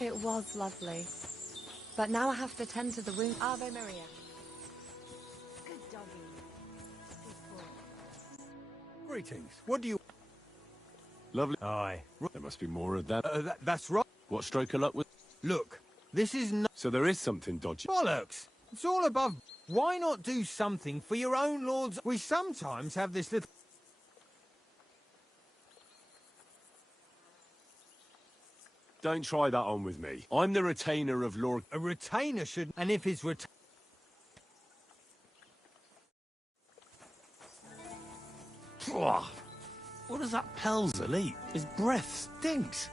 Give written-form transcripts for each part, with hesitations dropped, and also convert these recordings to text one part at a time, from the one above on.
It was lovely. But now I have to tend to the wound. Ave Maria. Good doggy. Good boy. Greetings. What do you... Lovely. Aye. There must be more of that. That's right. What stroke of luck with? Look, this is no... So there is something dodgy. Bollocks! It's all above... Why not do something for your own lords? We sometimes have this little... Don't try that on with me. I'm the retainer of Lord... A retainer should... And if his What does that Pelzer eat? His breath stinks.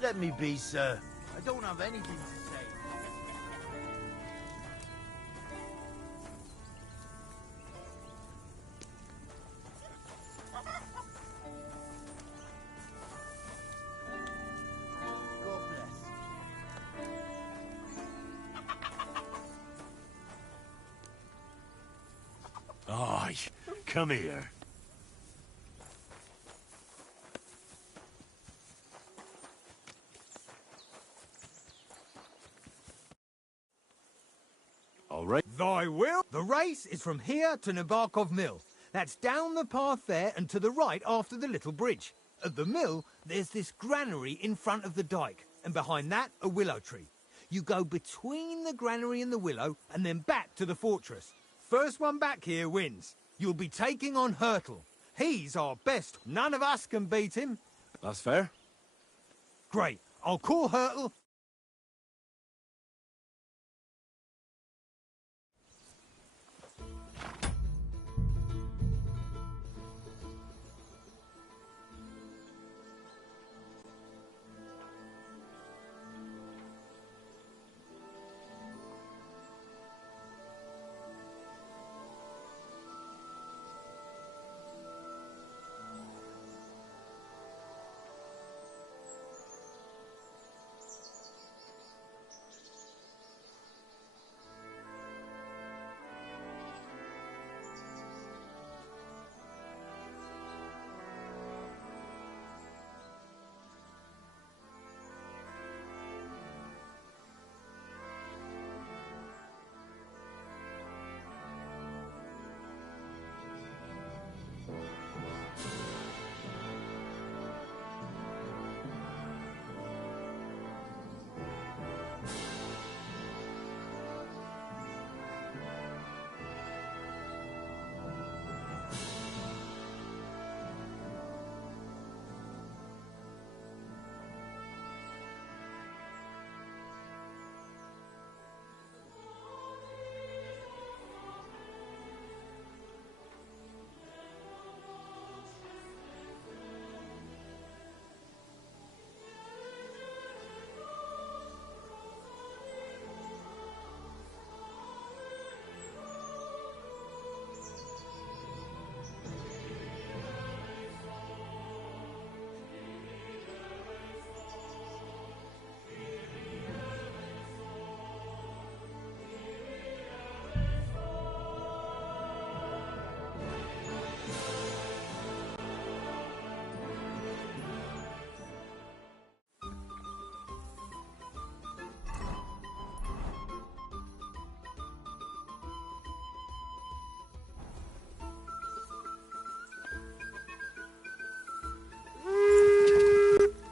Let me be, sir. I don't have anything to say. God bless. Aye, come here. All right. Thy will? The race is from here to Nabarkov Mill. That's down the path there and to the right after the little bridge. At the mill, there's this granary in front of the dike, and behind that, a willow tree. You go between the granary and the willow, and then back to the fortress. First one back here wins. You'll be taking on Hurtle. He's our best. None of us can beat him. That's fair. Great. I'll call Hurtle.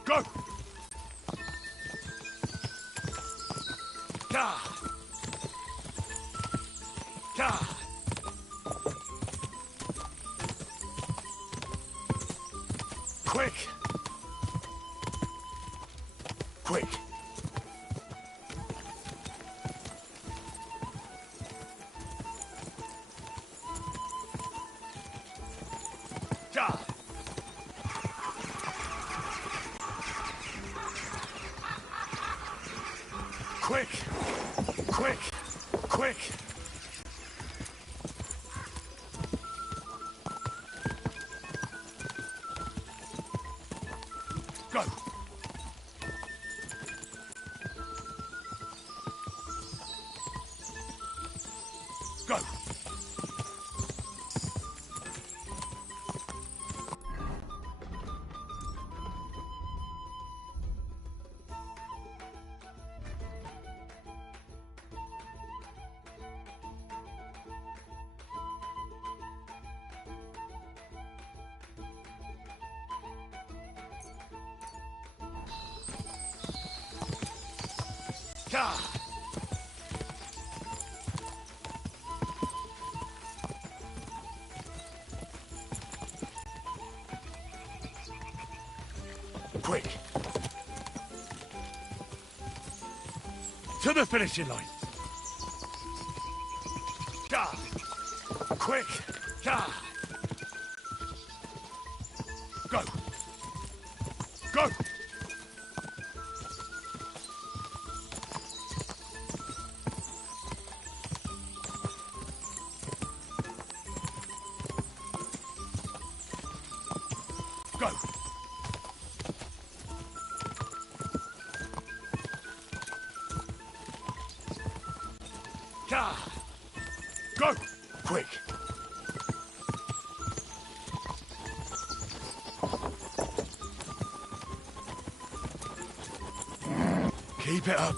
Go! Gah! Gah! Quick! Quick! Gah! Quick! Quick! Quick! Go! Go! Gah! Quick! To the finishing line! Gah! Quick! Gah! Go! Go! Go! Gah! Go! Quick! Keep it up.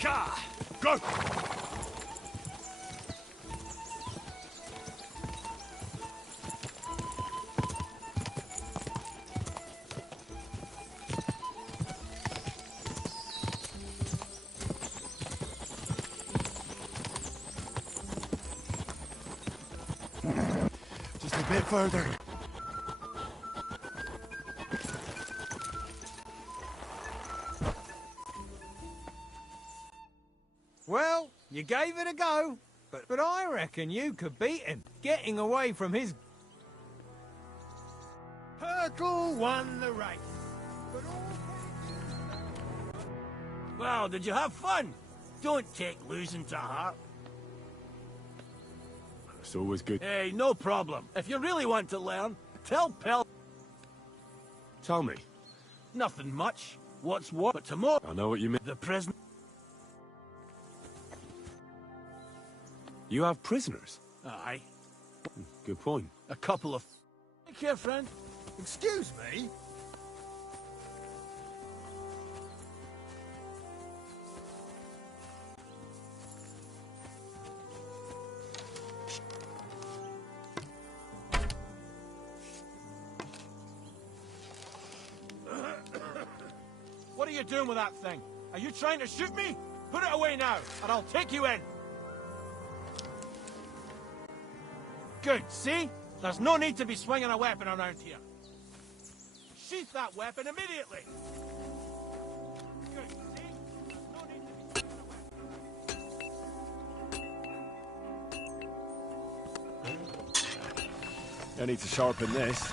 Gah! Go! Just a bit further. Well, you gave it a go, but I reckon you could beat him, getting away from his... Hurtle won the race. But Well, did you have fun? Don't take losing to heart. It's always good. Hey, no problem. If you really want to learn, tell Pel. Tell me. Nothing much. What's what? But tomorrow, I know what you mean. the prison. You have prisoners? Aye. Good point. A couple of... Take care, friend. excuse me? What are you doing with that thing? Are you trying to shoot me? Put it away now, and I'll take you in. Good, see? There's no need to be swinging a weapon around here. Sheath that weapon immediately. Good, see? There's no need to be swinging a weapon. I need to sharpen this.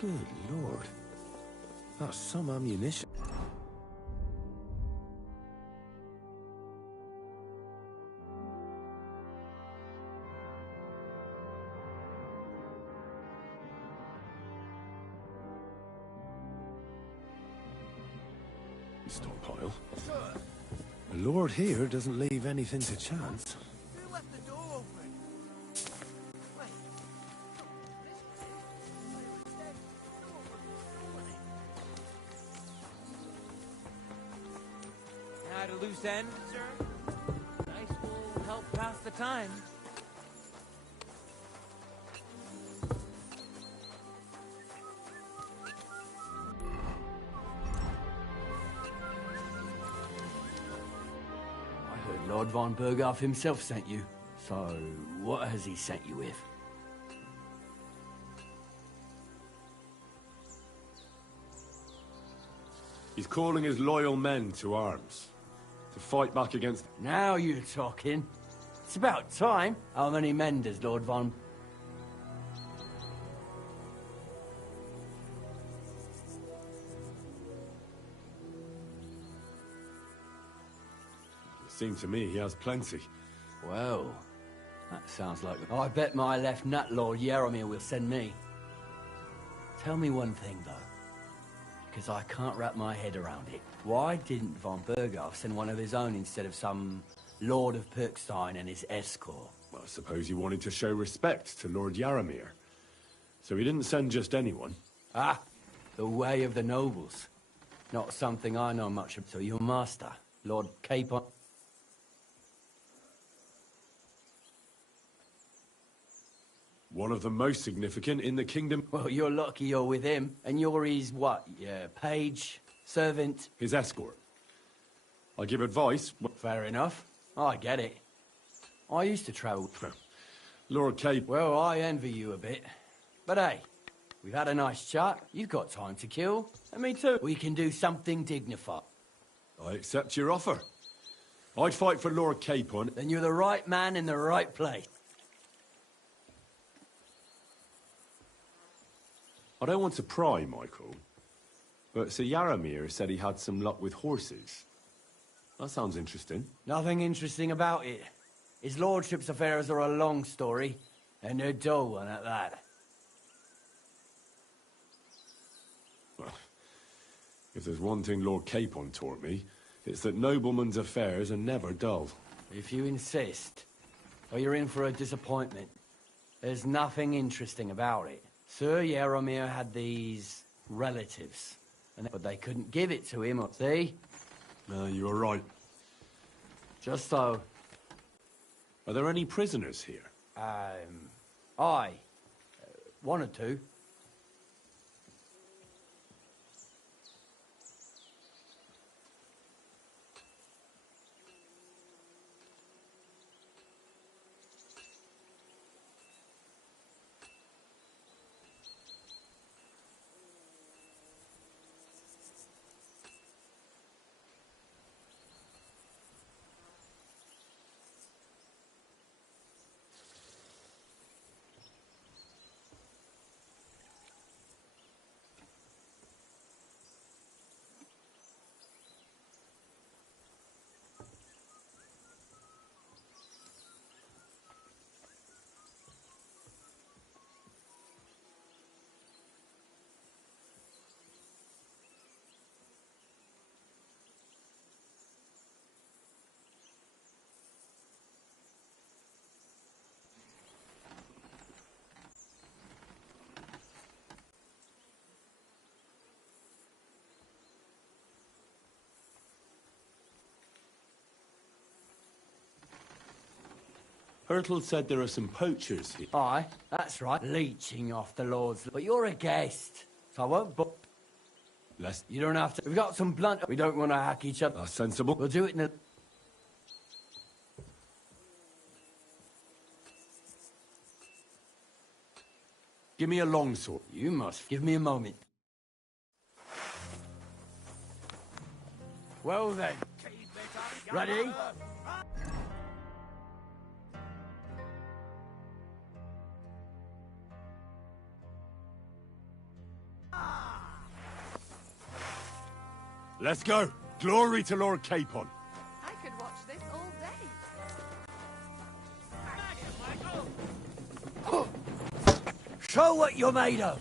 Good Lord. That's some ammunition. Stockpile. The Lord here doesn't leave anything to chance. Who left the door open? Wait. Had a loose end, sir? Nice will help pass the time. I heard Lord von Berghoff himself sent you. So, what has he sent you with? He's calling his loyal men to arms. To fight back against... Now you're talking. It's about time. How many men does Lord von... Seems to me he has plenty. Well, that sounds like... I bet my left nut Lord Yaramir will send me. Tell me one thing, though, because I can't wrap my head around it. Why didn't von Berghoff send one of his own instead of some Lord of Perkstein and his escort? Well, I suppose he wanted to show respect to Lord Yaramir. So he didn't send just anyone. Ah, the way of the nobles. Not something I know much of. So your master, Lord Capon... One of the most significant in the kingdom. Well, you're lucky you're with him, and you're his, what, yeah, page, servant? His escort. I give advice. Fair enough. I get it. I used to travel... Lord Cape. Well, I envy you a bit. But hey, we've had a nice chat. You've got time to kill. And me too. We can do something dignified. I accept your offer. I'd fight for Lord Capon. Then you're the right man in the right place. I don't want to pry, Michael, but Sir Yaramir said he had some luck with horses. That sounds interesting. Nothing interesting about it. His lordship's affairs are a long story, and they're dull one at that. Well, if there's one thing Lord Capon taught me, it's that noblemen's affairs are never dull. If you insist, or you're in for a disappointment. There's nothing interesting about it. Sir Yaramir had these relatives, but they couldn't give it to him, see? You were right. Just so. Are there any prisoners here? Aye. One or two. Hurtle said there are some poachers here. Aye, that's right. Leeching off the Lord's... But you're a guest, so I won't book... You don't have to... We've got some blunt... We don't want to hack each other. That's sensible. We'll do it in a... Give me a longsword. You must. Give me a moment. Well then. Ready? Let's go. Glory to Lord Capon. I could watch this all day. Show what you're made of.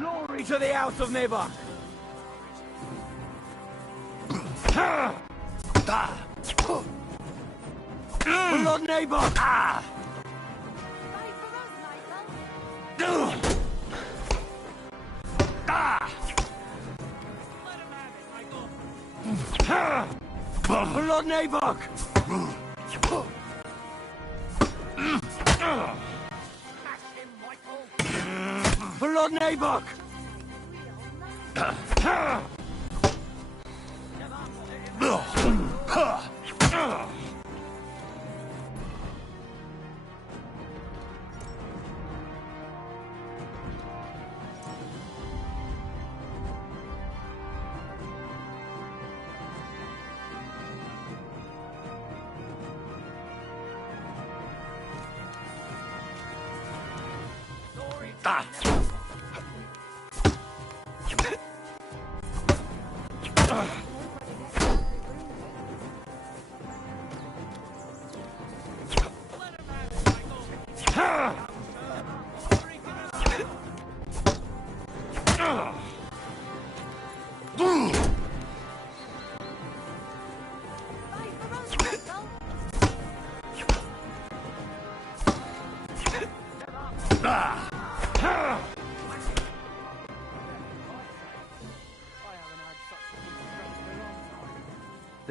Glory to the House of Nibok. Lord Nabok! Lord Nabok! Lord Nabok!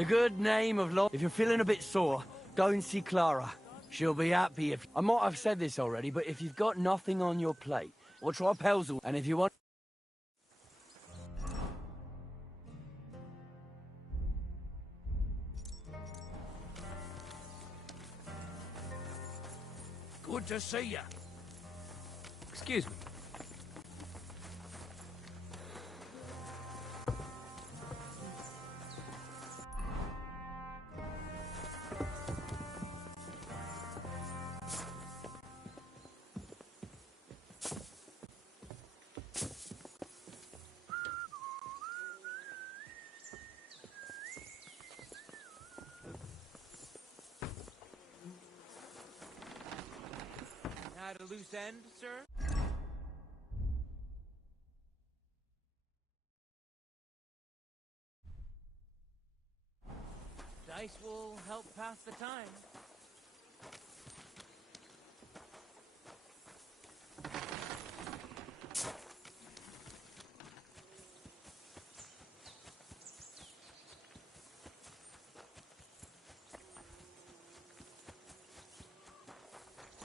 The good name of Lord. If you're feeling a bit sore, go and see Clara. She'll be happy if... I might have said this already, but if you've got nothing on your plate, or try Pelzel, and if you want... Good to see you. Excuse me. At a loose end, sir? Dice will help pass the time.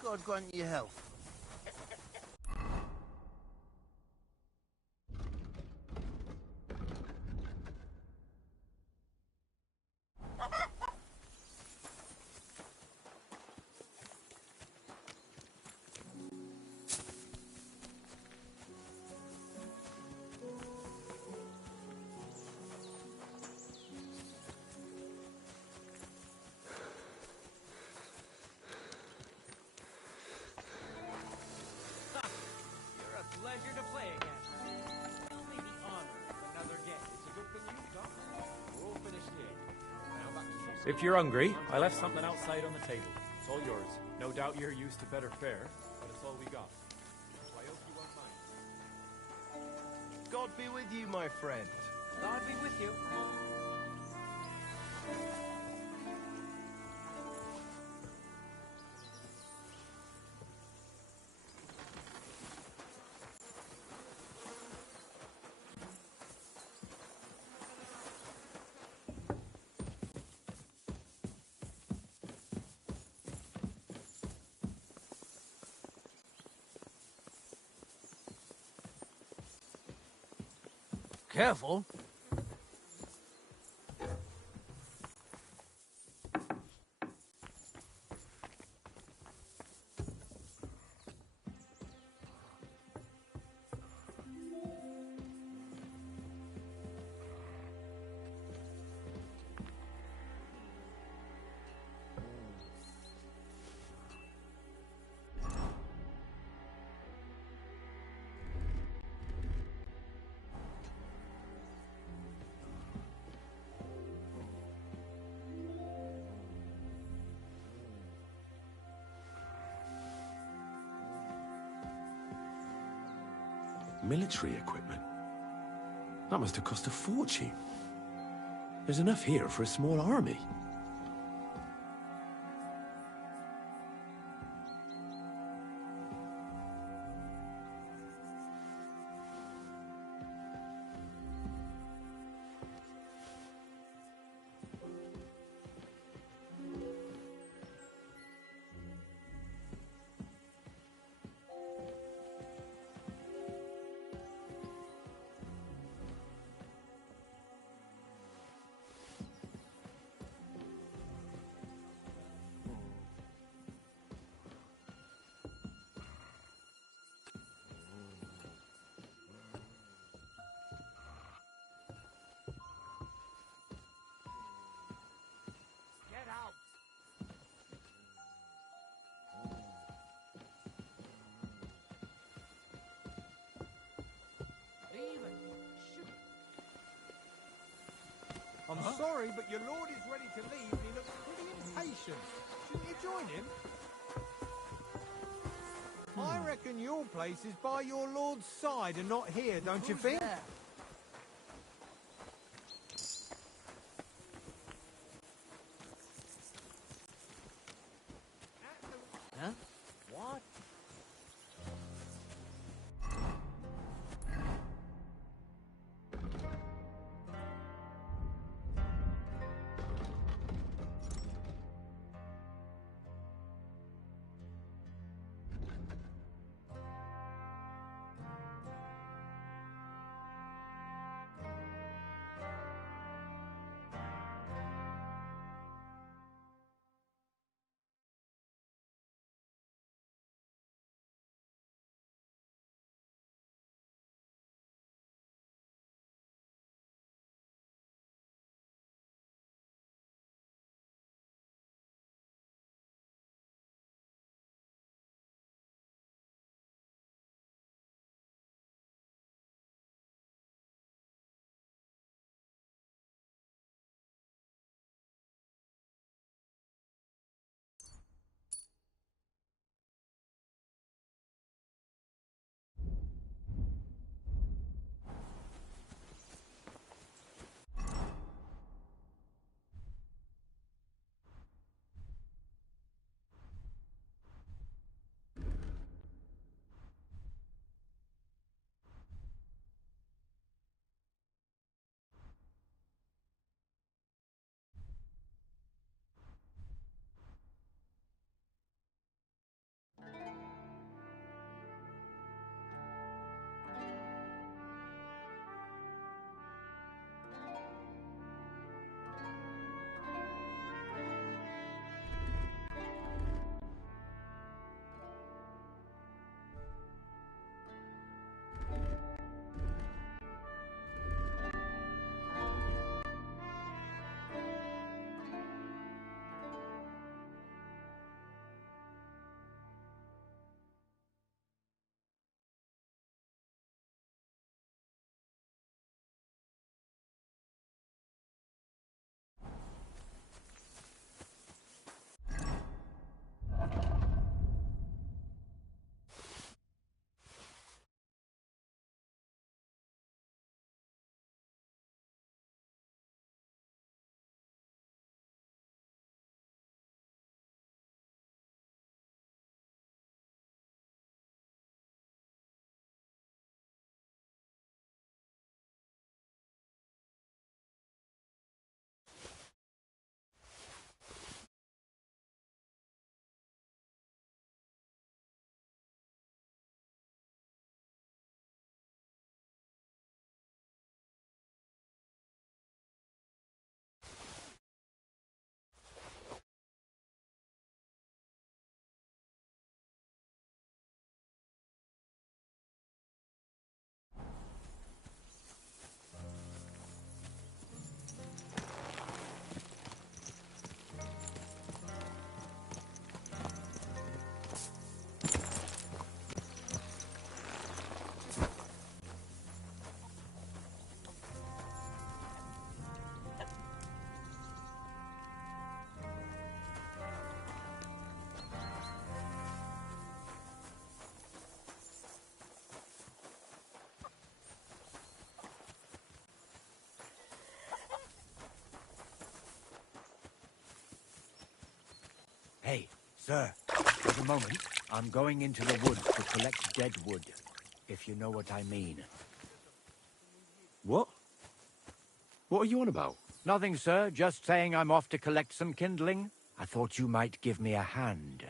God grant you health. Pleasure to play again. Tell me the honor of another day. It's a good thing you stopped. We're all finished here. Now back to If you're hungry, I left something outside on the table. It's all yours. No doubt you're used to better fare, but it's all we got. So I hope you won't mind. God be with you, my friend. God be with you. Careful. Military equipment? That must have cost a fortune. There's enough here for a small army. sorry, but your lord is ready to leave and he looks pretty impatient. Shouldn't you join him? I reckon your place is by your lord's side and not here, don't you think? There. Huh? What? Hey, sir, for the moment, I'm going into the woods to collect dead wood, if you know what I mean. What? What are you on about? Nothing, sir, just saying I'm off to collect some kindling. I thought you might give me a hand.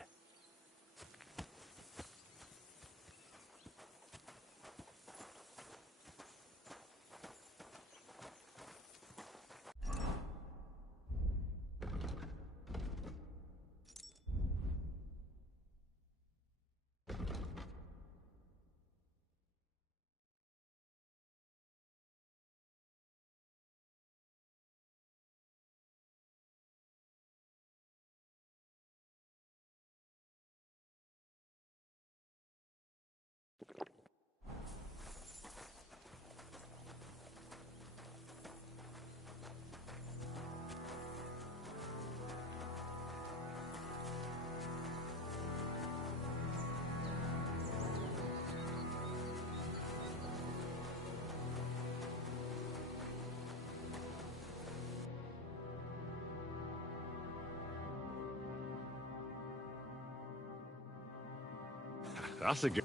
That's a good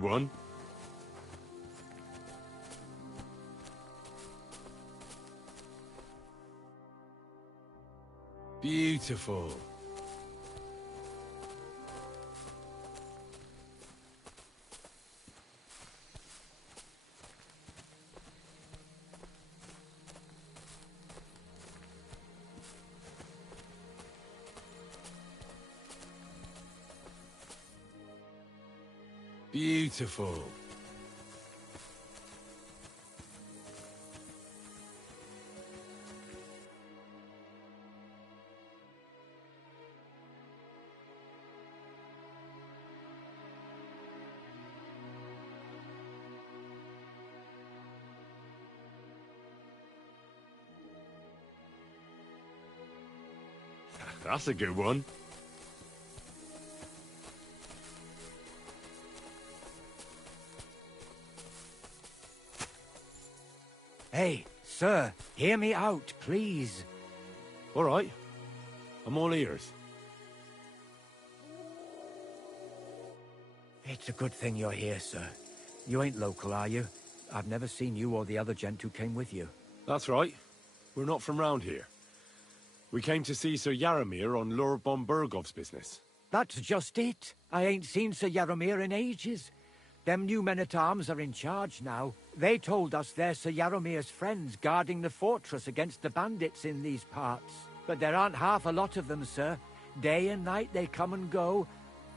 one. Beautiful. Beautiful. That's a good one. Hey, sir, hear me out, please. All right. I'm all ears. It's a good thing you're here, sir. You ain't local, are you? I've never seen you or the other gent who came with you. That's right. We're not from round here. We came to see Sir Yaramir on Lord von Bergov's business. That's just it. I ain't seen Sir Yaramir in ages. Them new men-at-arms are in charge now. They told us they're Sir Yaramir's friends guarding the fortress against the bandits in these parts. But there aren't half a lot of them, sir. Day and night they come and go,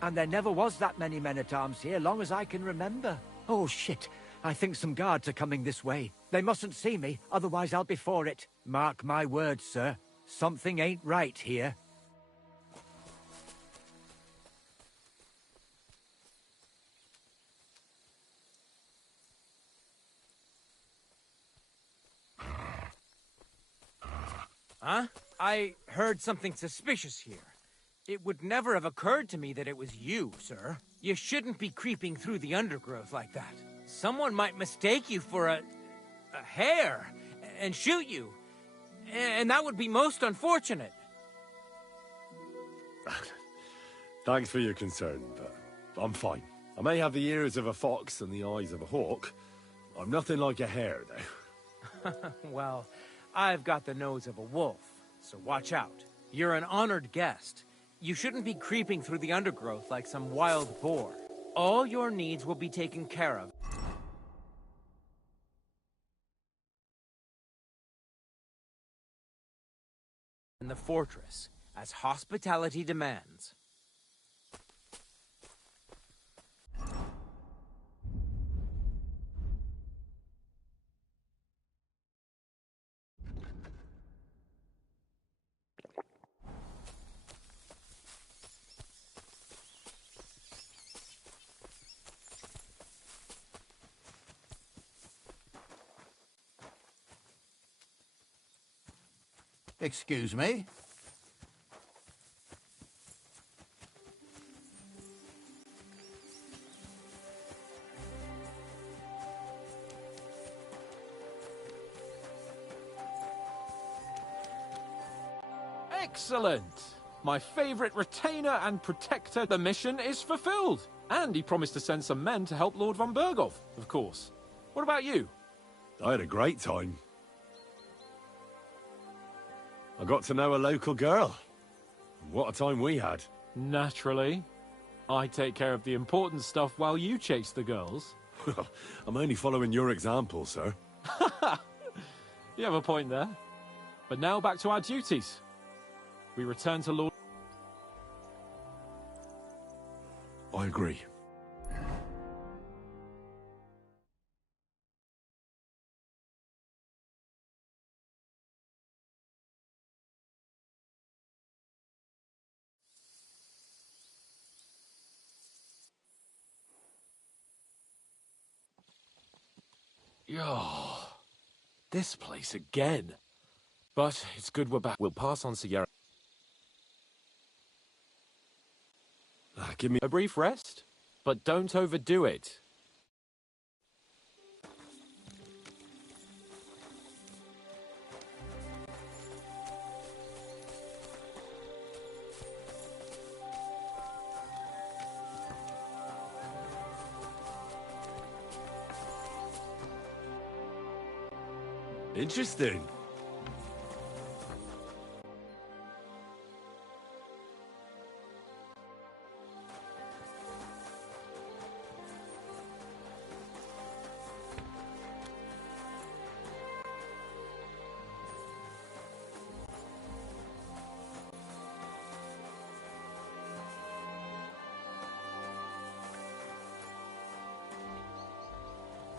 and there never was that many men-at-arms here, long as I can remember. Oh, shit. I think some guards are coming this way. They mustn't see me, otherwise I'll be for it. Mark my words, sir. Something ain't right here. Huh? I heard something suspicious here. It would never have occurred to me that it was you, sir. You shouldn't be creeping through the undergrowth like that. Someone might mistake you for a hare and shoot you. And that would be most unfortunate. Thanks for your concern, but I'm fine. I may have the ears of a fox and the eyes of a hawk. I'm nothing like a hare, though. Well, I've got the nose of a wolf, so watch out. You're an honored guest. You shouldn't be creeping through the undergrowth like some wild boar. All your needs will be taken care of. In the fortress, as hospitality demands. Excuse me? Excellent! My favorite retainer and protector. The mission is fulfilled. And he promised to send some men to help Lord von Bergov, of course. What about you? I had a great time. I got to know a local girl. What a time we had. Naturally. I take care of the important stuff while you chase the girls. I'm only following your example, sir. You have a point there. But now back to our duties. We return to Lord... I agree. Oh, this place again. But it's good we're back. We'll pass on Sierra. Give me A brief rest, but don't overdo it. Interesting.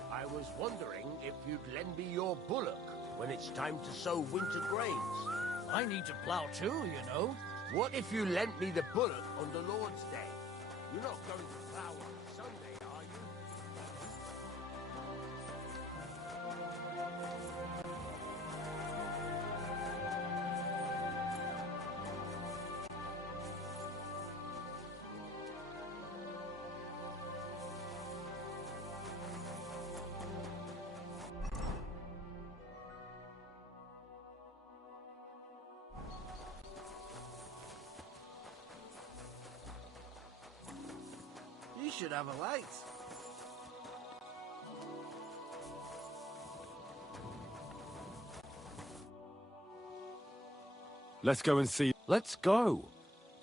I was wondering if you'd lend me your bullock when it's time to sow winter grains. I need to plow too, you know. What if you lent me the bullock on the Lord's Day? You're not going to plow on Sunday, are you? You should have a light. Let's go and see. Let's go.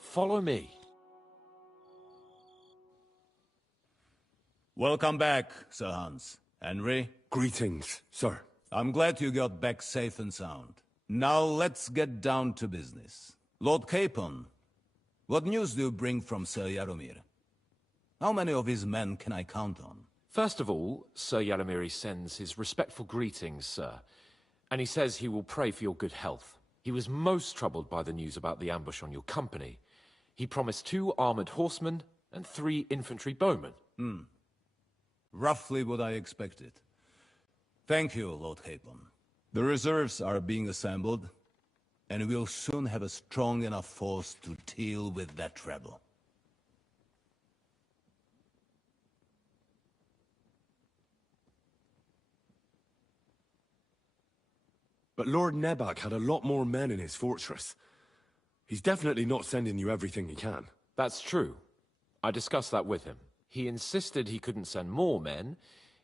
Follow me. Welcome back, Sir Hans. Henry, Greetings, sir. I'm glad you got back safe and sound. Now let's get down to business. Lord Capon, what news do you bring from Sir Jaromir? How many of his men can I count on? First of all, Sir Jaromir sends his respectful greetings, sir. And he says he will pray for your good health. He was most troubled by the news about the ambush on your company. He promised 2 armored horsemen and 3 infantry bowmen. Roughly what I expected. Thank you, Lord Capon. The reserves are being assembled, and we'll soon have a strong enough force to deal with that rebel. But Lord Nebak had a lot more men in his fortress. He's definitely not sending you everything he can. That's true. I discussed that with him. He insisted he couldn't send more men.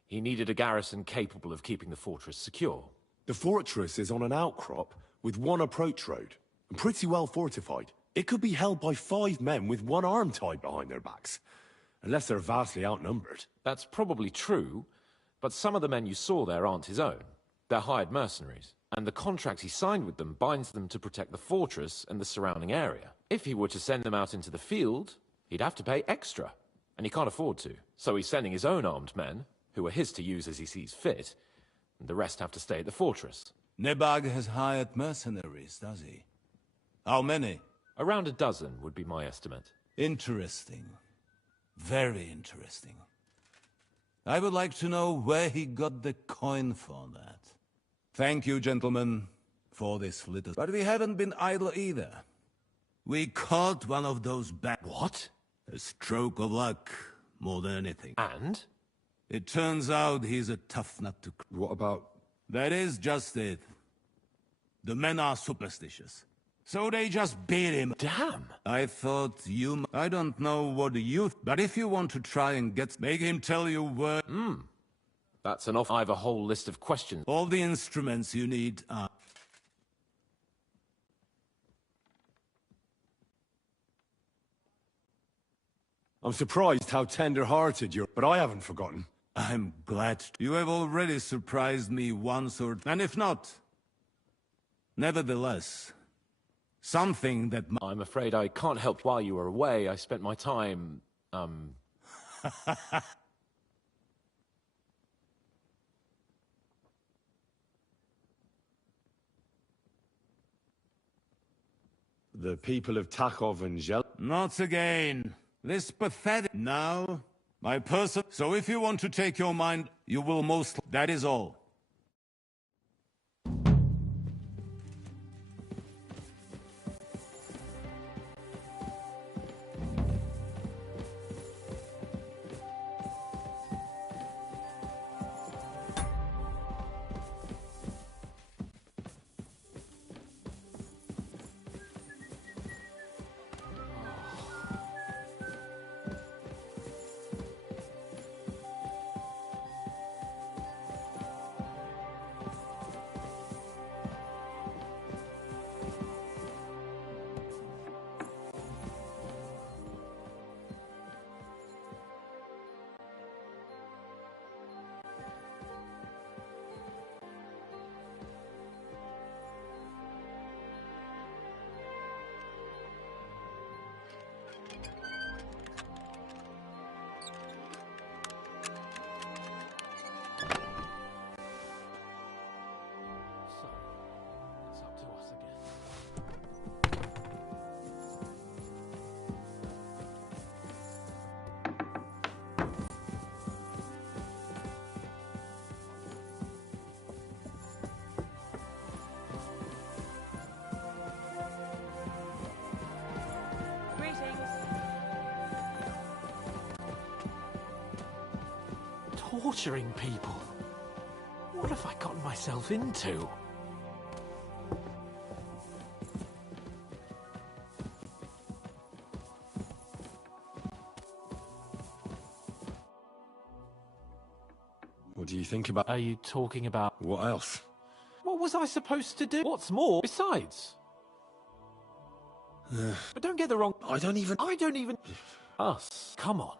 He needed a garrison capable of keeping the fortress secure. The fortress is on an outcrop with 1 approach road, and pretty well fortified. It could be held by 5 men with 1 arm tied behind their backs, unless they're vastly outnumbered. That's probably true, but some of the men you saw there aren't his own. They're hired mercenaries, and the contract he signed with them binds them to protect the fortress and the surrounding area. If he were to send them out into the field, he'd have to pay extra, and he can't afford to. So he's sending his own armed men, who are his to use as he sees fit, and the rest have to stay at the fortress. Nebag has hired mercenaries, does he? How many? Around a dozen would be my estimate. Interesting. Very interesting. I would like to know where he got the coin for that. Thank you, gentlemen, for this little... But we haven't been idle either. We caught one of those What? A stroke of luck, more than anything. And? It turns out he's a tough nut to... What about... That is just it. The men are superstitious. So they just beat him. Damn! I thought you... I don't know what you... But if you want to try and make him tell you where... That's enough. I have a whole list of questions. All the instruments you need are... I'm surprised how tender-hearted you're, but I haven't forgotten. I'm glad you have already surprised me once or... And if not... Nevertheless... Something that... I'm afraid I can't help. While you were away, I spent my time, The people of Takov and Zhel... Not again. This pathetic... Now, my person... So if you want to take your mind, you will most... That is all. torturing people. What have I gotten myself into? What do you think about... Are you talking about... What else? What was I supposed to do? What's more, besides? But don't get the wrong... I don't even... Us. Come on.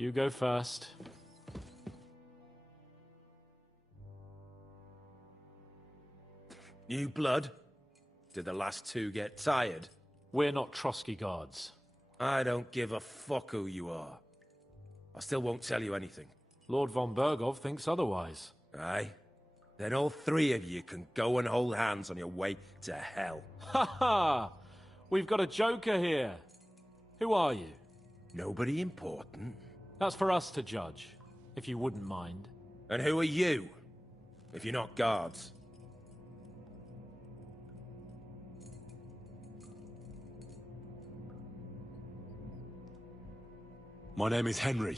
You go first. New blood? Did the last two get tired? We're not Trotsky guards. I don't give a fuck who you are. I still won't tell you anything. Lord von Bergov thinks otherwise. Aye? Then all three of you can go and hold hands on your way to hell. Ha ha! We've got a joker here. Who are you? Nobody important. That's for us to judge, if you wouldn't mind. And who are you, if you're not guards? My name is Henry,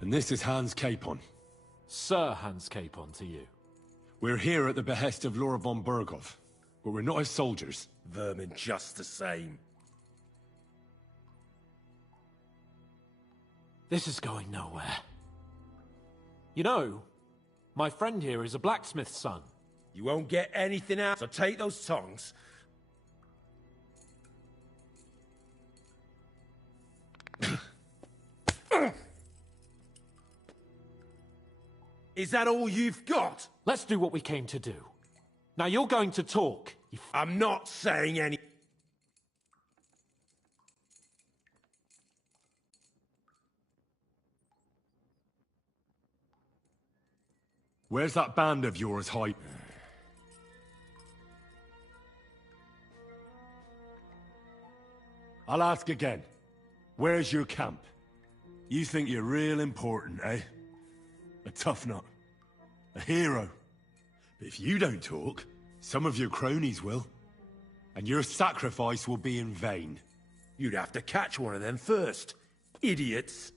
and this is Hans Capon. Sir Hans Capon to you. We're here at the behest of Laura von Bergov, but we're not his soldiers. Vermin just the same. This is going nowhere. You know, my friend here is a blacksmith's son. You won't get anything out, so take those tongs. Is that all you've got? Let's do what we came to do. Now you're going to talk. I'm not saying any... Where's that band of yours, Hype? I'll ask again. Where's your camp? You think you're real important, eh? A tough nut. A hero. But if you don't talk, some of your cronies will. And your sacrifice will be in vain. You'd have to catch one of them first. Idiots.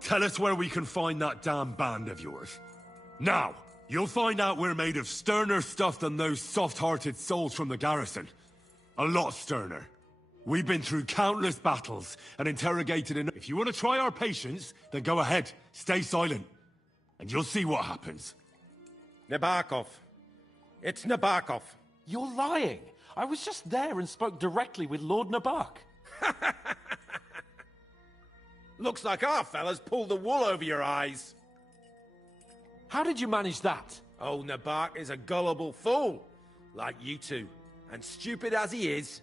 Tell us where we can find that damn band of yours. Now, you'll find out we're made of sterner stuff than those soft-hearted souls from the garrison. A lot sterner. We've been through countless battles and interrogated enough. If you want to try our patience, then go ahead. Stay silent. And you'll see what happens. Nabokov. It's Nabokov. You're lying. I was just there and spoke directly with Lord Nabok. Looks like our fellas pulled the wool over your eyes. How did you manage that? Old Nabok is a gullible fool, like you two. And stupid as he is,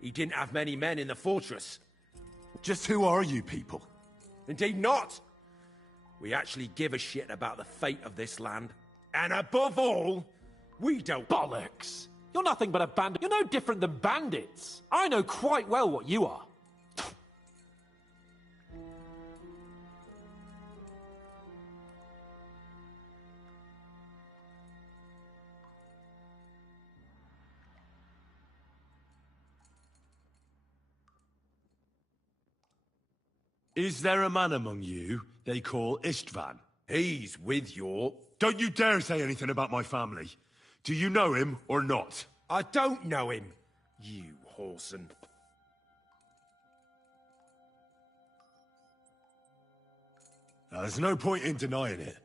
he didn't have many men in the fortress. Just who are you people? Indeed not. We actually give a shit about the fate of this land. And above all, we don't... Bollocks! You're nothing but a bandit. You're no different than bandits. I know quite well what you are. Is there a man among you they call Istvan? He's with your... Don't you dare say anything about my family. Do you know him or not? I don't know him, you whoreson. There's no point in denying it.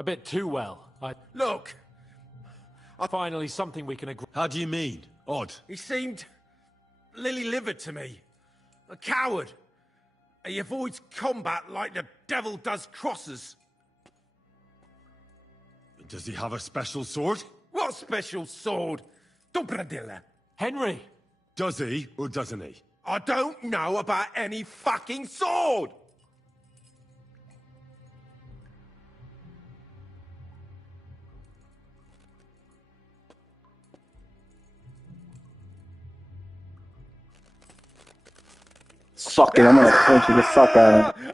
A bit too well. Look! Finally, something we can agree... How do you mean? Odd. He seemed... lily-livered to me. A coward. He avoids combat like the devil does crosses. Does he have a special sword? What special sword? Dobradilla. Henry! Does he or doesn't he? I don't know about any fucking sword! Suck it, I'm gonna punch you the fuck out of him.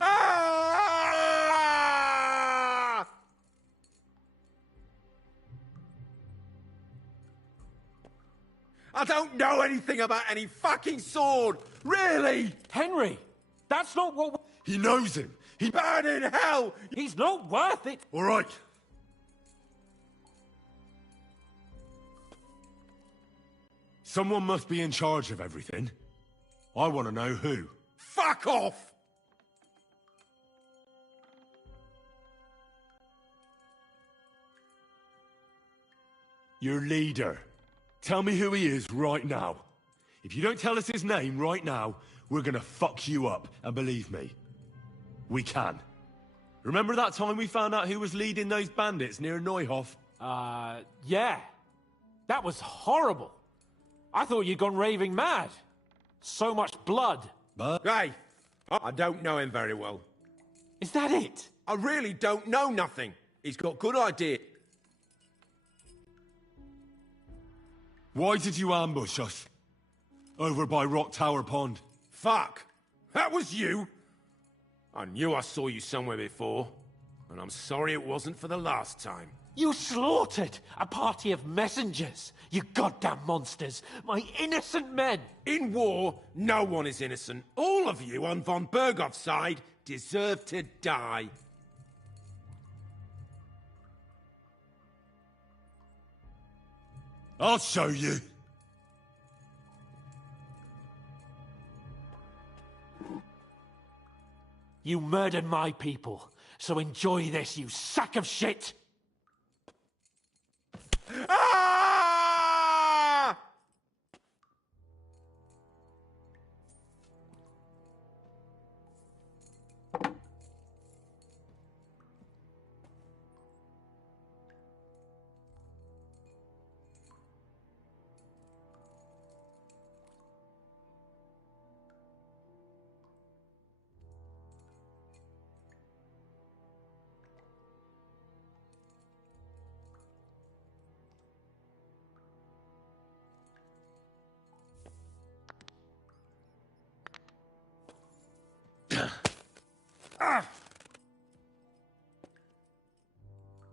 I don't know anything about any fucking sword! Really? Henry! That's not what... He knows him! He burn in hell! He's not worth it! All right. Someone must be in charge of everything. I want to know who. Fuck off! Your leader. Tell me who he is right now. If you don't tell us his name right now, we're gonna fuck you up, and believe me, we can. Remember that time we found out who was leading those bandits near Neuhof? Yeah. That was horrible. I thought you'd gone raving mad. So much blood. Hey, I don't know him very well. Is that it? I really don't know nothing. He's got good idea. Why did you ambush us? Over by Rock Tower Pond. Fuck! That was you! I knew I saw you somewhere before, and I'm sorry it wasn't for the last time. You slaughtered a party of messengers, you goddamn monsters, my innocent men! In war, no one is innocent. All of you on von Bergov's side deserve to die. I'll show you. You murdered my people, so enjoy this, you sack of shit! Ah!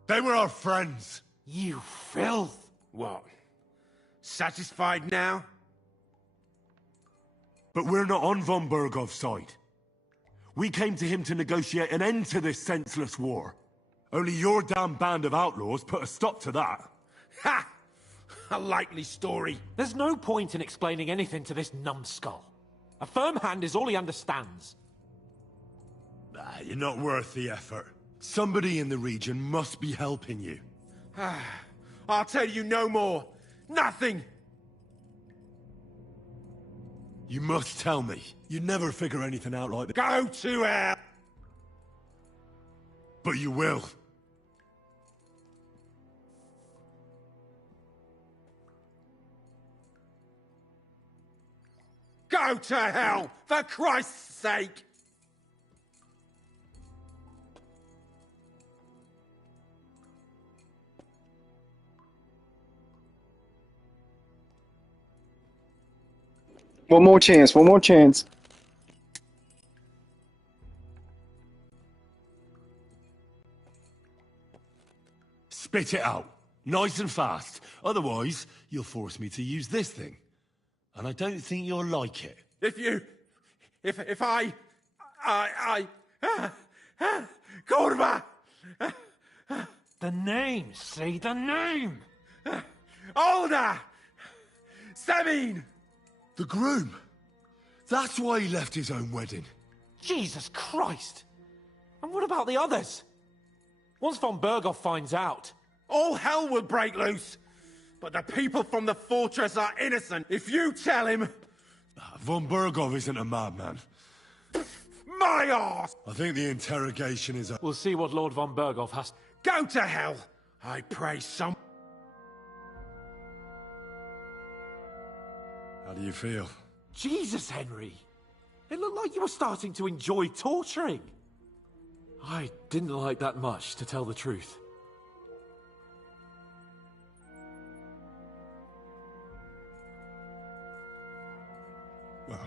They were our friends. You filth! What? Satisfied now? But we're not on von Bergov's side. We came to him to negotiate an end to this senseless war. Only your damn band of outlaws put a stop to that. Ha! A likely story. There's no point in explaining anything to this numbskull. A firm hand is all he understands. You're not worth the effort. Somebody in the region must be helping you. I'll tell you no more. Nothing! You must tell me. You'd never figure anything out like that. Go to hell! But you will. Go to hell, for Christ's sake! One more chance, one more chance. Spit it out. Nice and fast. Otherwise, you'll force me to use this thing. And I don't think you'll like it. If I... Kurva! The name, say the name! Older! Semin! The groom. That's why he left his own wedding. Jesus Christ! And what about the others? Once von Berghoff finds out... All hell will break loose! But the people from the fortress are innocent. If you tell him... Von Berghoff isn't a madman. My arse! I think the interrogation is... We'll see what Lord von Berghoff has... Go to hell! I pray some... How do you feel? Jesus, Henry! It looked like you were starting to enjoy torturing. I didn't like that much, to tell the truth. Well,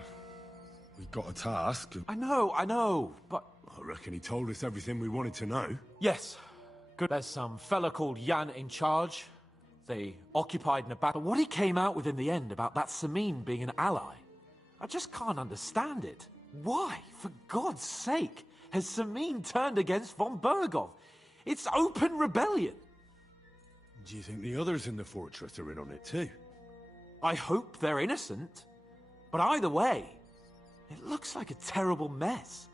we've got a task. I know, but... I reckon he told us everything we wanted to know. Yes. Good. There's some fella called Jan in charge. They occupied in a battle. But what he came out with in the end about that Samin being an ally, I just can't understand it. Why, for God's sake, has Samin turned against von Berghoff? It's open rebellion. Do you think the others in the fortress are in on it too? I hope they're innocent. But either way, it looks like a terrible mess.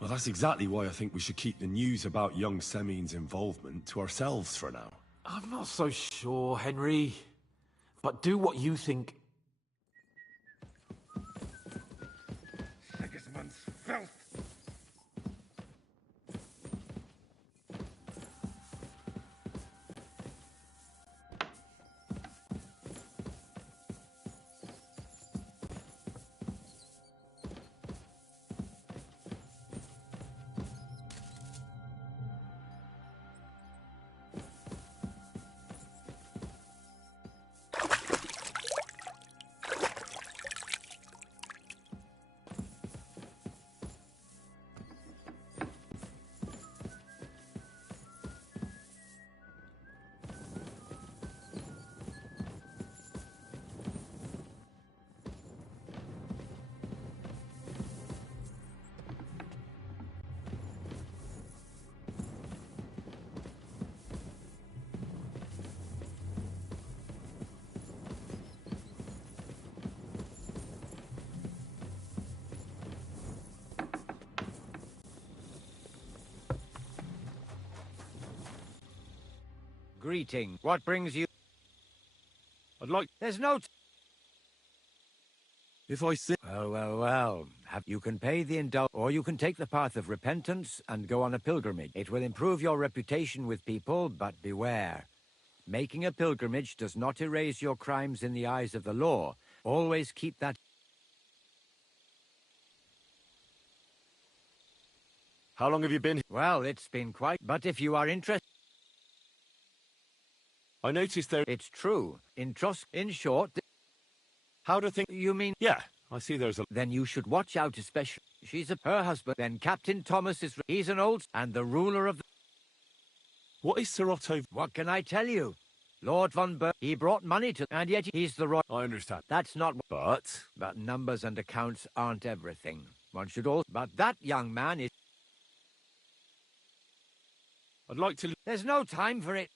Well, that's exactly why I think we should keep the news about young Semin's involvement to ourselves for now. I'm not so sure, Henry. But do what you think. Sigismund's filth! Greeting. What brings you? I'd like... There's no... If I sit... Well. You can pay the indulgence, or you can take the path of repentance and go on a pilgrimage. It will improve your reputation with people, but beware. Making a pilgrimage does not erase your crimes in the eyes of the law. Always keep that. How long have you been here? Well, it's been quite... But if you are interested... I noticed there... It's true. In short... How do things... You mean... Yeah, I see there's a... Then you should watch out especially. She's her husband. Then Captain Thomas is... He's an old... And the ruler of the... What is Sir Otto... What can I tell you? Lord von Berg... He brought money to... And yet he's the royal... I understand. That's not... But... But numbers and accounts aren't everything. One should all... But that young man is... I'd like to... There's no time for it.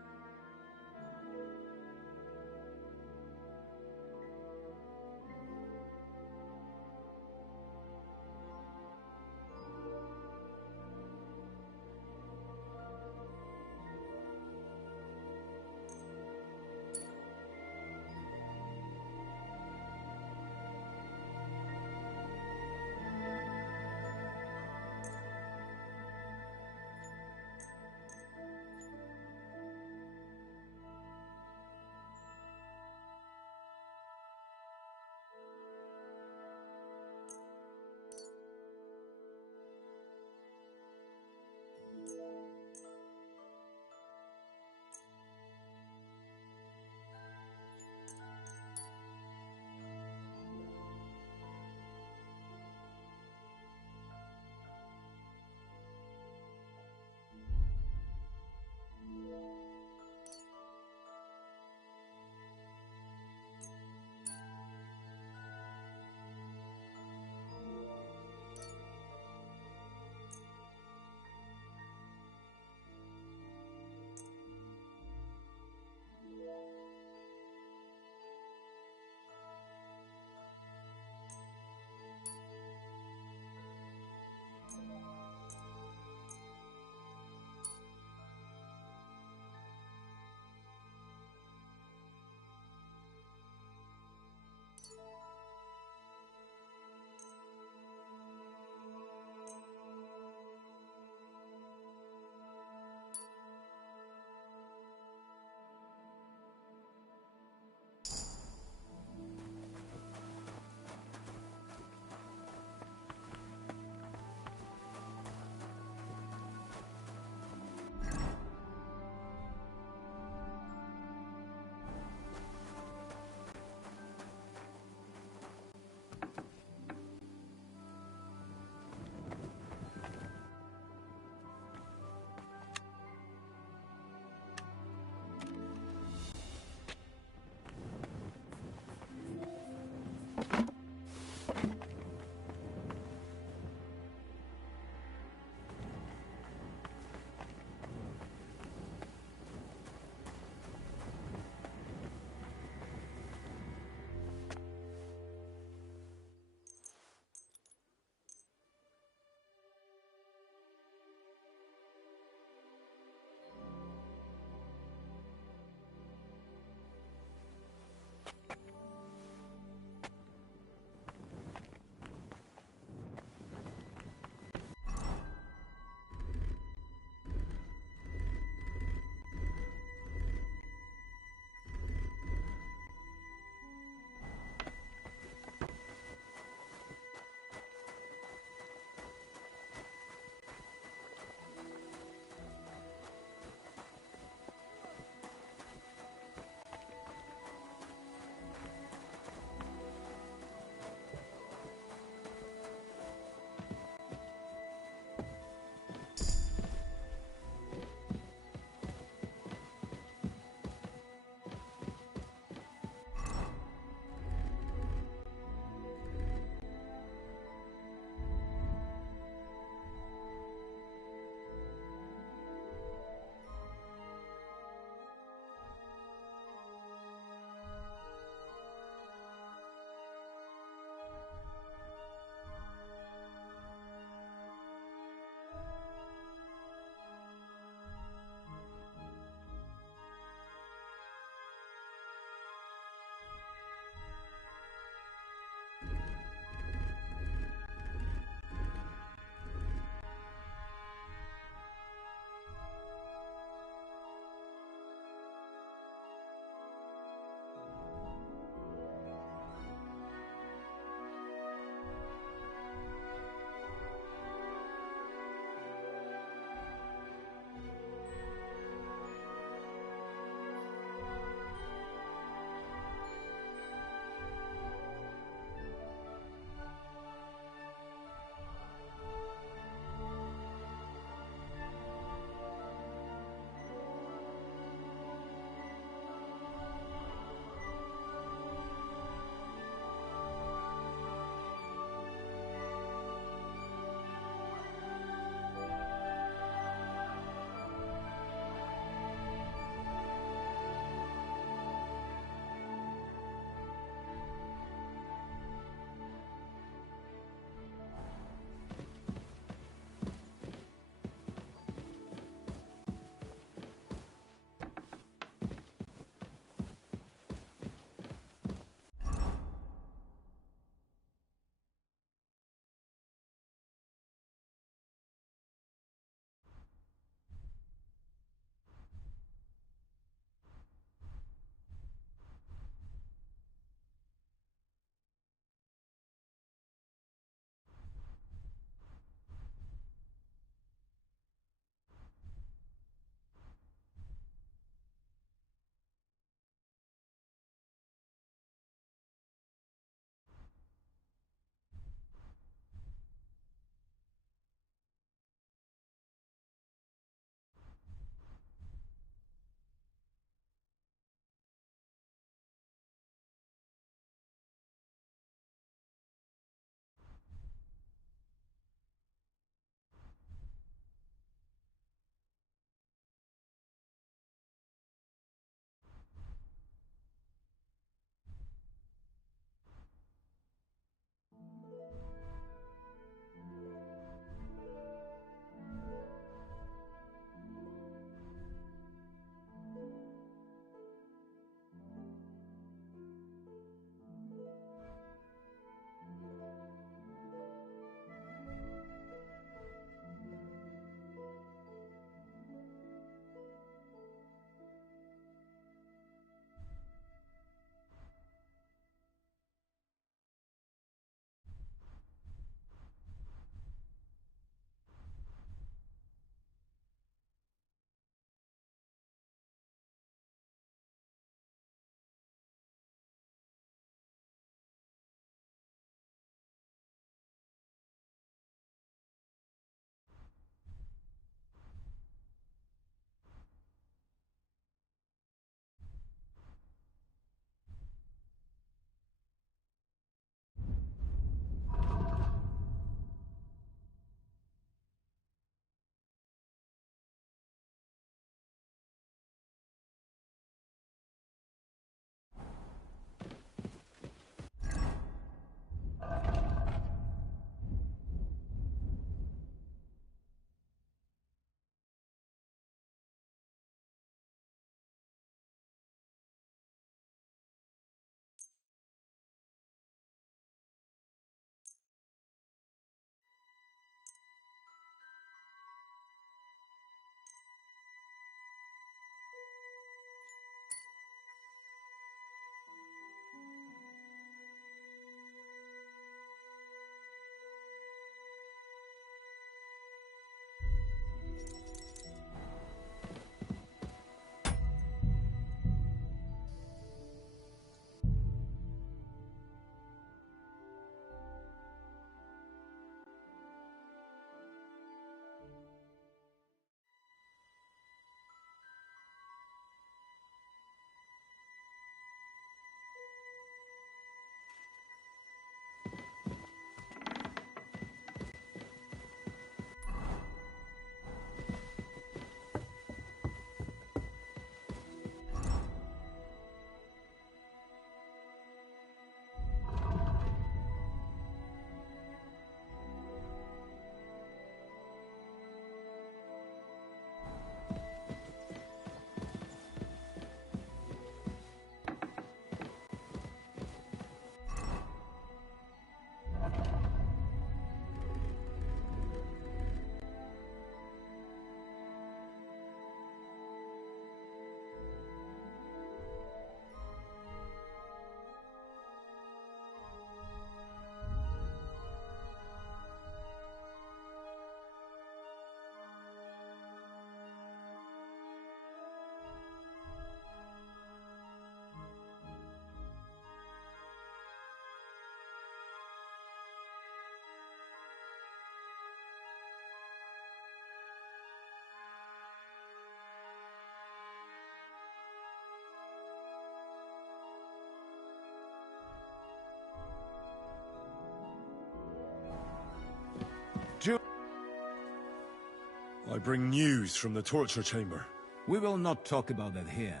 I bring news from the torture chamber. We will not talk about that here.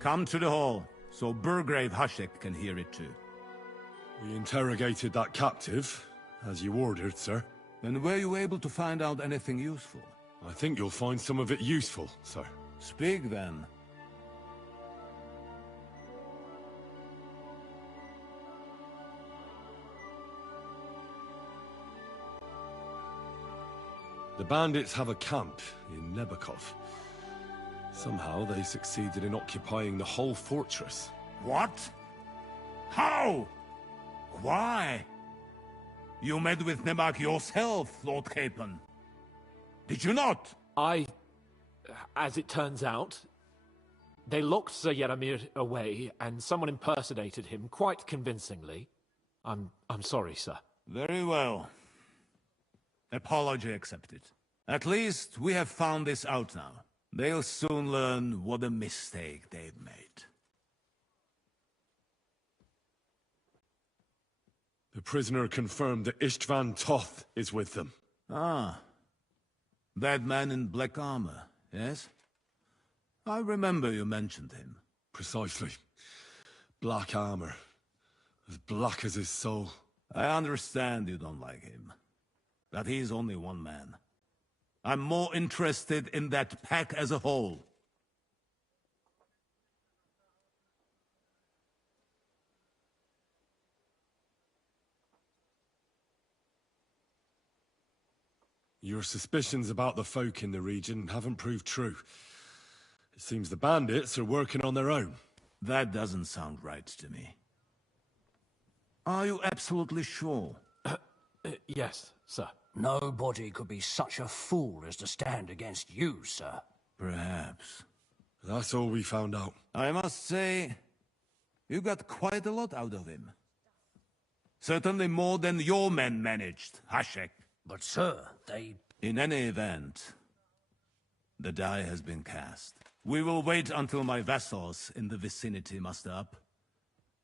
Come to the hall, so Burgrave Hashek can hear it too. We interrogated that captive, as you ordered, sir. And were you able to find out anything useful? I think you'll find some of it useful, sir. Speak then. The bandits have a camp in Nebakov. Somehow they succeeded in occupying the whole fortress. What? How? Why? You met with Nebak yourself, Lord Capon. Did you not? As it turns out, they locked Sir Yaramir away, and someone impersonated him quite convincingly. I'm sorry, sir. Very well. Apology accepted. At least we have found this out now. They'll soon learn what a mistake they've made. The prisoner confirmed that Istvan Toth is with them. Ah. That man in black armor, yes? I remember you mentioned him. Precisely. Black armor. As black as his soul. I understand you don't like him. But he's only one man. I'm more interested in that pack as a whole. Your suspicions about the folk in the region haven't proved true. It seems the bandits are working on their own. That doesn't sound right to me. Are you absolutely sure? Yes, sir. Nobody could be such a fool as to stand against you, sir. Perhaps. That's all we found out. I must say, you got quite a lot out of him. Certainly more than your men managed, Hashek. But, sir, they... In any event, the die has been cast. We will wait until my vassals in the vicinity muster up,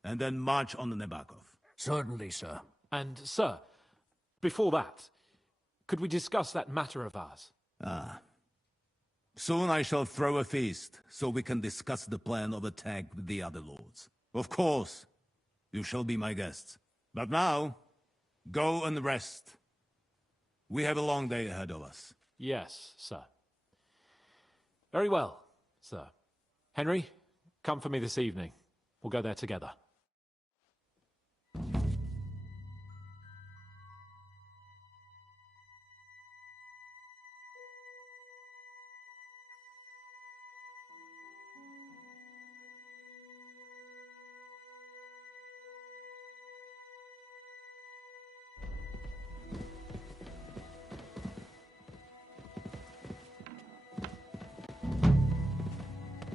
and then march on the Nebakov. Certainly, sir. And, sir, before that, could we discuss that matter of ours? Ah. Soon I shall throw a feast, so we can discuss the plan of attack with the other lords. Of course, you shall be my guests. But now, go and rest. We have a long day ahead of us. Yes, sir. Very well, sir. Henry, come for me this evening. We'll go there together.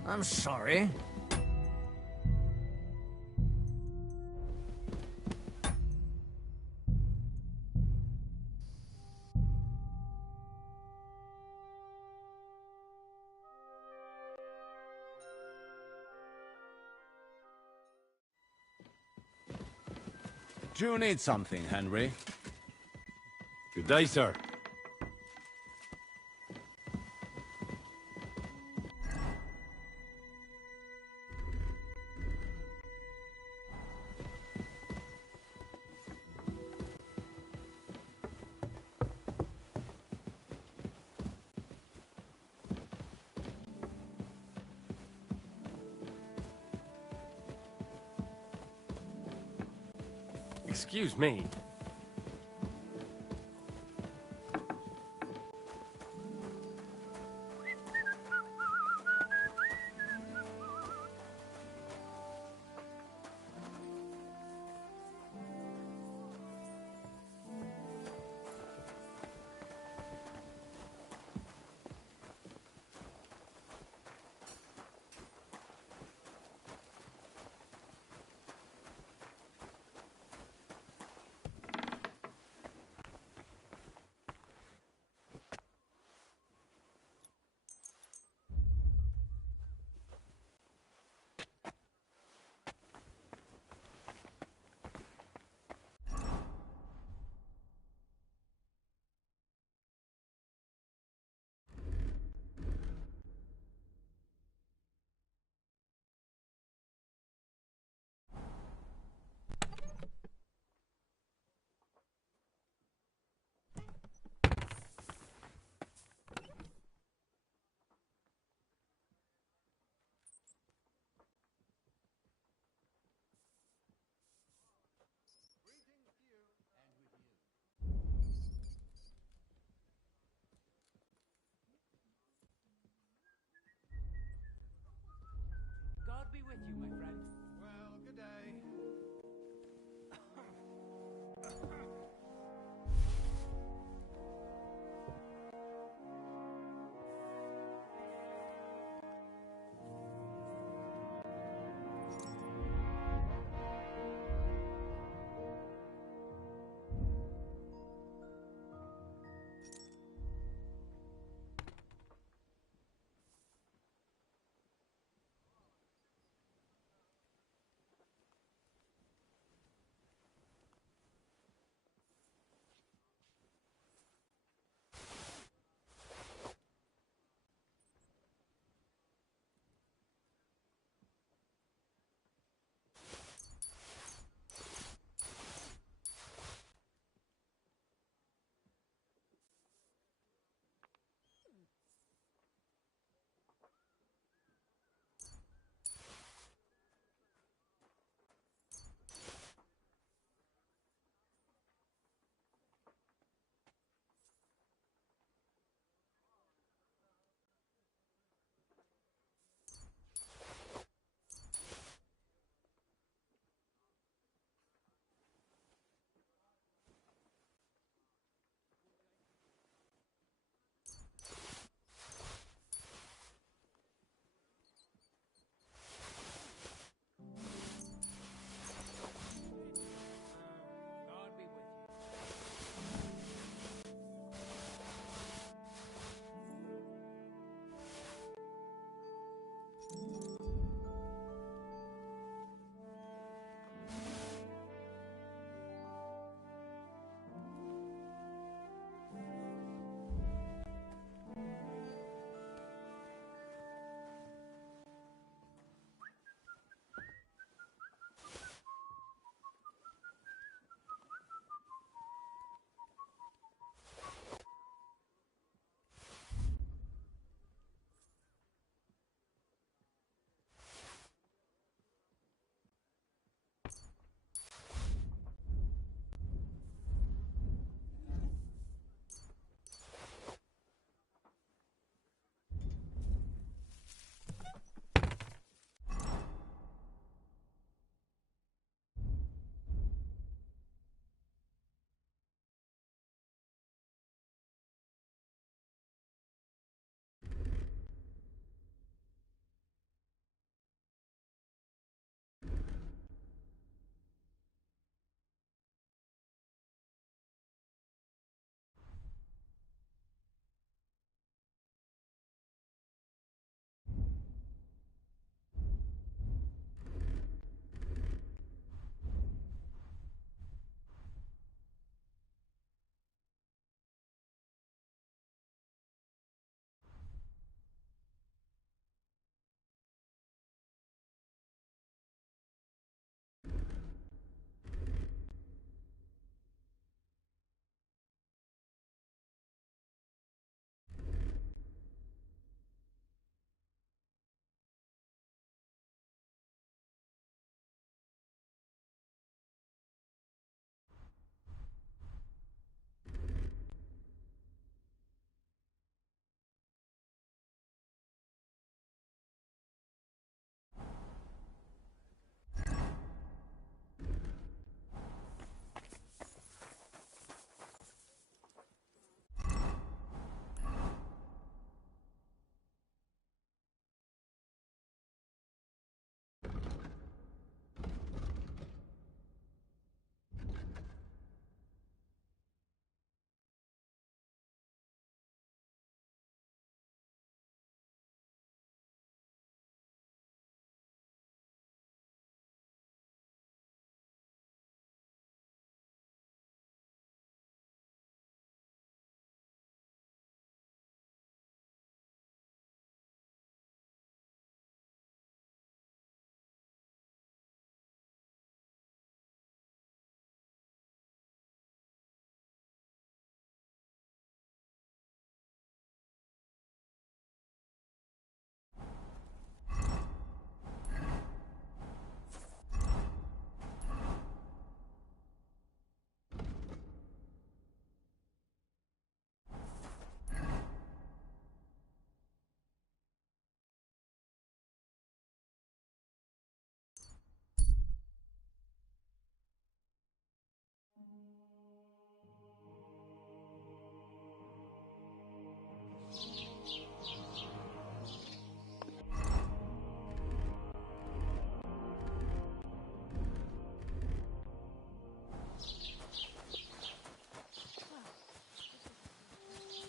I'm sorry. Do you need something, Henry? Good day, sir. Excuse me. with you, my friend. Well, good day.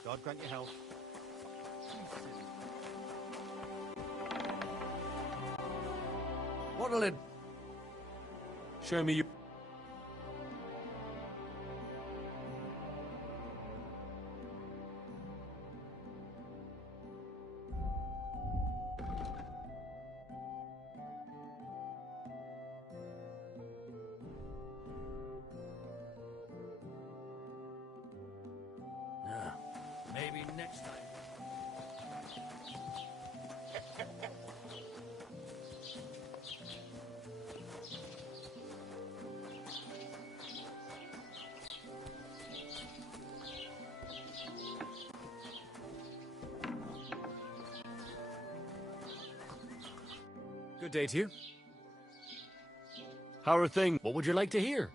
God grant you health. What'll it... Show me you. Maybe next time. Good day to you. How are things? What would you like to hear?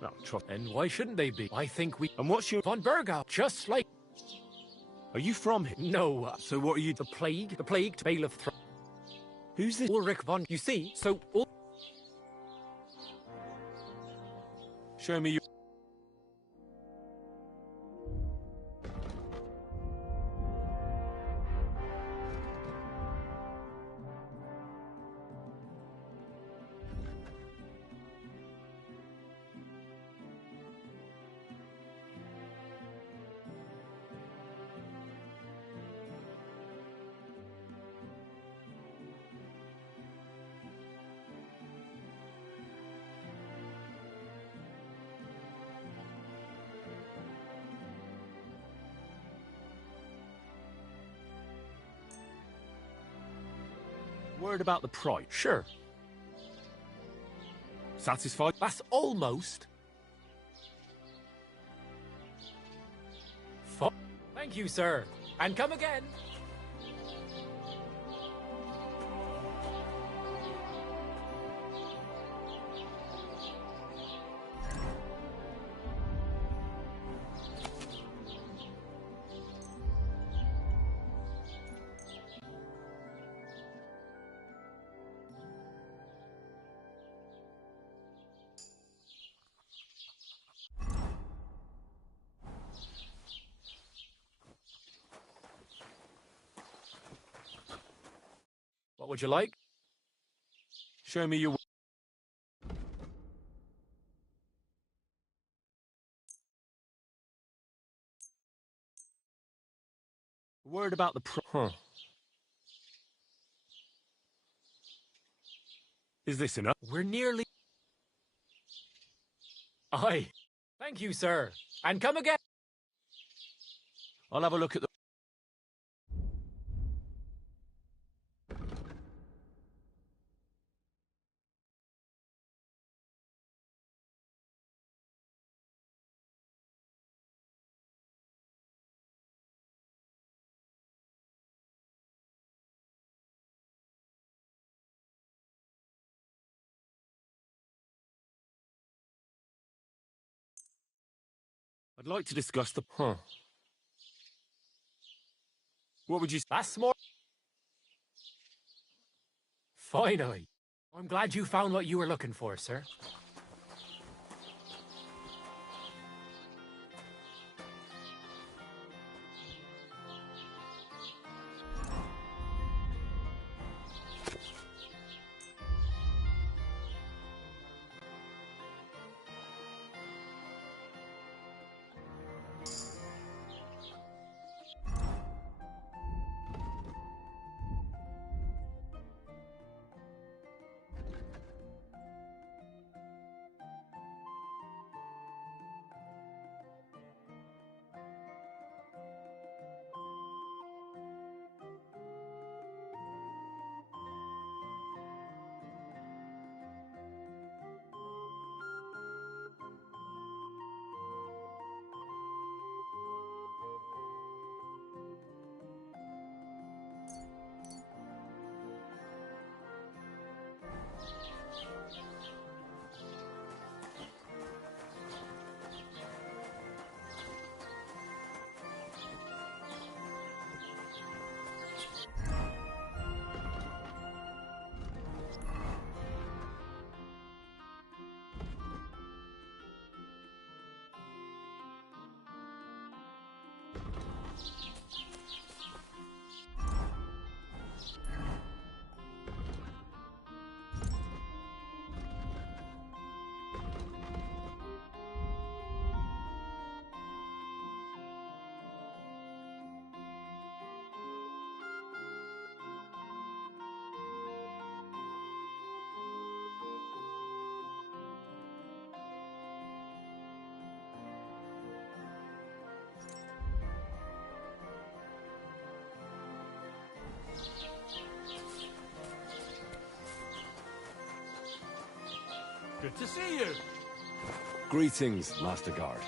No, trust. And why shouldn't they be? I think we... And what's your... Von Burgau, just like... Are you from here? No, So what are you... The plague, bailiff... Who's this? Ulrich von... You see, so... Show me you. Word about the price. Sure. Satisfied? That's almost... Thank you, sir. And come again. What would you like? Show me your... Word about the Huh. Is this enough? We're nearly... Aye. Thank you, sir. And come again. I'll have a look at the... I'd like to discuss the... What would you... That's more... Finally. I'm glad you found what you were looking for, sir. Good to see you. Greetings, Master Guard.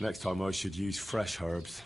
Next time I should use fresh herbs.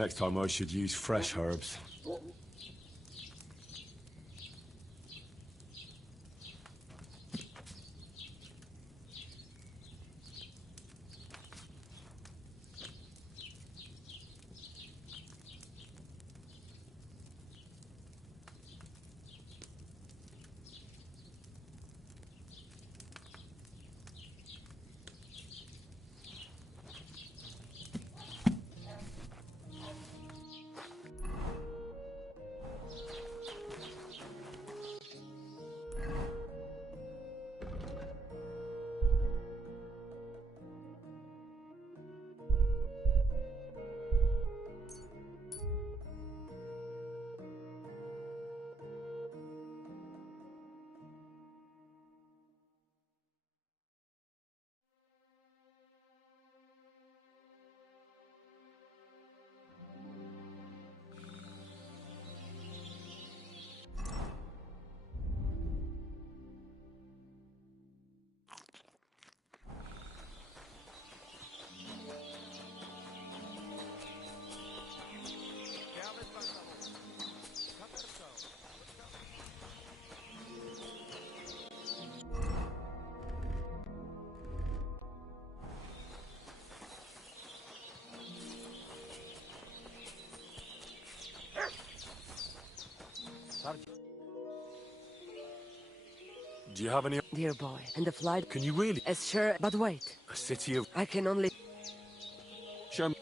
Next time I should use fresh herbs. Do you have any... Dear boy, and the flight... Can you really... As sure... But wait. A city of... I can only... Show me...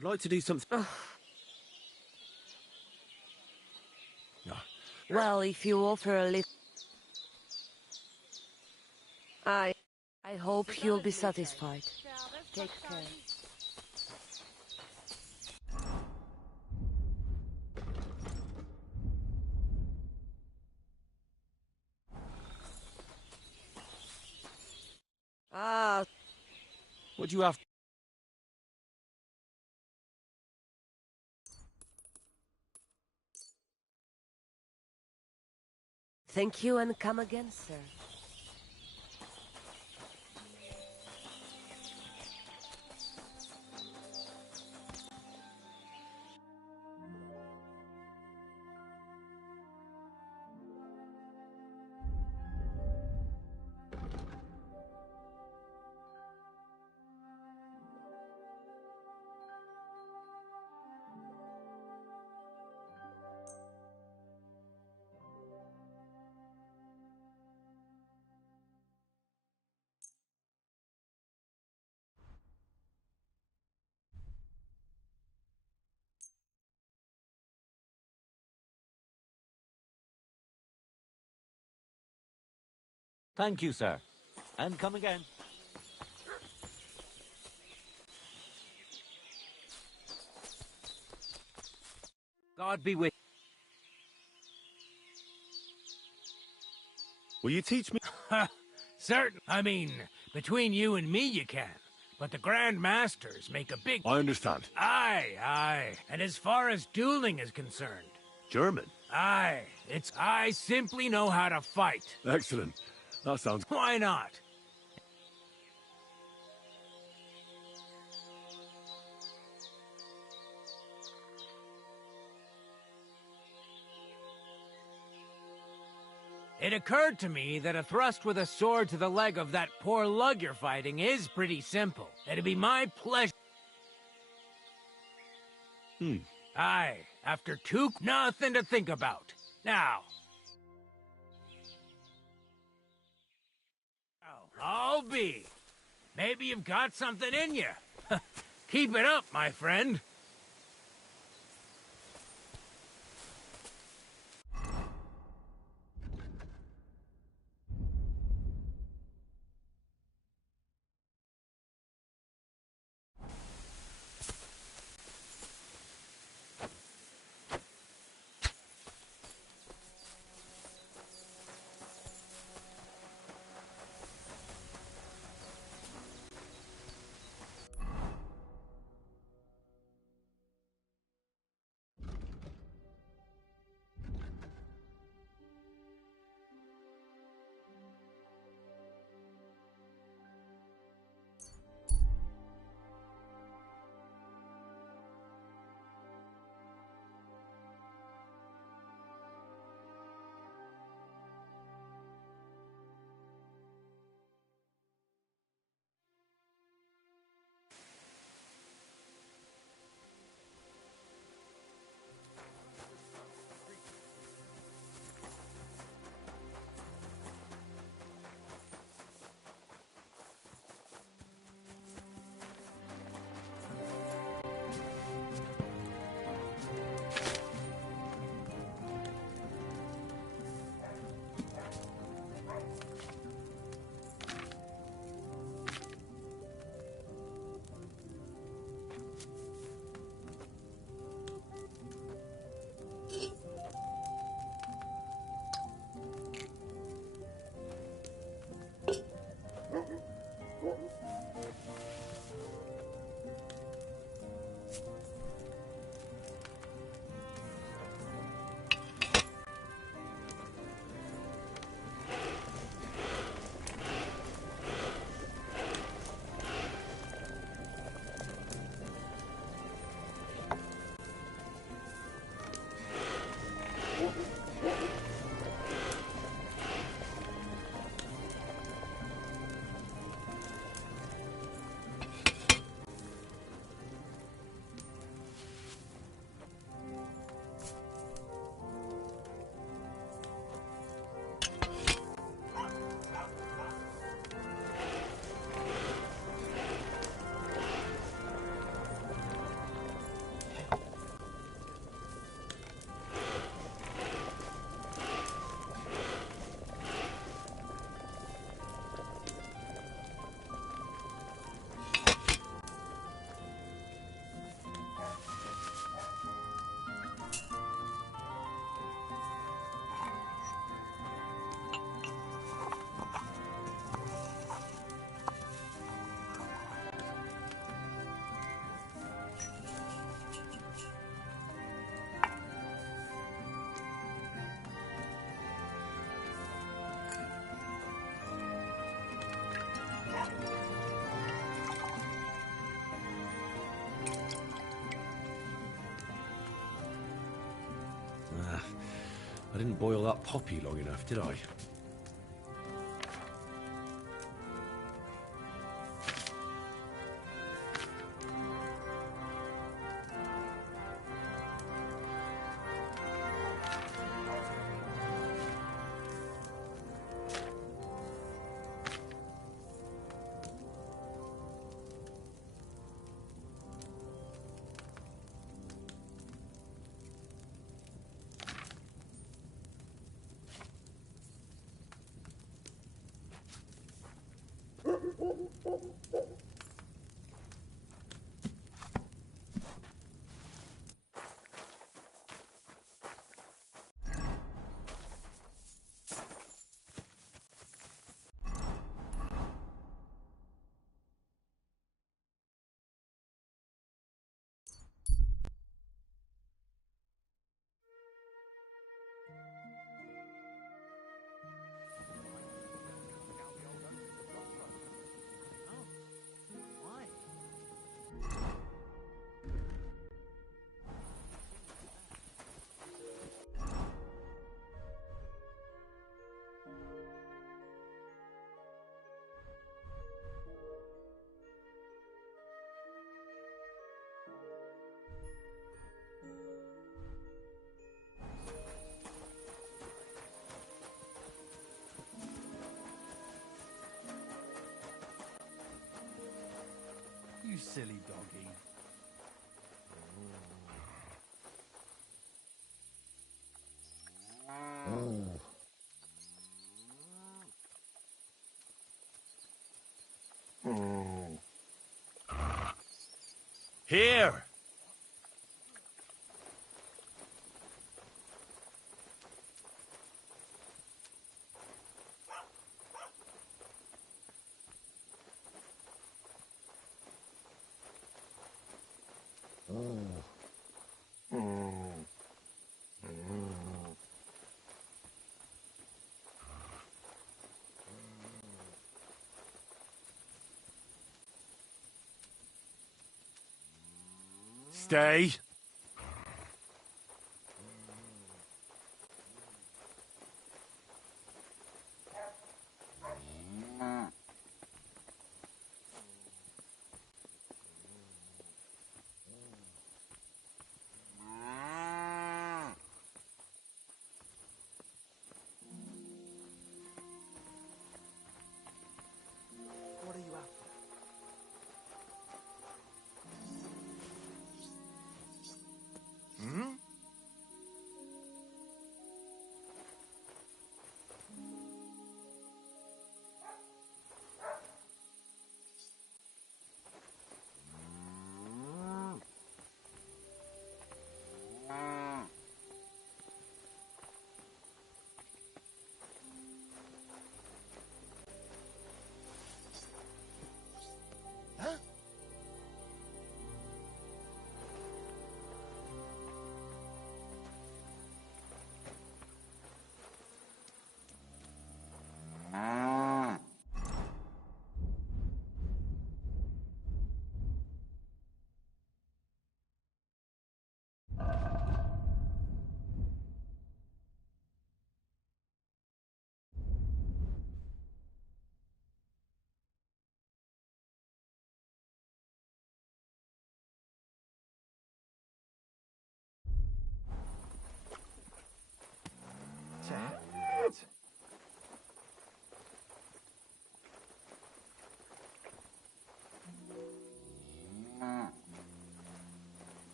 I'd like to do something... Well, if you offer a little... I hope you'll be satisfied. Take care. Ah. What do you have? Thank you and come again, sir. Thank you, sir. And come again. God be with Will you teach me? Certain. I mean, between you and me you can. But the Grand Masters make a big... I understand. Aye, aye. And as far as dueling is concerned... German? Aye. I simply know how to fight. Excellent. That sounds... Why not? It occurred to me that a thrust with a sword to the leg of that poor lug you're fighting is pretty simple. It'd be my pleasure. Aye, after two... Nothing to think about. Now... I'll be. Maybe you've got something in you. Keep it up, my friend. I didn't boil that poppy long enough, did I? You silly doggy. Here! Stay. What are you after?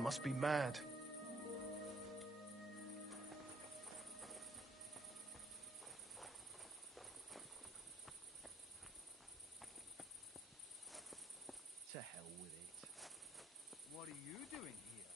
must be mad. To hell with it. What are you doing here?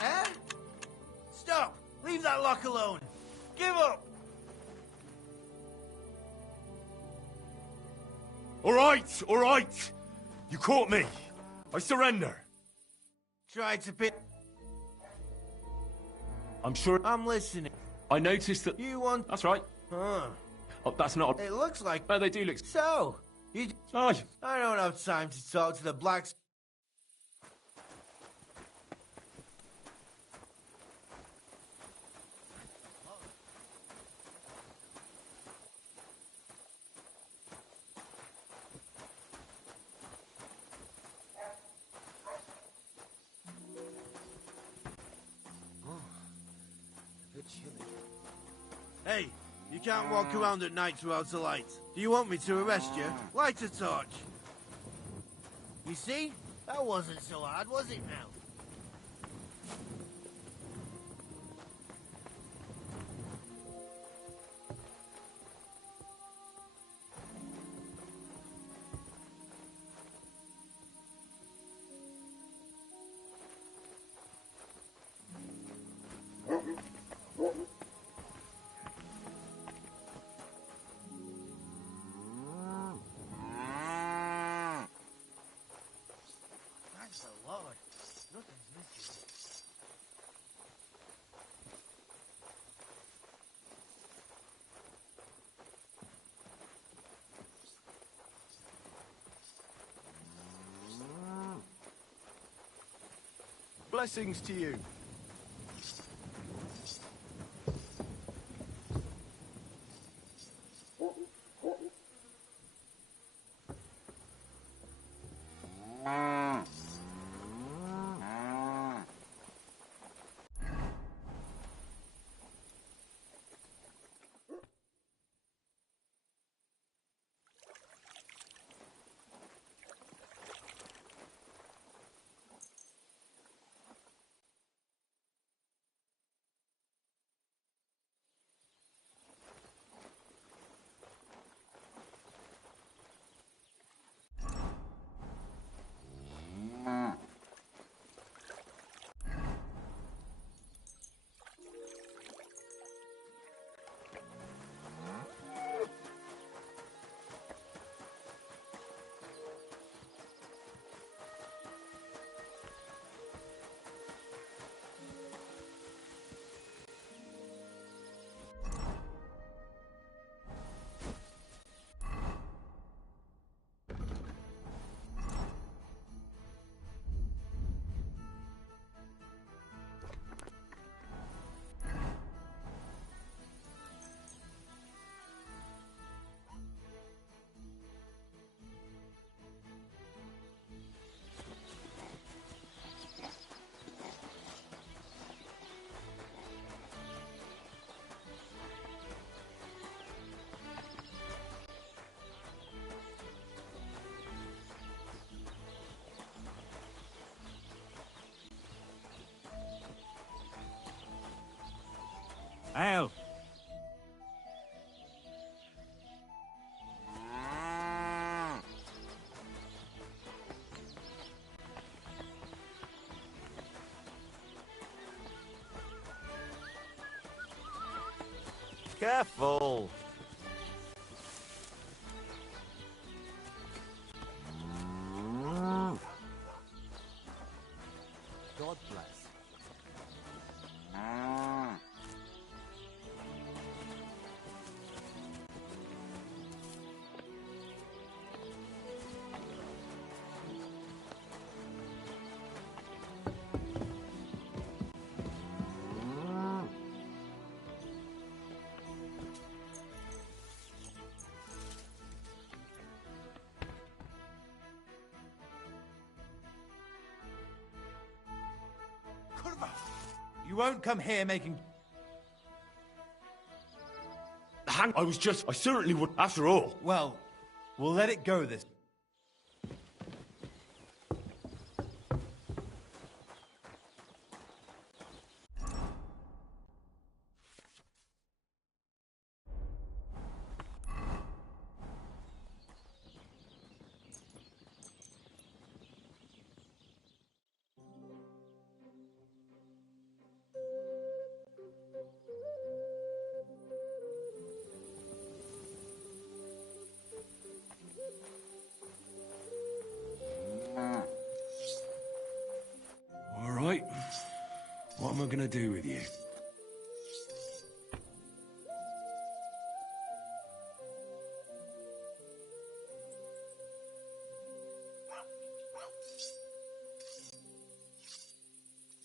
Eh? Stop! Leave that lock alone! Give up! All right! You caught me. I surrender. Try to pick... I'm sure... I'm listening. I noticed that... You want... That's right. Huh. Oh, that's not... It looks like... No, they do look... So, you... Oh. I don't have time to talk to the blacks... Hey, you can't walk around at night without a light. Do you want me to arrest you? Light a torch. You see? That wasn't so hard, was it now? Thanks a lot. Nothing's missing. Blessings to you. Al! Careful! God bless. You won't come here making... I certainly would, after all. Well, we'll let it go this... All right. What am I gonna do with you?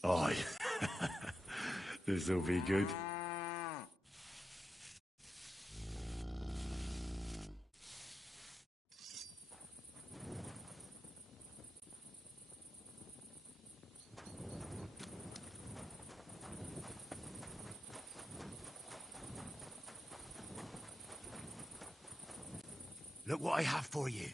Aye. This'll be good. Look what I have for you.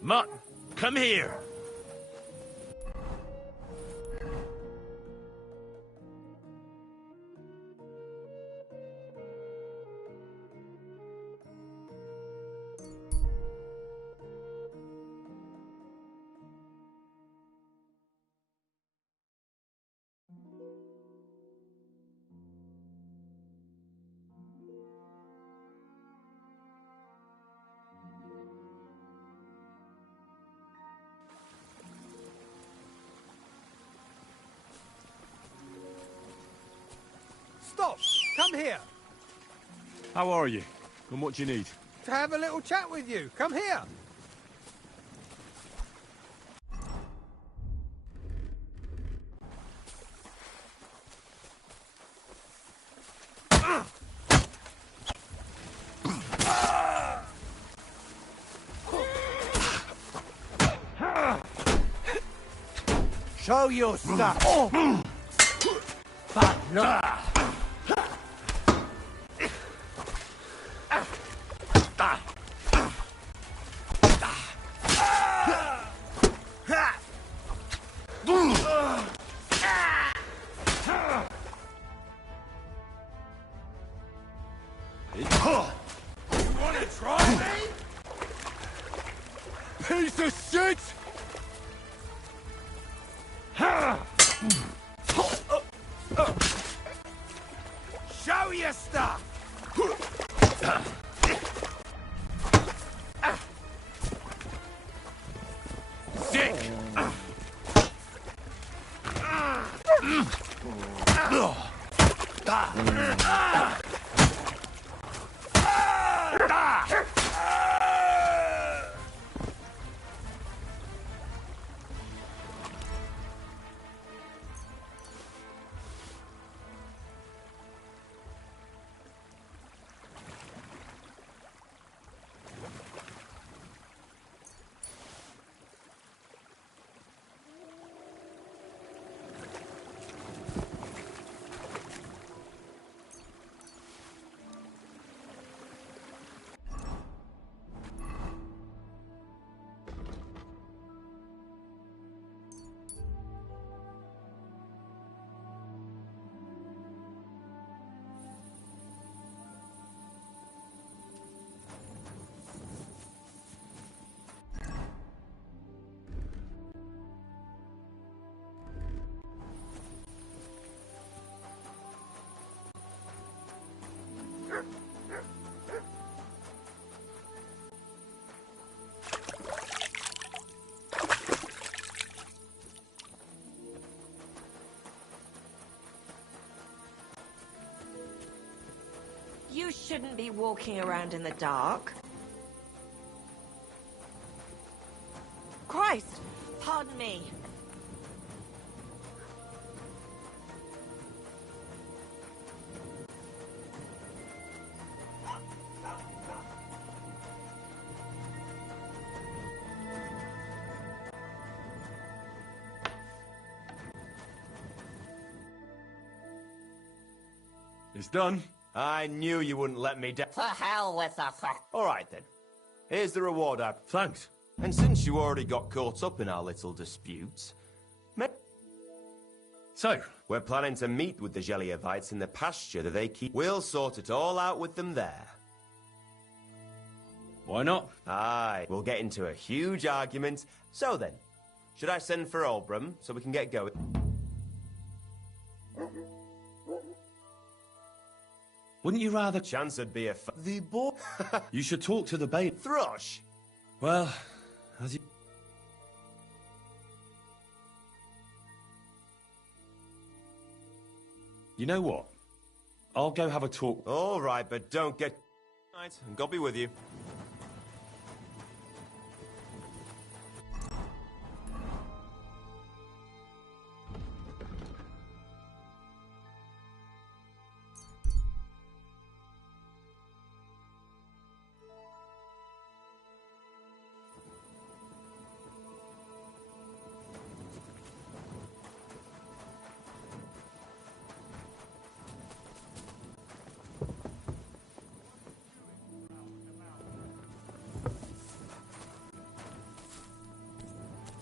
Mutt, come here. Stop! Come here! How are you? And what do you need? To have a little chat with you. Come here! Show your stuff! Bad luck! Piece of shit! Show your stuff! Sick! You shouldn't be walking around in the dark. Christ! Pardon me. It's done. I knew you wouldn't let me down. To hell with the fuck. All right, then. Here's the reward I... Thanks. And since you already got caught up in our little disputes... So? We're planning to meet with the Geliovites in the pasture that they keep... We'll sort it all out with them there. Why not? Aye, we'll get into a huge argument. So then, should I send for Olbram so we can get going? Wouldn't you rather... Chance would be a the boy... You should talk to the bait. Thrush! Well, as you... You know what? I'll go have a talk... All right, but don't get... Right, and God be with you.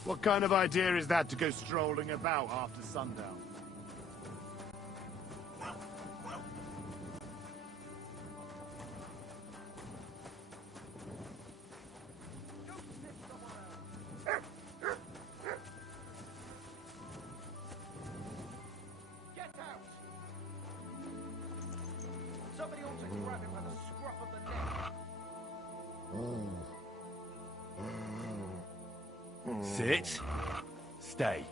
What kind of idea is that to go strolling about after sundown? Get out! Somebody ought to grab him by the scruff of the neck. Sit. Stay.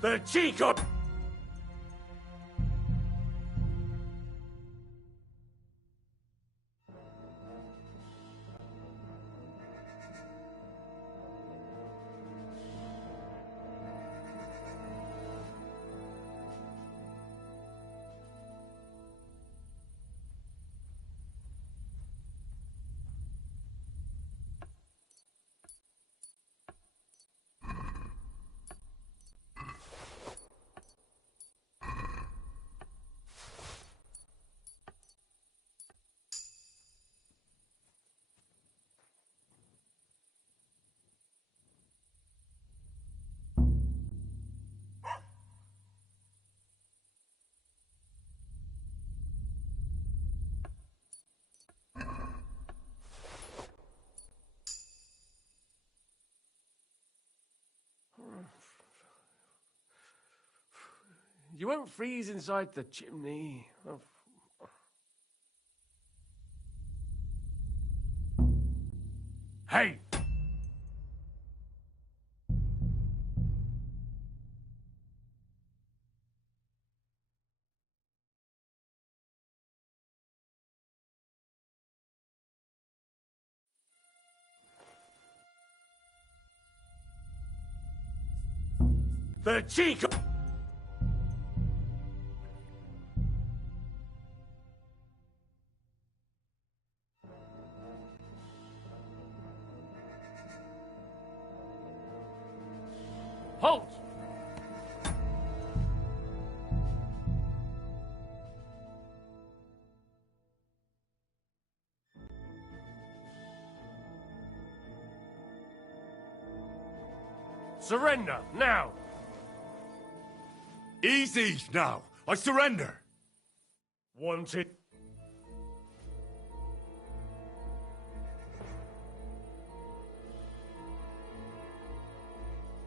The cheek of... You won't freeze inside the chimney. Oh. Hey! The cheek of... Halt! Surrender, now! Easy, now! I surrender! Wanted.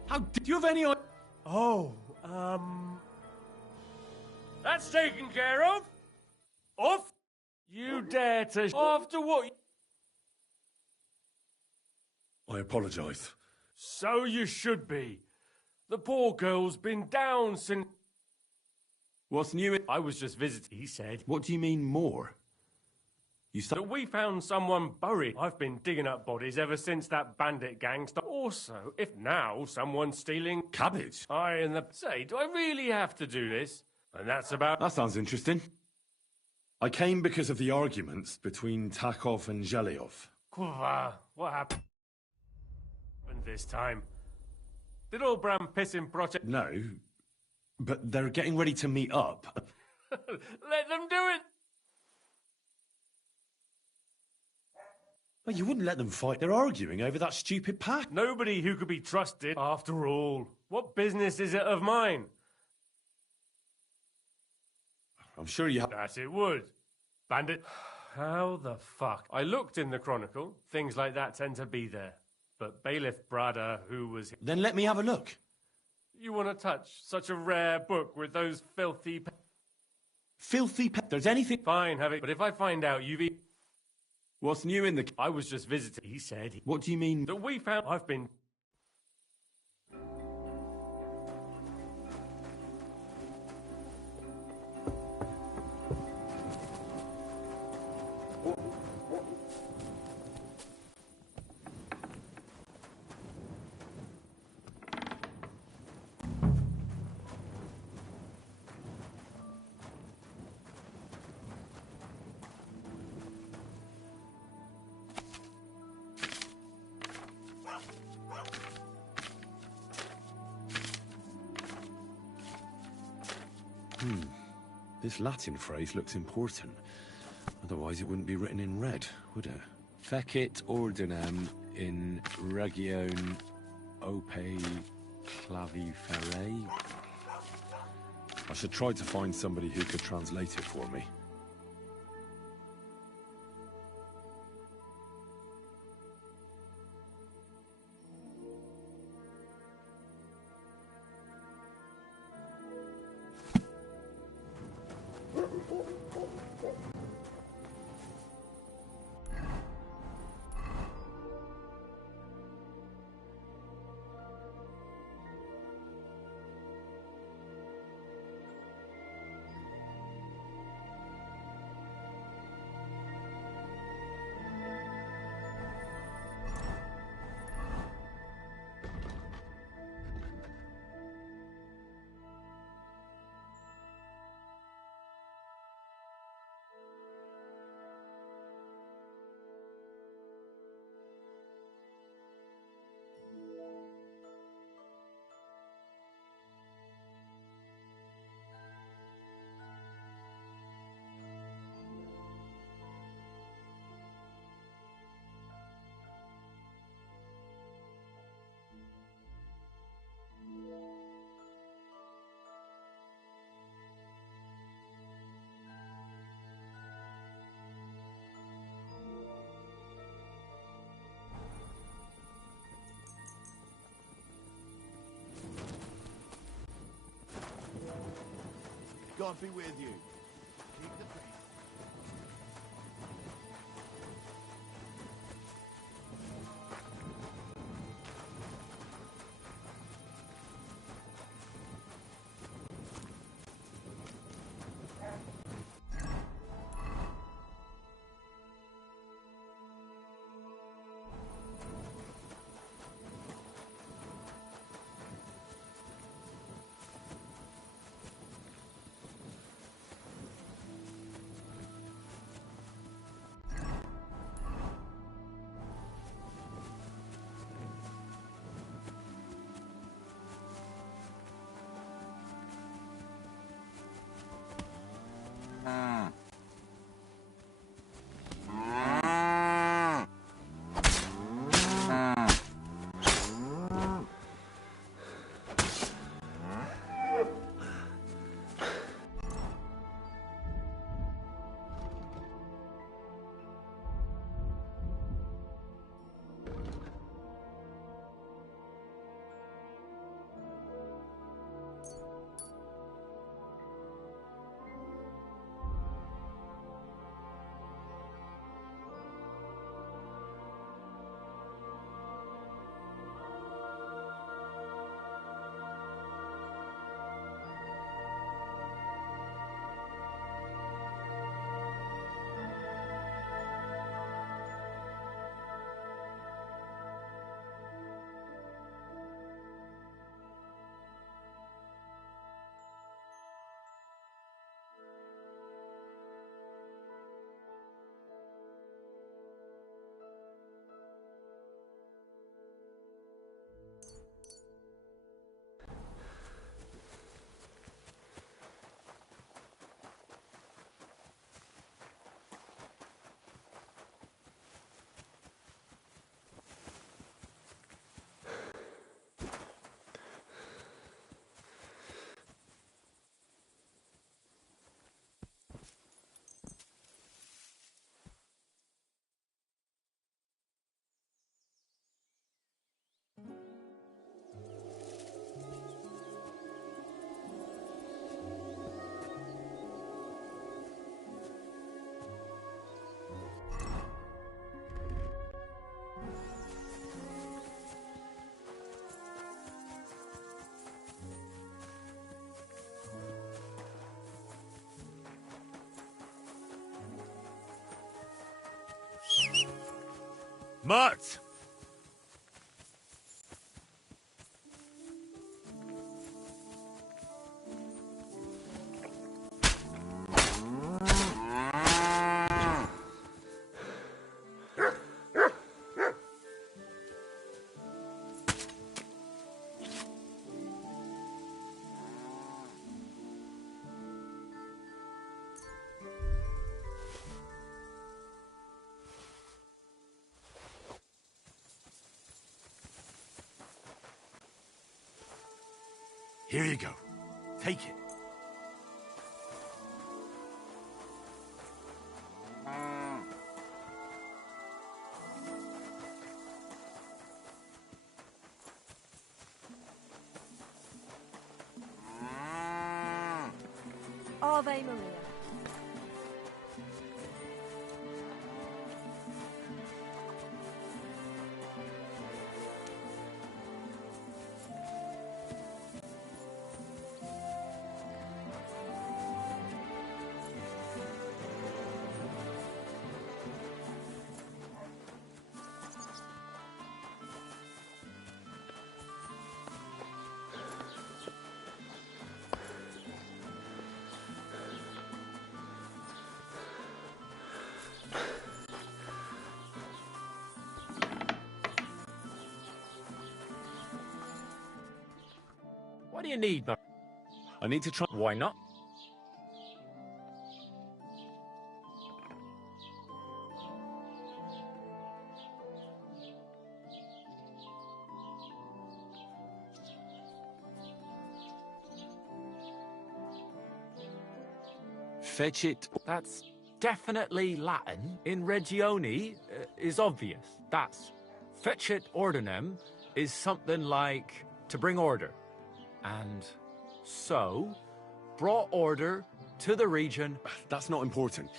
How did you have any idea? Oh, that's taken care of. Off. You dare to after what? I apologize. So you should be. The poor girl's been down since. What's new? I was just visiting, he said. What do you mean more? You said That we found someone buried. I've been digging up bodies ever since that bandit gang started. Also, if now someone's stealing cabbage. Say, do I really have to do this? And that's about. That sounds interesting. I came because of the arguments between Takov and Zhelyov. What happened this time? Did old Bram piss in project? No, but they're getting ready to meet up. Let them do it! Well, you wouldn't let them fight. They're arguing over that stupid pack. Nobody who could be trusted, after all. What business is it of mine? I'm sure you have. That it would. Bandit. How the fuck? I looked in the Chronicle. Things like that tend to be there. But Bailiff Brada, who was... Then let me have a look. You want to touch such a rare book with those filthy... There's anything... Fine, have it. But if I find out you've... What's new in the... I was just visiting, he said. What do you mean? That we found... I've been... This Latin phrase looks important. Otherwise it wouldn't be written in red, would it? Fecit ordinem in region ope claviferae. I should try to find somebody who could translate it for me. God be with you. Keep the faith. Mutt! Here you go. Take it. Ave Maria. What do you need, Mar- I need to try. Why not? Fetch it. That's definitely Latin. In Regione is obvious. That's fecit ordinem is something like to bring order. And so, brought order to the region. That's not important.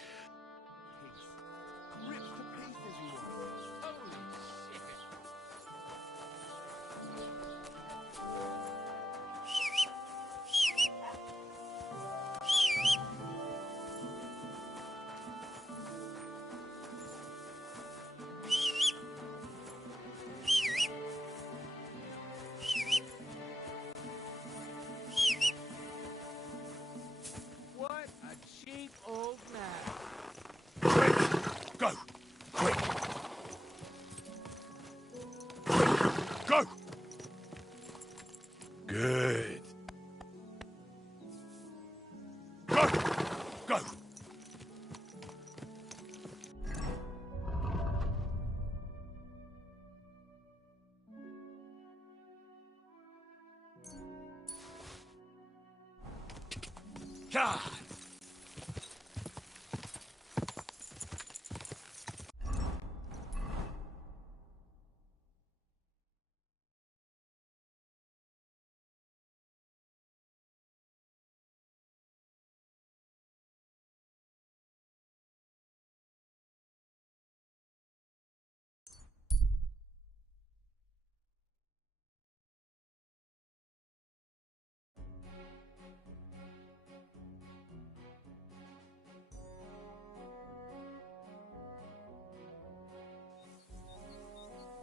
What a cheap old man. Go! Quick! Go! Good. Go! Go! God!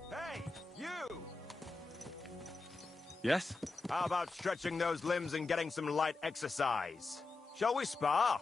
Hey, you! Yes? How about stretching those limbs and getting some light exercise? Shall we spar?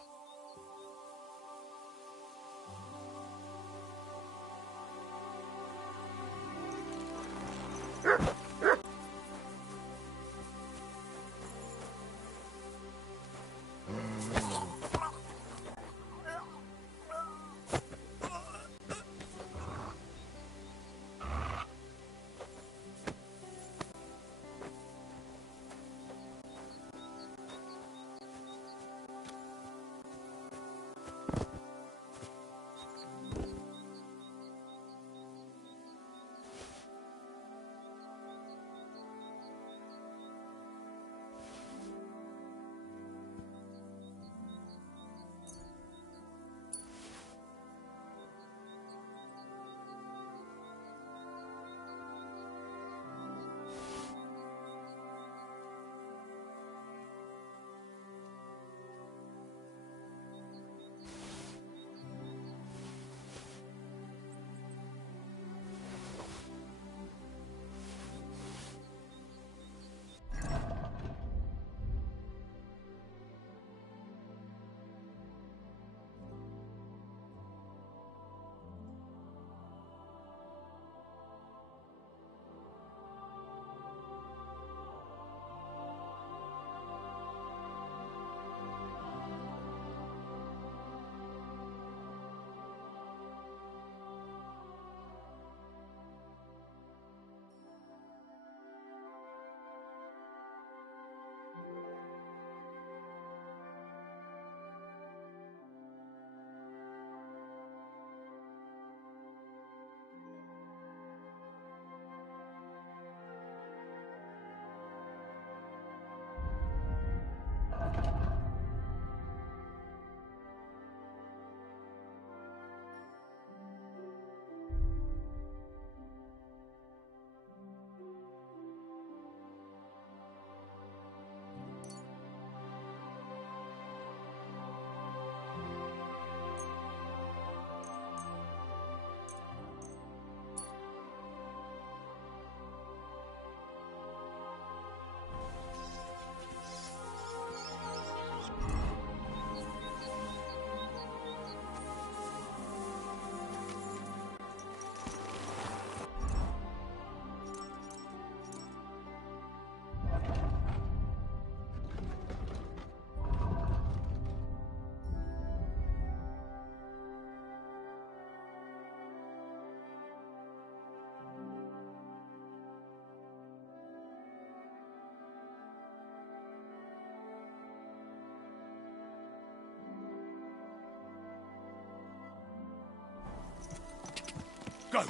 Go!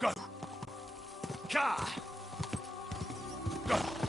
Go! Ka! Go!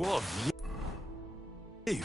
What you?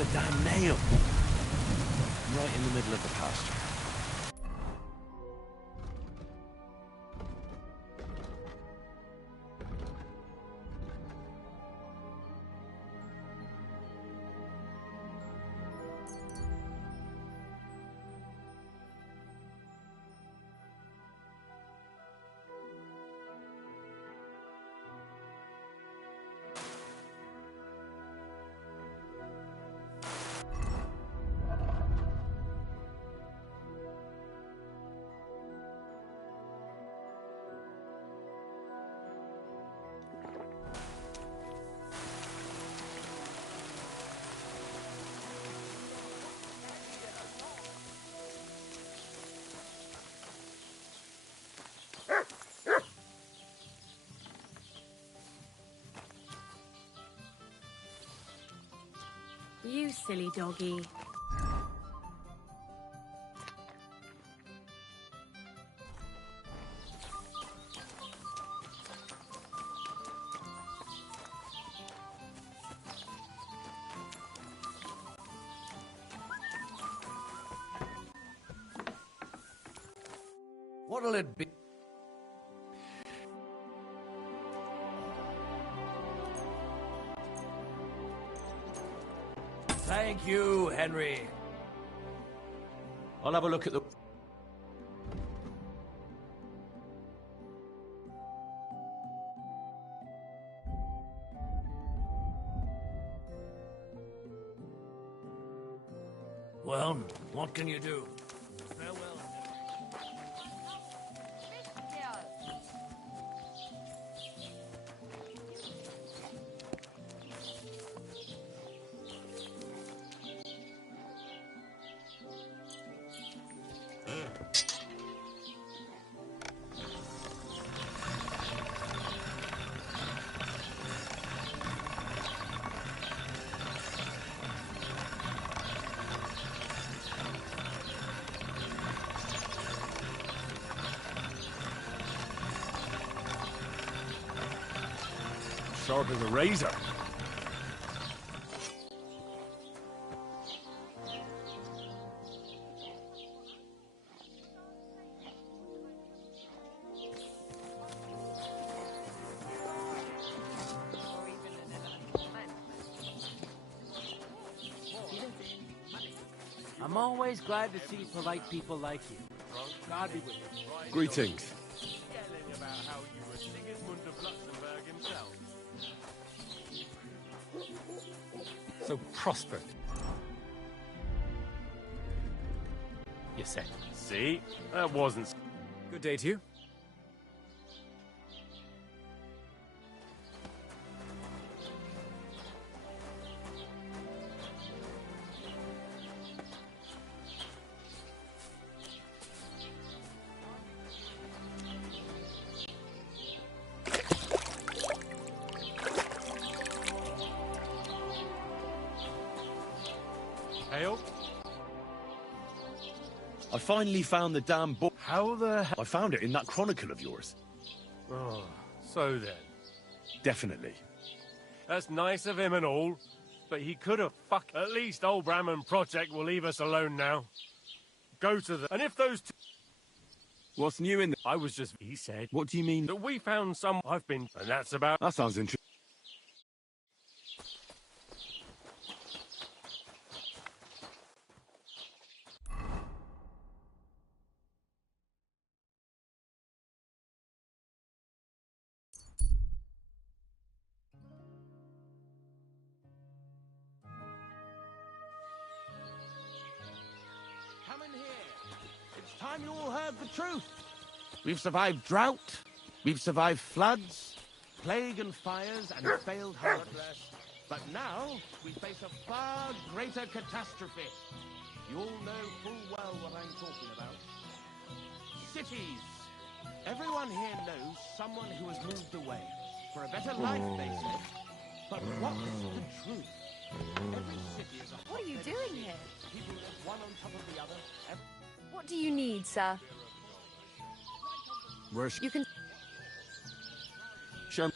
the damn nail. Right in the middle of the pasture. You silly doggy. What'll it be? Thank you, Henry. I'll have a look at the... Well, what can you do? Farewell. Sharp as a razor. I'm always glad to see polite people like you. God be with you. Greetings. So prospered. You say. See? That wasn't... Good day to you. Hail? I finally found the damn book. How the hell? I found it in that chronicle of yours. Oh, so then. Definitely. That's nice of him and all, but he could have At least old Bram Project will leave us alone now. Go to the... And if those two... What's new in the... I was just... He said... What do you mean? That we found some... I've been... And that's about... That sounds interesting. Come in here. It's time you all heard the truth. We've survived drought, we've survived floods, plague and fires, and failed harvests. But now, we face a far greater catastrophe. You all know full well what I'm talking about. Cities. Everyone here knows someone who has moved away. For a better life, they say. But what's the truth? Every city is a... What are you doing here? People live one on top of the other. What do you need, sir? Where's... You can... Show...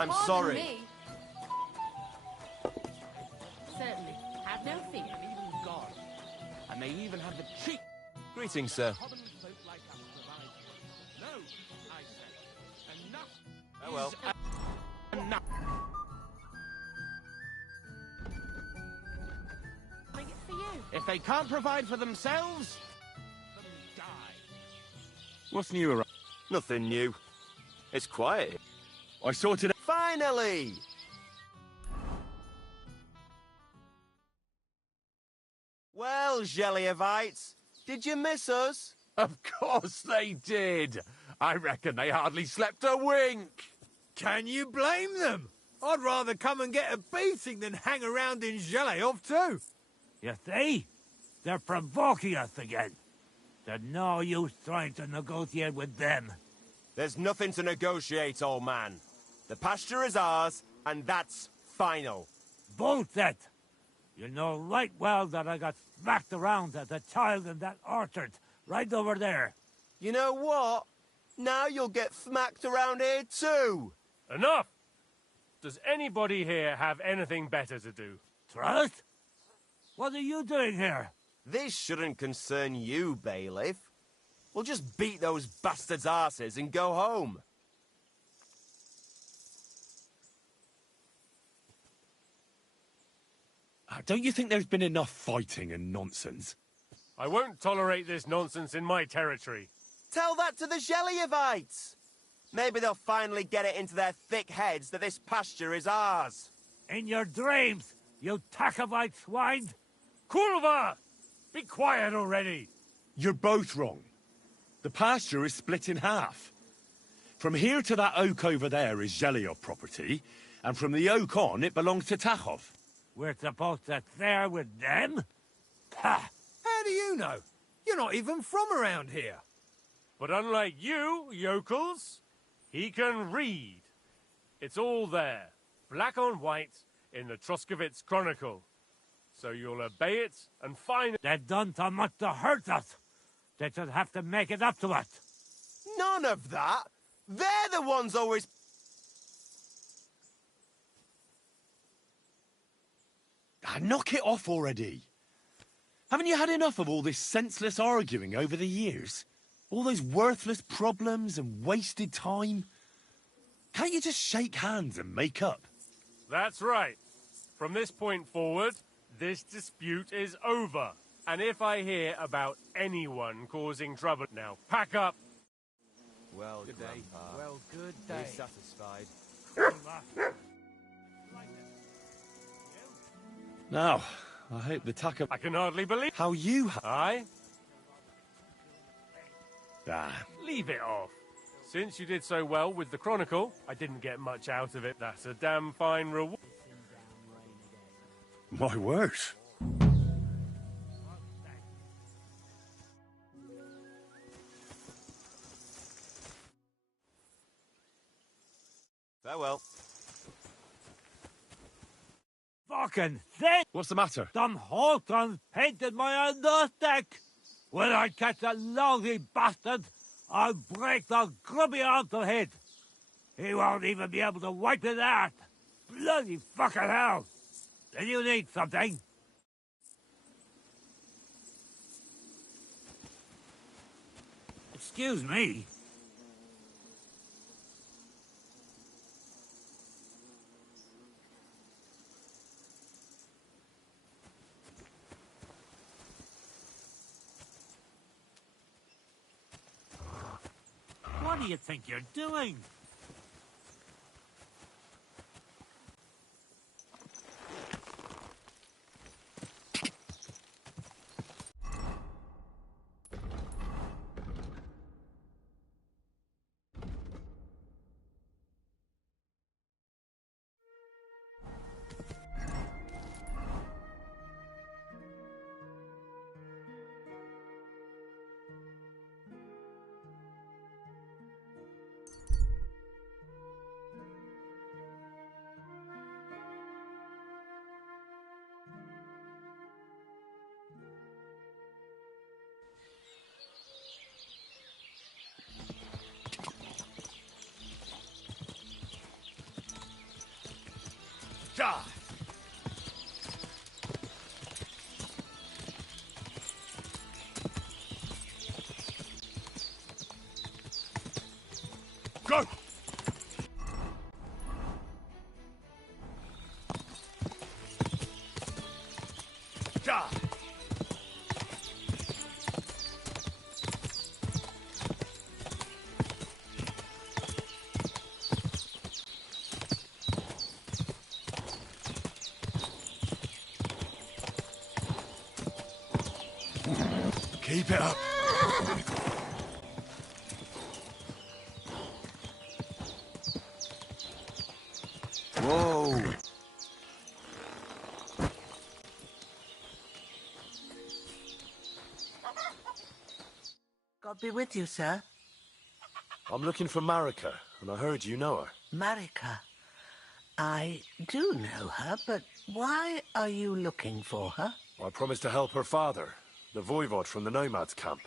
I'm Pardon sorry. me. Certainly. Have no fear. Even God. And they even have the cheek. Greetings, sir. Common folk like us provide. No, I say. Enough. Oh well. Enough. Bring it for you. If they can't provide for themselves, let them die. What's new around? Nothing new. It's quiet. I sorted. Finally! Well, Jelly-Evites, did you miss us? Of course they did. I reckon they hardly slept a wink. Can you blame them? I'd rather come and get a beating than hang around in Zheleov too. You see? They're provoking us again. There's no use trying to negotiate with them. There's nothing to negotiate, old man. The pasture is ours, and that's final. Bullshit! You know right well that I got smacked around as a child in that orchard, right over there. You know what? Now you'll get smacked around here too. Enough! Does anybody here have anything better to do? Trust? What are you doing here? This shouldn't concern you, bailiff. We'll just beat those bastards' asses and go home. Don't you think there's been enough fighting and nonsense? I won't tolerate this nonsense in my territory. Tell that to the Jelly-Evites. Maybe they'll finally get it into their thick heads that this pasture is ours. In your dreams, you Takavite swine! Kurva! Be quiet already! You're both wrong. The pasture is split in half. From here to that oak over there is Zheleov property, and from the oak on, it belongs to Tachov. We're supposed to share with them? Ha! How do you know? You're not even from around here. But unlike you, yokels, he can read. It's all there, black on white, in the Troskovitz Chronicle. So you'll obey it and find it. They've done so much to hurt us. They should have to make it up to us. None of that. They're the ones always... Knock it off already. Haven't you had enough of all this senseless arguing over the years? All those worthless problems and wasted time? Can't you just shake hands and make up? That's right. From this point forward, this dispute is over. And if I hear about anyone causing trouble, now pack up. Well, Good day. Grandpa. Well, good Be day. satisfied. Now, I hope the Taka... I can hardly believe... How you... Aye? Ah, Leave it off. Since you did so well with the Chronicle, I didn't get much out of it. That's a damn fine reward. my word. Farewell. Fucking thing! What's the matter? Some Holtons painted my understick! When I catch that lousy bastard, I'll break the grubby arms of head. He won't even be able to wipe his ass. Bloody fucking hell! Did you need something? Excuse me. What do you think you're doing? Die! Go! Die! Keep it up. Whoa! God be with you, sir. I'm looking for Marika, and I heard you know her. Marika. I do know her, but why are you looking for her? I promised to help her father, the voivod from the nomads camp.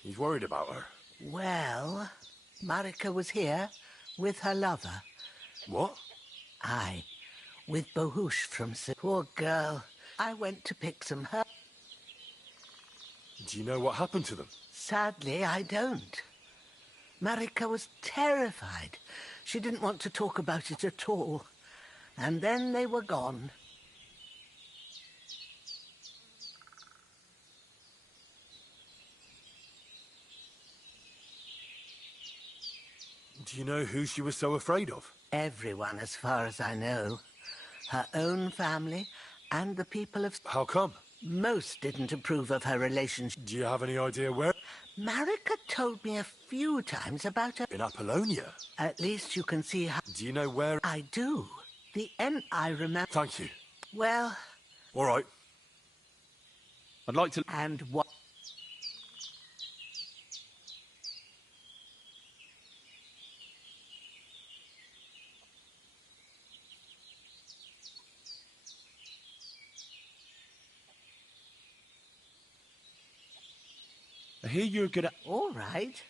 He's worried about her. Well, Marika was here with her lover. What? Aye, with Bohush from Poor girl. I went to pick some herbs. Do you know what happened to them? Sadly, I don't. Marika was terrified. She didn't want to talk about it at all. And then they were gone. Do you know who she was so afraid of? Everyone, as far as I know. Her own family and the people of... How come? Most didn't approve of her relationship. Do you have any idea where? Marika told me a few times about her... In Apollonia? At least you can see how... Do you know where? I do. The end I remember... Thank you. Well... All right. I'd like to... And what... I hear you're good at... All right.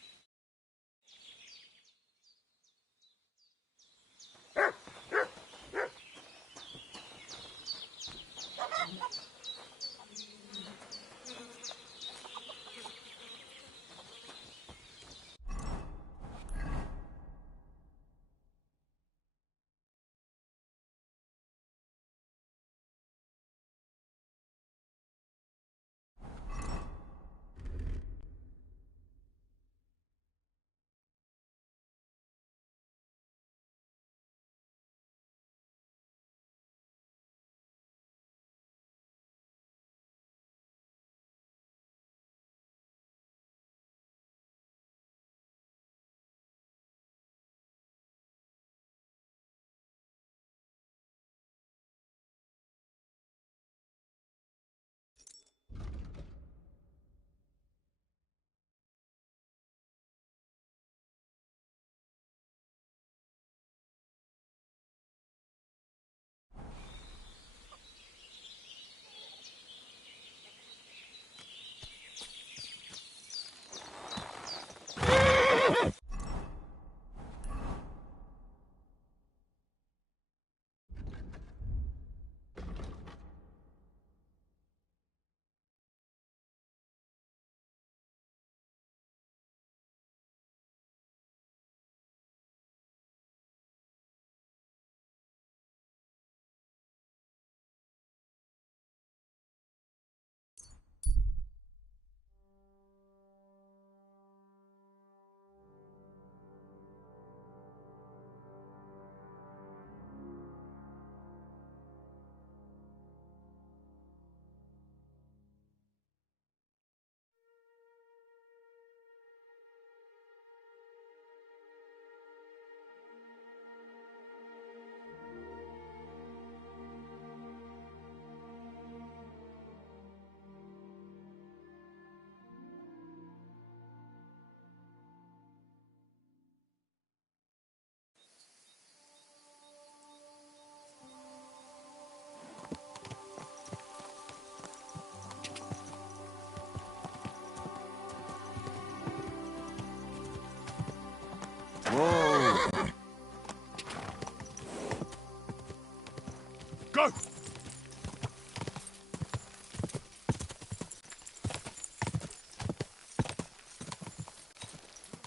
Go!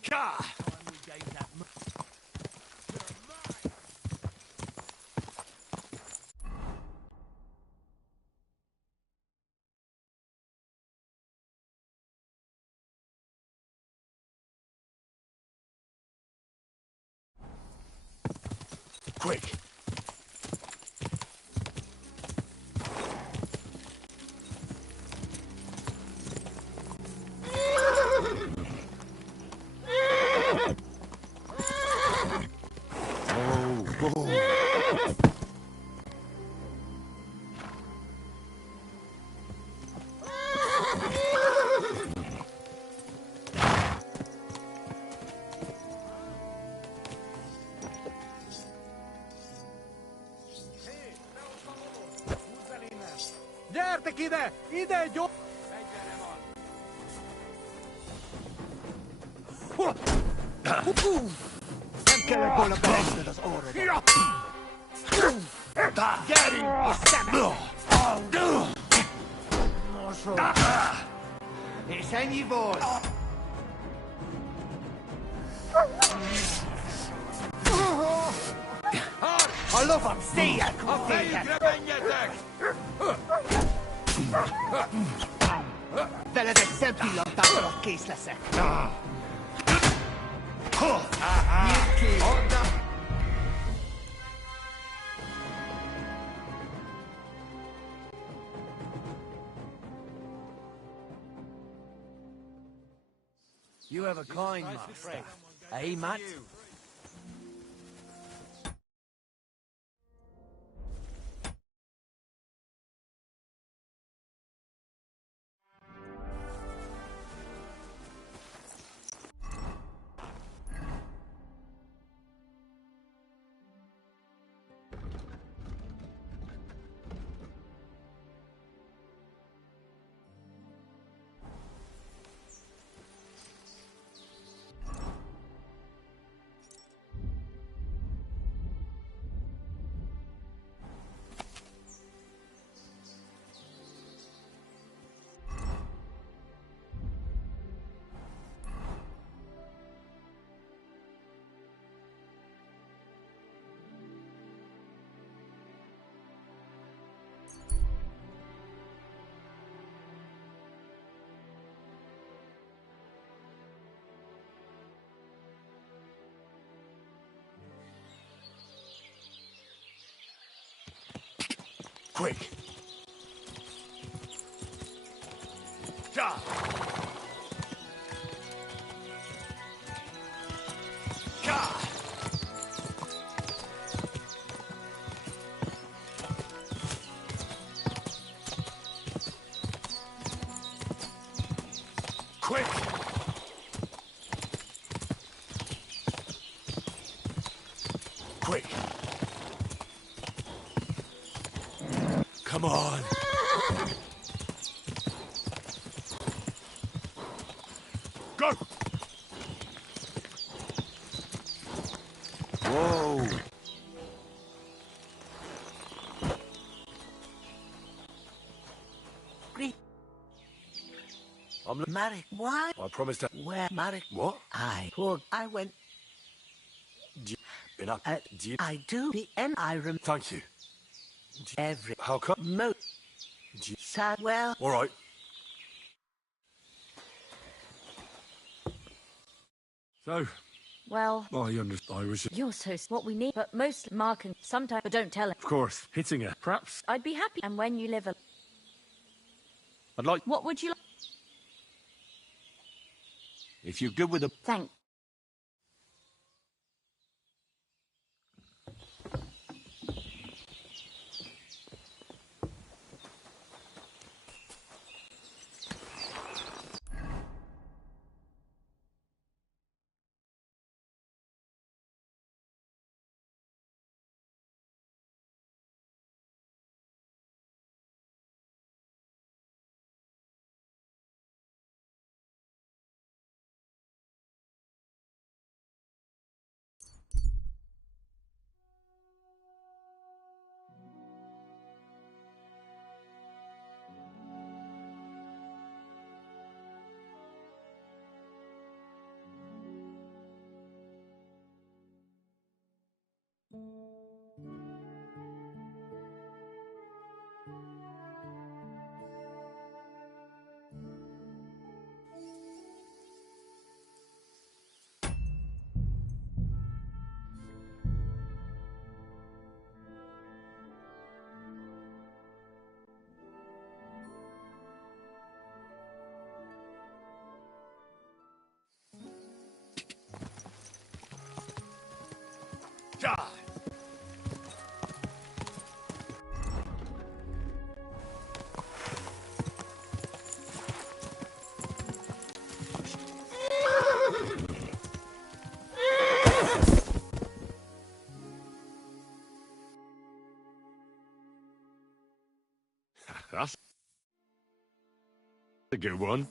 Gah! Quick! Gyertek ide! Ide, gyors! Nem kellett volna beesned az orrodba. Gyerünk, és szemet! És ennyi volt! A lovam széjjel A fejükre menjetek! Veled egy szempillantás alatt kész leszek. Nyitd ki! You have a coin, master. Eh, Matt? Quick! Ja! Ja! Quick! Quick! Come on! Go! Whoa! I'm Marek, why? I promised to... Where, Marek? What? I went... Been up... I do the end, I remember... Thank you. Every... How come? Sad, well... All right. So... Well... I understand. I was... You're so... What we need, but most Mark and sometimes... But don't tell him. Of course. Hitting her. Perhaps... I'd be happy. And when you live a... I'd like... What would you like? If you're good with the... Thank... That's a good one.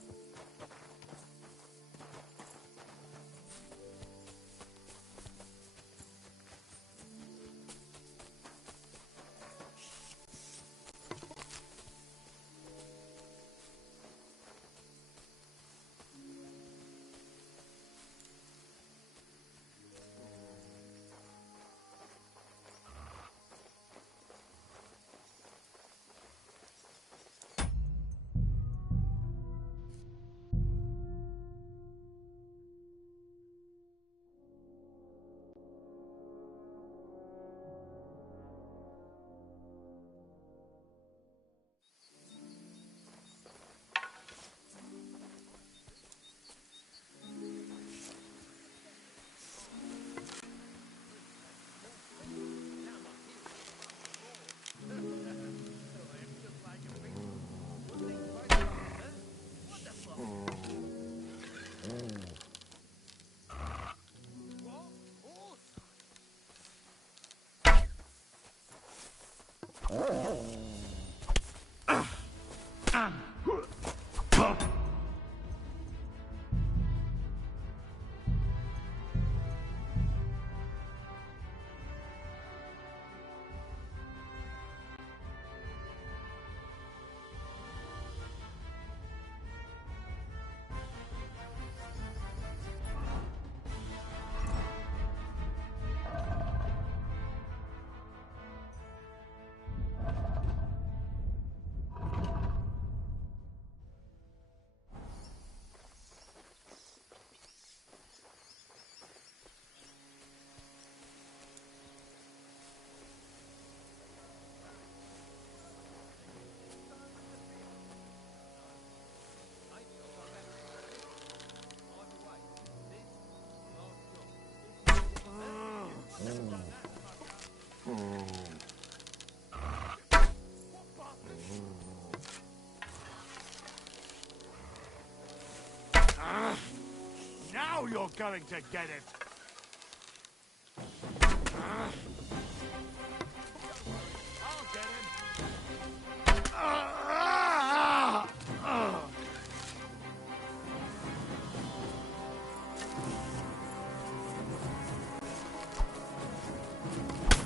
Now you're going to get it. I'll get him.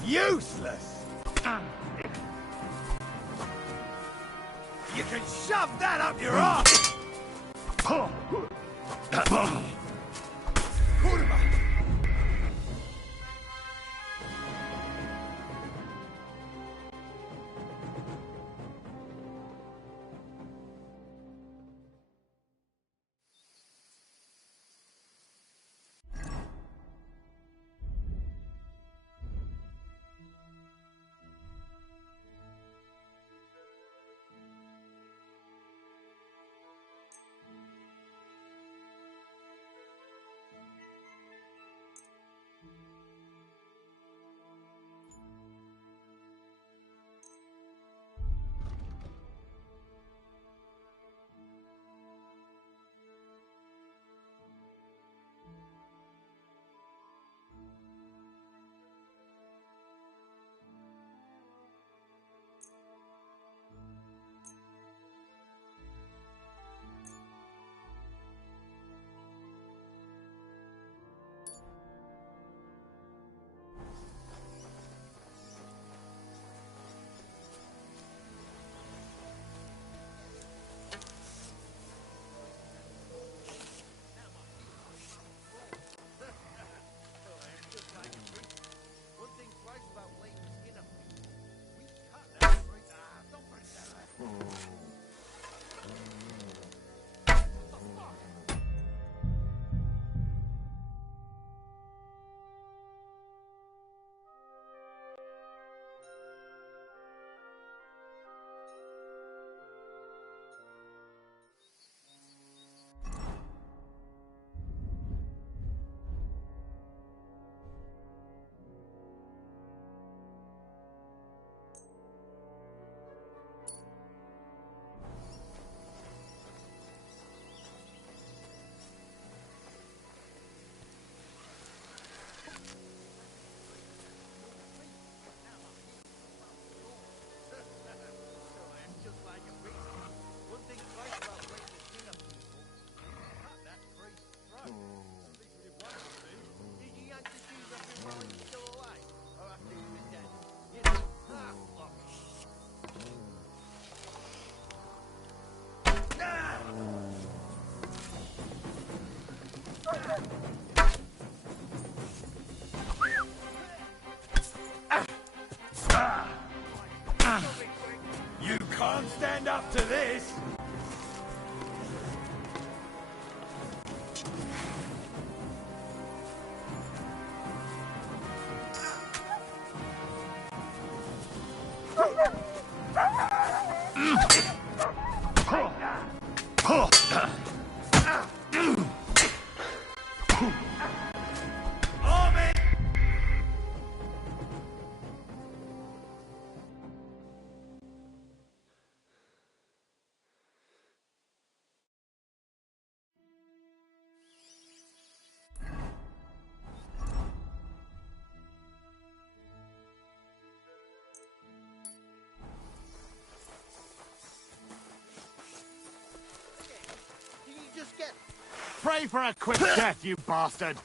Useless! You can shove that up your ass! can't stand up to this. Pray for a quick death, you bastard!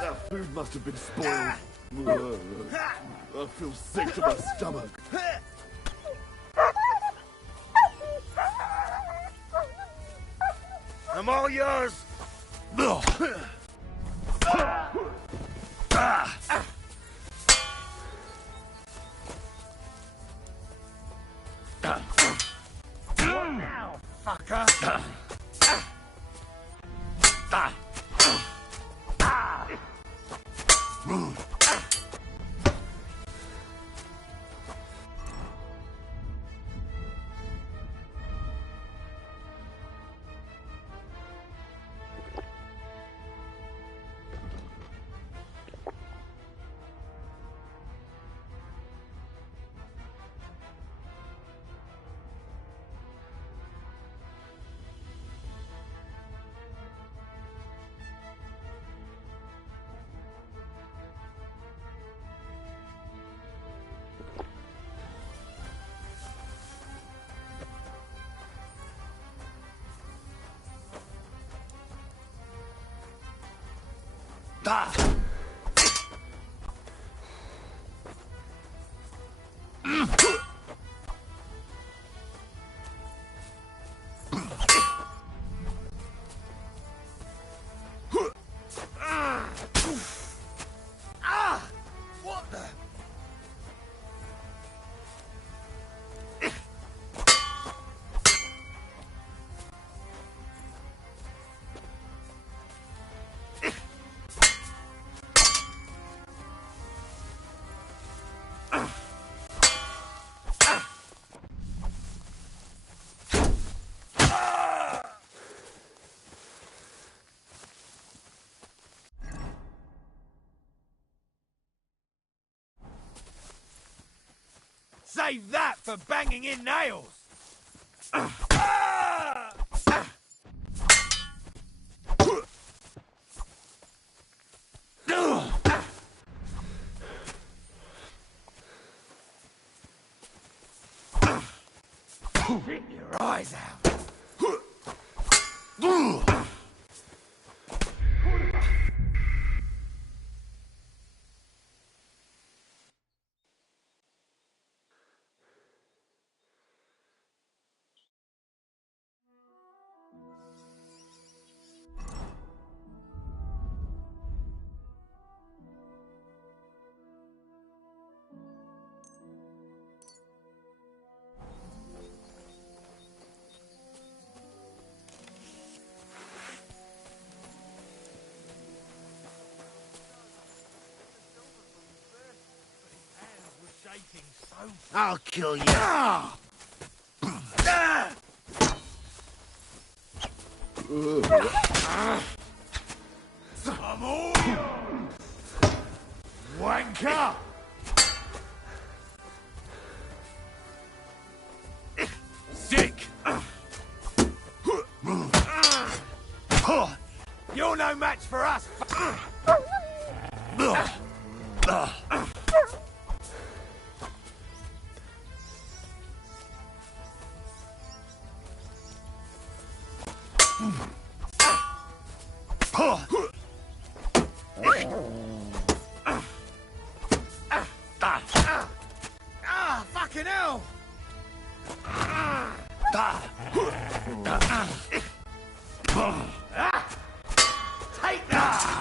That food must have been spoiled. I feel sick to my stomach. I'm all yours! What now, fucker? What the? Save that for banging in nails! Rip your eyes out! I'll kill you. I'm all yours! Wanker! Sick! You're no match for us! Fucking hell! Take that!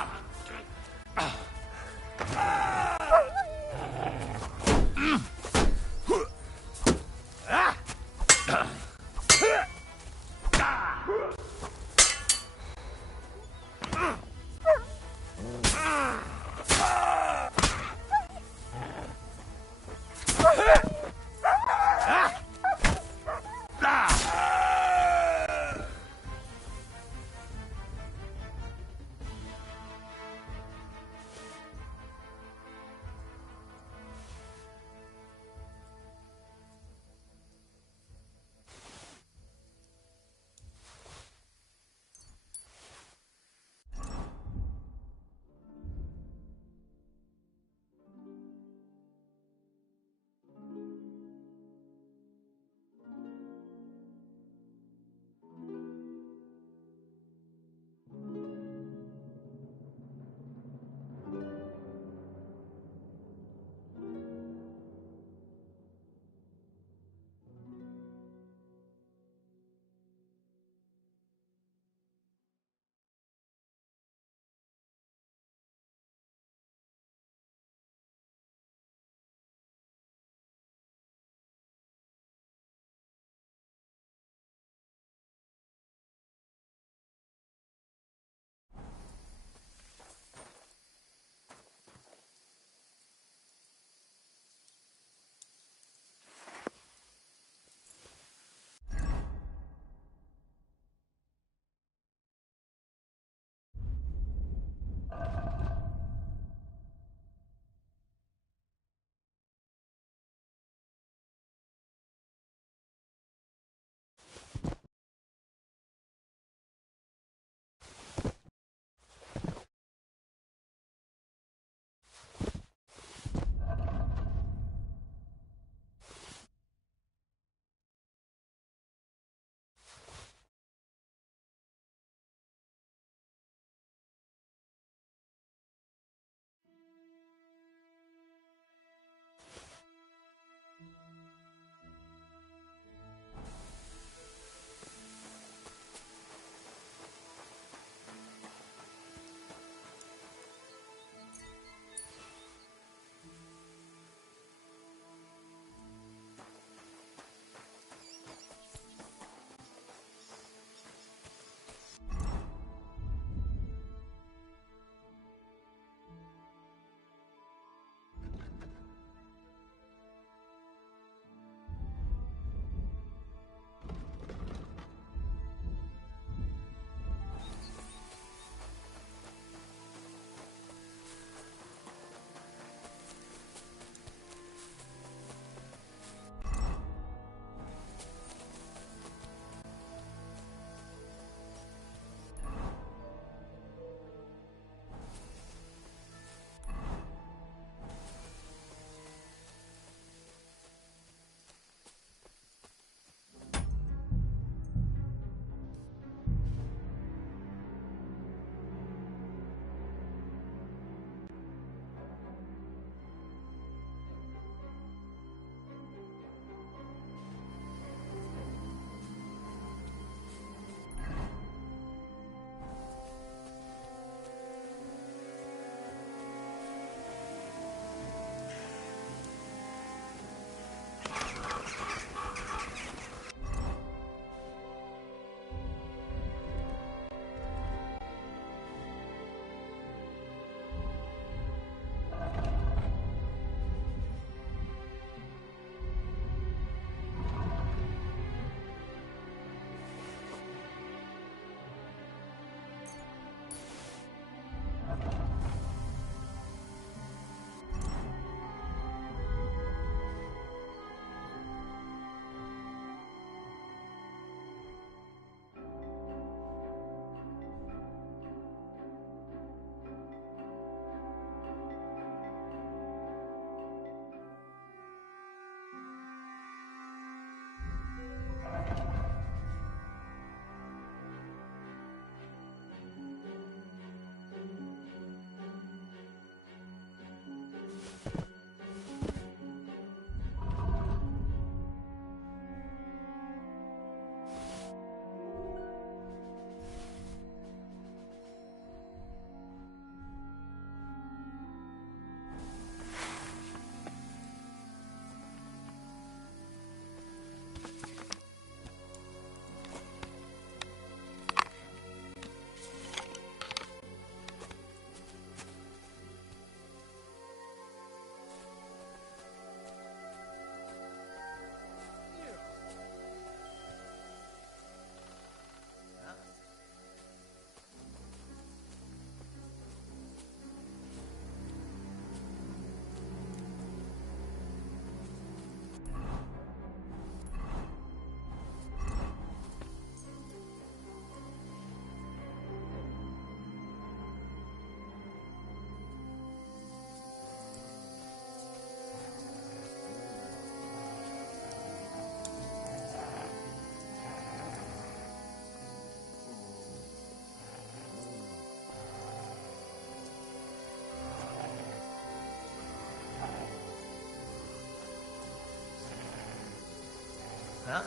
Huh?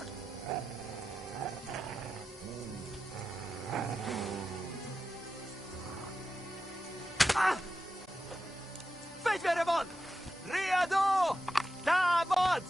Ah! Weź mnie remont! Riado! Dawod!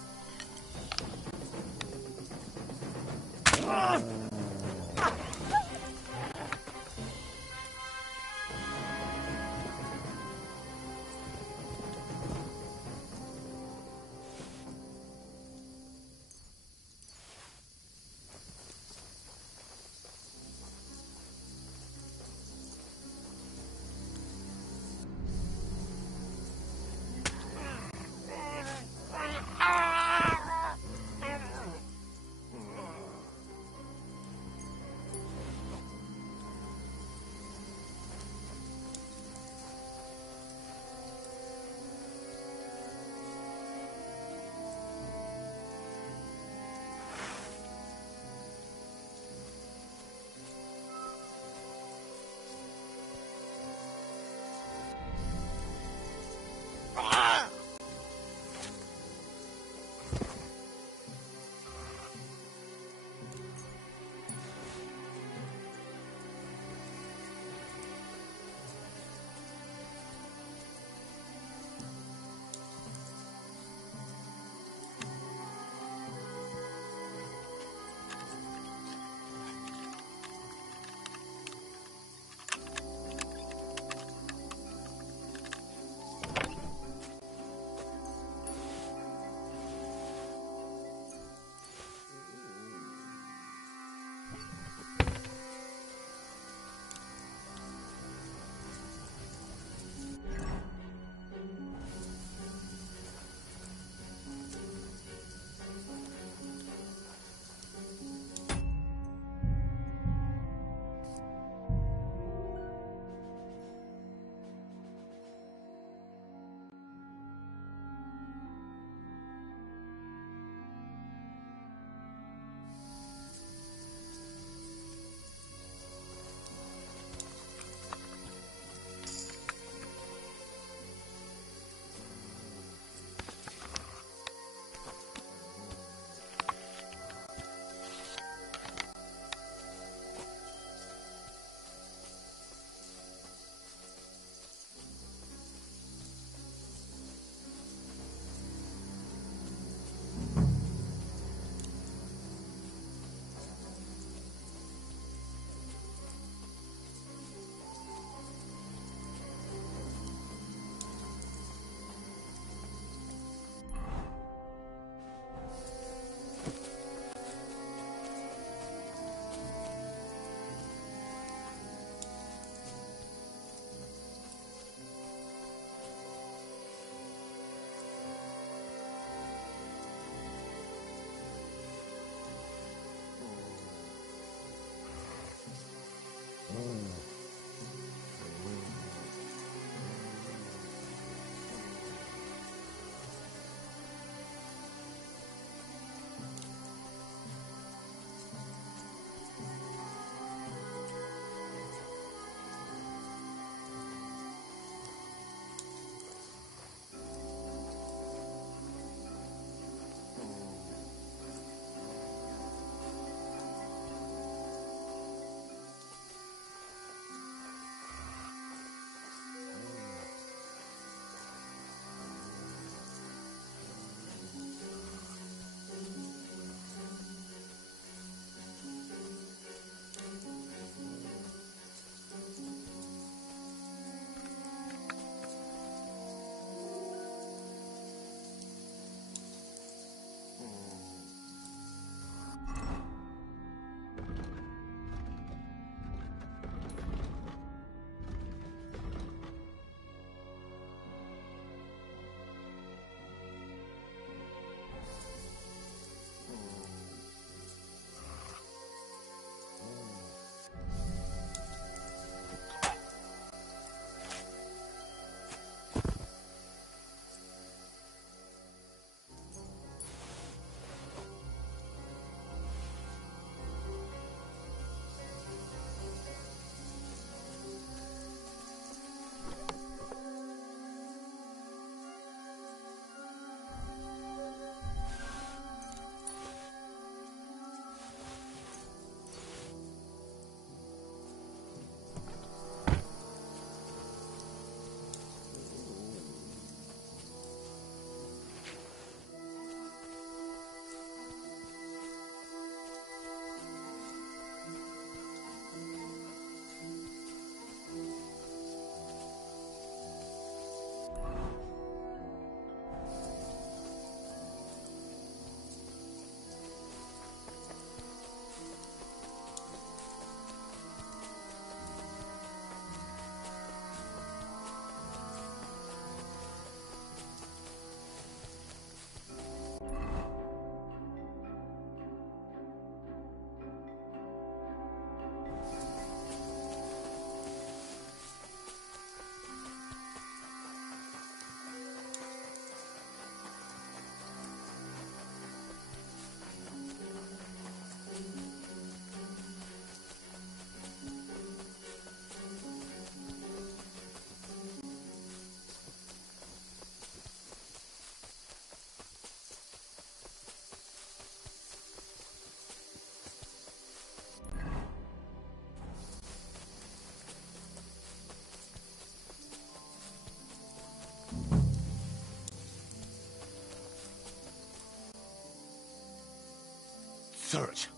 Search.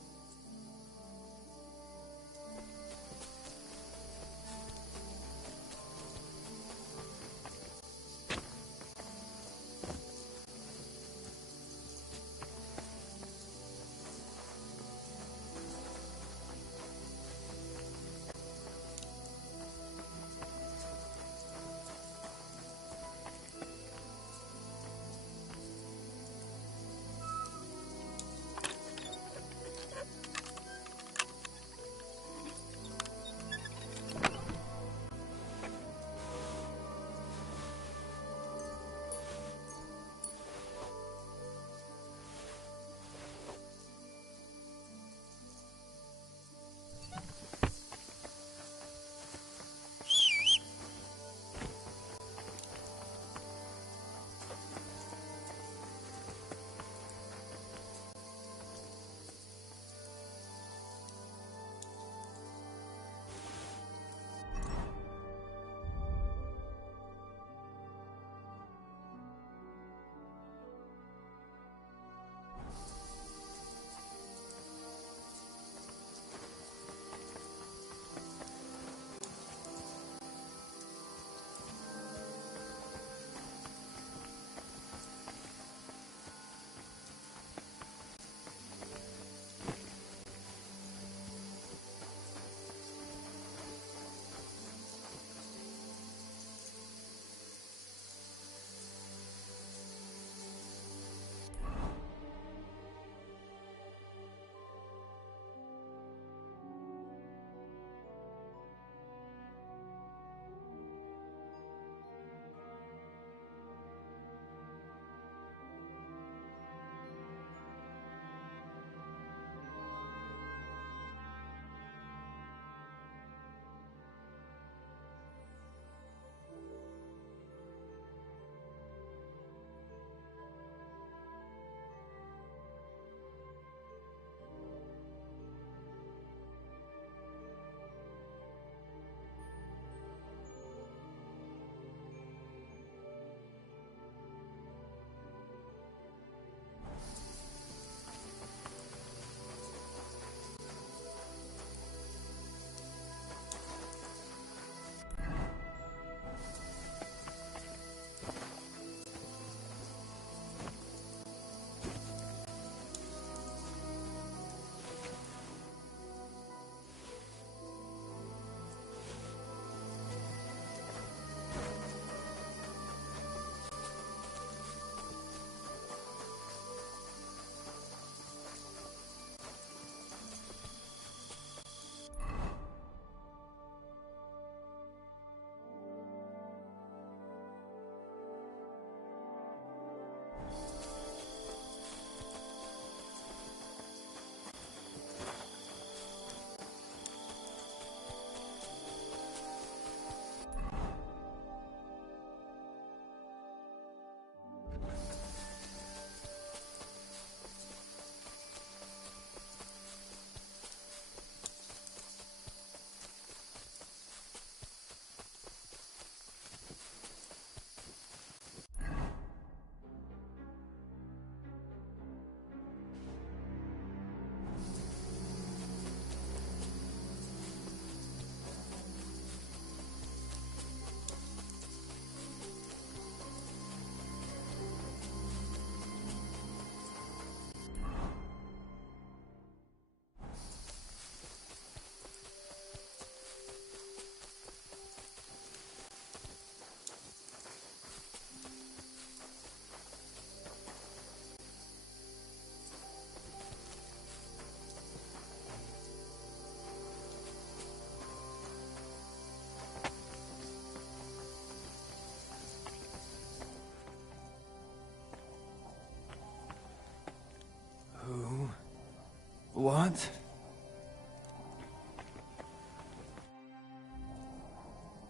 What?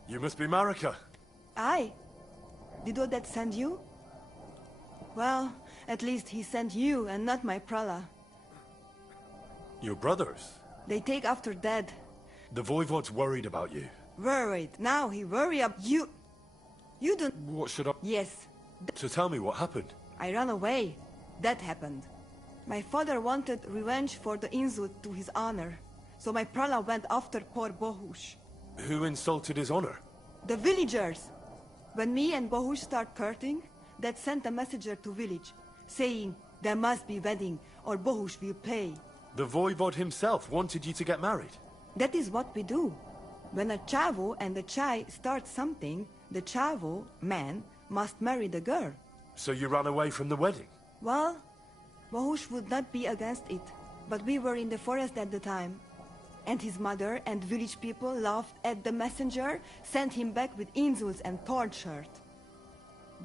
You must be Marika. Aye. Did Odette send you? Well, at least he sent you and not my prala. Your brothers? They take after dead. The Voivod's worried about you. Worried. Now he worry up you. You don't... What should I... Yes. So tell me what happened. I ran away. That happened. My father wanted revenge for the insult to his honor, so my prala went after poor Bohush. Who insulted his honor? The villagers! When me and Bohush start courting, Dad sent a messenger to village, saying there must be wedding or Bohush will pay. The voivod himself wanted you to get married. That is what we do. When a chavo and a chai start something, the chavo, man, must marry the girl. So you ran away from the wedding? Well, Bohush would not be against it, but we were in the forest at the time. And his mother and village people laughed at the messenger, sent him back with insults and tortured.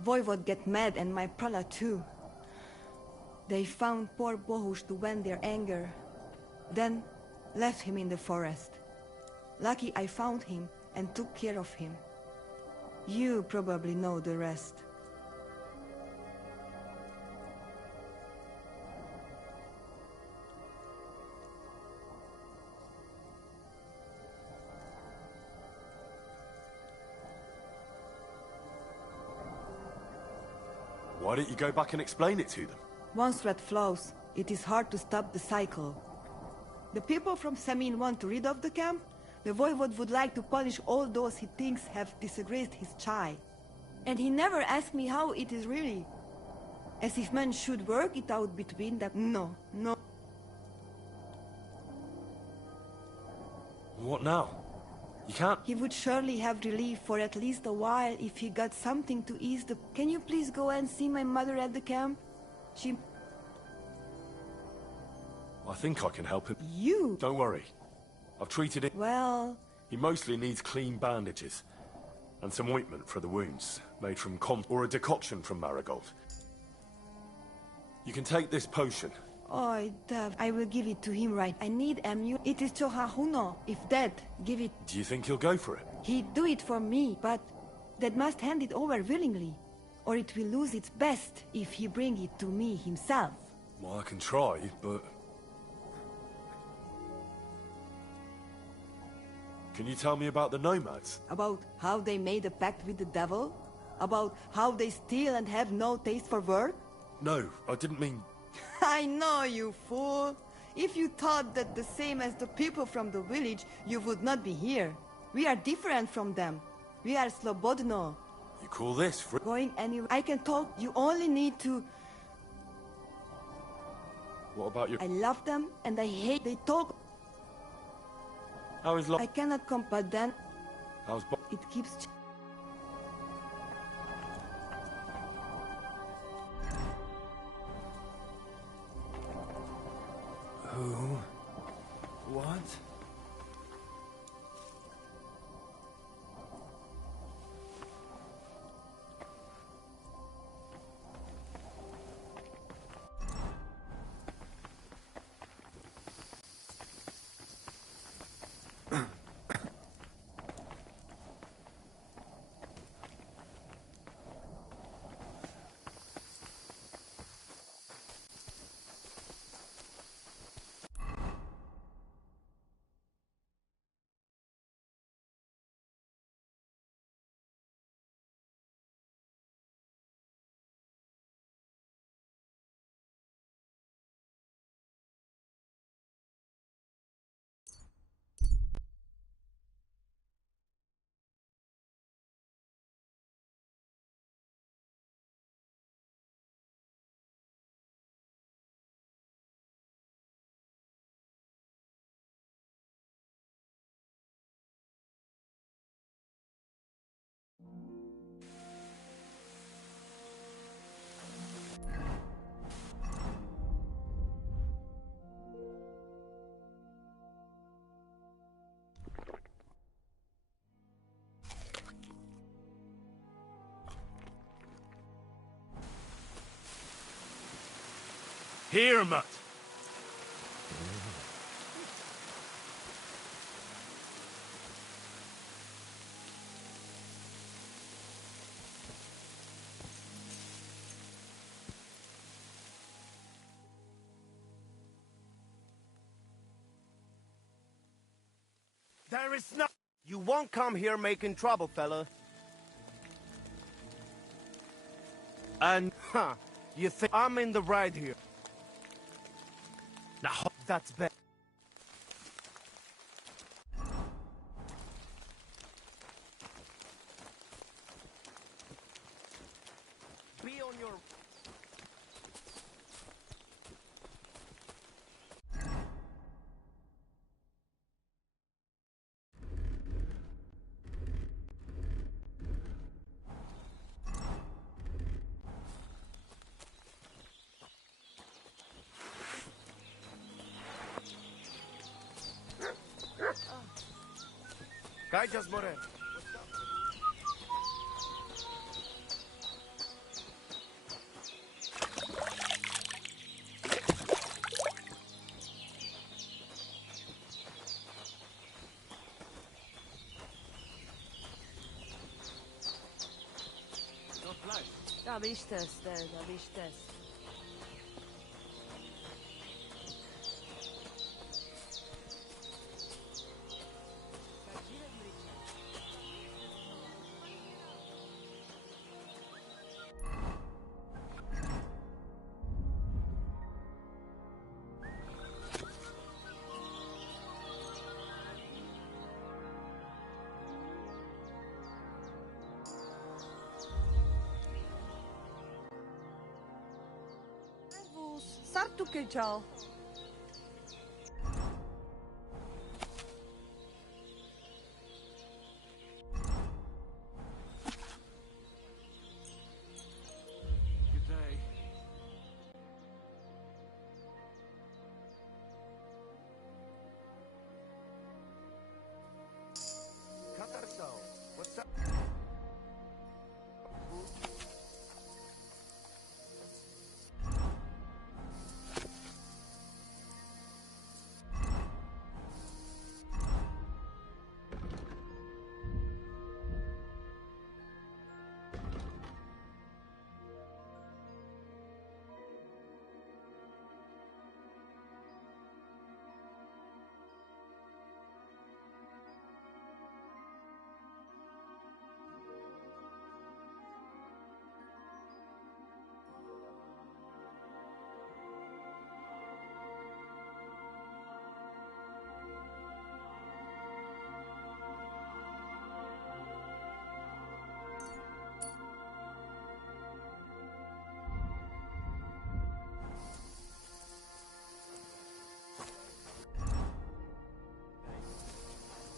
Voivod get mad and my prala too. They found poor Bohush to vent their anger, then left him in the forest. Lucky I found him and took care of him. You probably know the rest. Why don't you go back and explain it to them? Once threat flows, it is hard to stop the cycle. The people from Samin want to rid of the camp. The voivod would like to punish all those he thinks have disgraced his chai. And he never asked me how it is really. As if men should work it out between them. No, no. What now? You can't... He would surely have relief for at least a while if he got something to ease the... Can you please go and see my mother at the camp? She... I think I can help him. You? Don't worry. I've treated it... Well... He mostly needs clean bandages. And some ointment for the wounds, made from or a decoction from marigold. You can take this potion. Oh, Dev, I will give it to him right. I need Mu. It is Chohahuno. If Dad, give it. Do you think he'll go for it? He'd do it for me, but Dad must hand it over willingly. Or it will lose its best if he bring it to me himself. Well, I can try, but... Can you tell me about the nomads? About how they made a pact with the devil? About how they steal and have no taste for work? No, I didn't mean... I know, you fool. If you thought that the same as the people from the village, you would not be here. We are different from them. We are Slobodno. You call this free? Going anywhere. I can talk. You only need to... What about you? I love them and I hate... They talk... How is I cannot compare them. How's It keeps... Who? What? Here, Mutt. There is no... You won't come here making trouble, fella. And, you think I'm in the right here? That's better. Be on your... Kajjas, more. Da bist es, da bist es. Sartu Kejal. Good day. Katarso, what's up?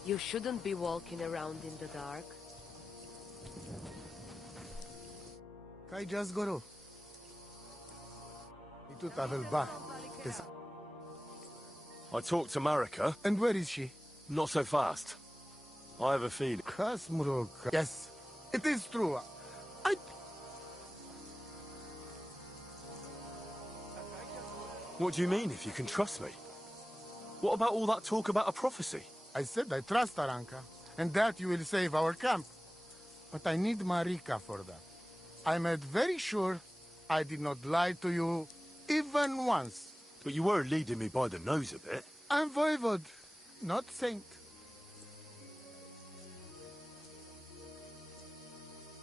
You shouldn't be walking around in the dark. Kajjas, Goro. Itu tavel ba. I talked to Marika. And where is she? Not so fast. I have a feeling. Yes, it is true. What do you mean, if you can trust me? What about all that talk about a prophecy? I said I trust Aranka, and that you will save our camp. But I need Marika for that. I made very sure I did not lie to you even once. But you were leading me by the nose a bit. I'm voivod, not saint.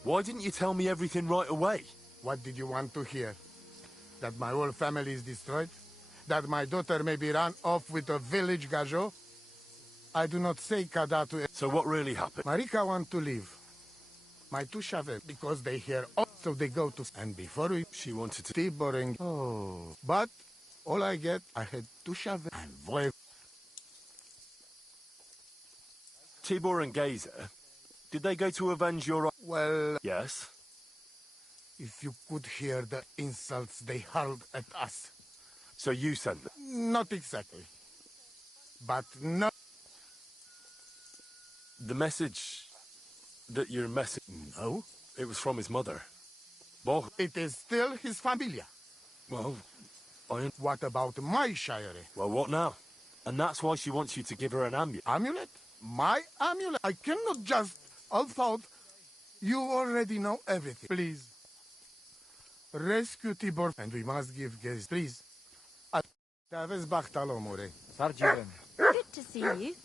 Why didn't you tell me everything right away? What did you want to hear? That my whole family is destroyed? That my daughter may be run off with a village gajo? I do not say kada to... So what really happened? Marika want to leave. My two shave, because they hear all, so they go to... And before we... She wanted to... Tibor and... Oh... But, all I get, I had two shave and voiv. Tibor and Gazer, did they go to avenge your... Well... Yes? If you could hear the insults they hurled at us. So you sent them? Not exactly. But no... The message that you're messing... No? It was from his mother. Well... It is still his familia. Well, I... What about my shire? Well, what now? And that's why she wants you to give her an amulet. Amulet? My amulet? I cannot just... Although you already know everything. Please. Rescue Tibor. And we must give Gaze. Please. Good to see you.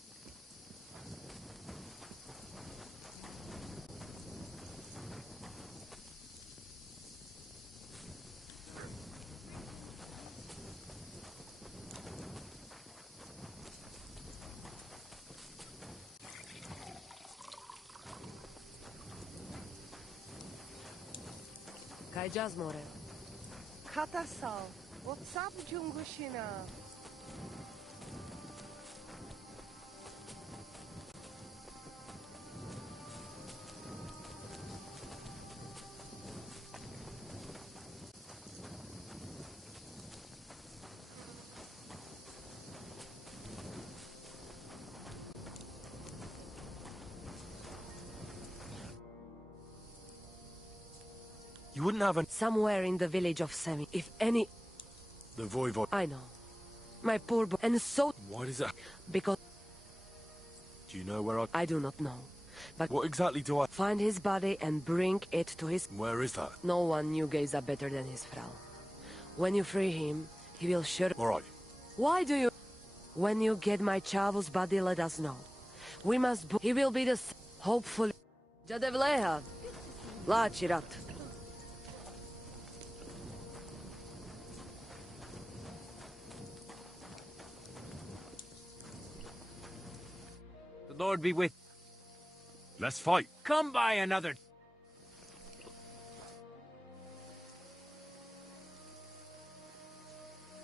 Kajaz more. Katasal. What's up, Jungushina? You wouldn't have Somewhere in the village of Semi, if any... The Voivod... I know. My poor boy... And so... Why does that... Because... Do you know where I do not know. But... What exactly do I... Find his body and bring it to his... Where is that? No one knew Geza better than his Frau. When you free him, he will sure... Alright. Why do you... When you get my Chavo's body, let us know. We must... He will be the... Hopefully... Jadevleha. Lachirat. The Lord be with... Let's fight. Come by another...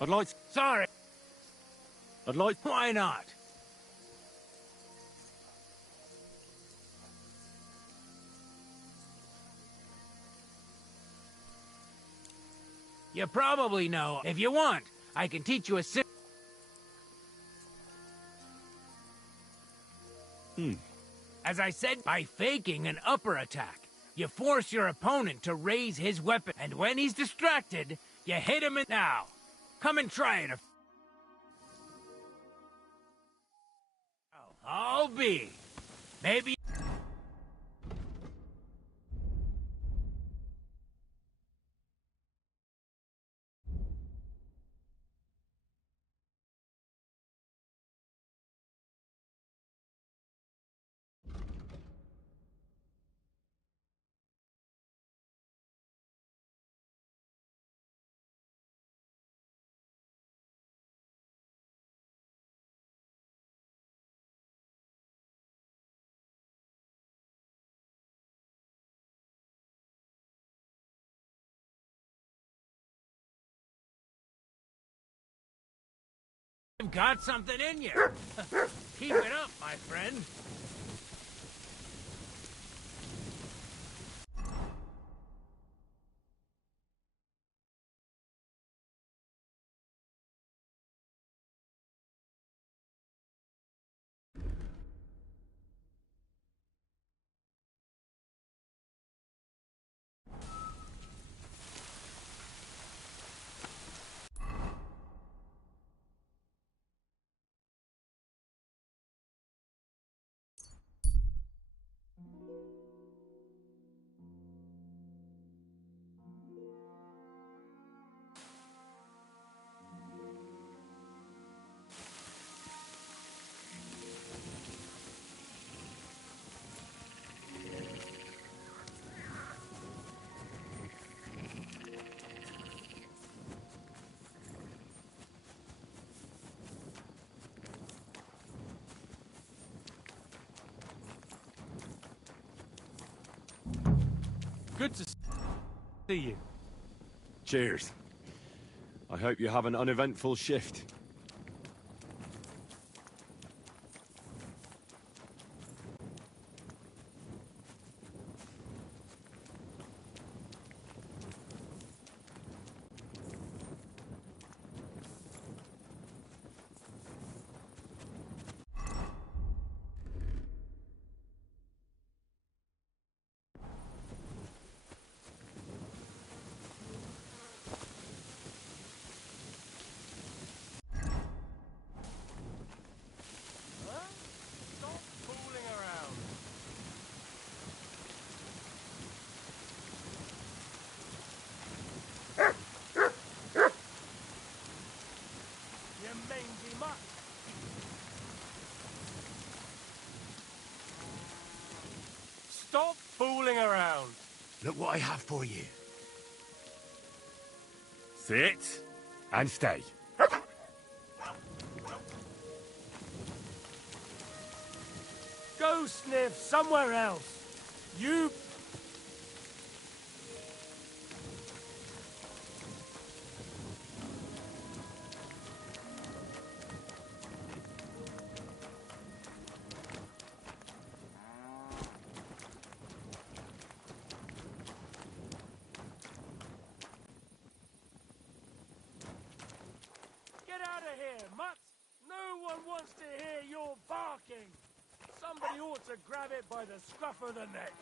I'd like... Sorry. I'd like... Why not? You probably know. If you want, I can teach you a sim... As I said, by faking an upper attack, you force your opponent to raise his weapon, and when he's distracted, you hit him in... Now, come and try it. I'll be. Maybe... You've got something in you. Keep it up, my friend. Good to see you. Cheers. I hope you have an uneventful shift. Stop fooling around. Look what I have for you. Sit and stay. Go sniff somewhere else. You... Somebody ought to grab it by the scruff of the neck.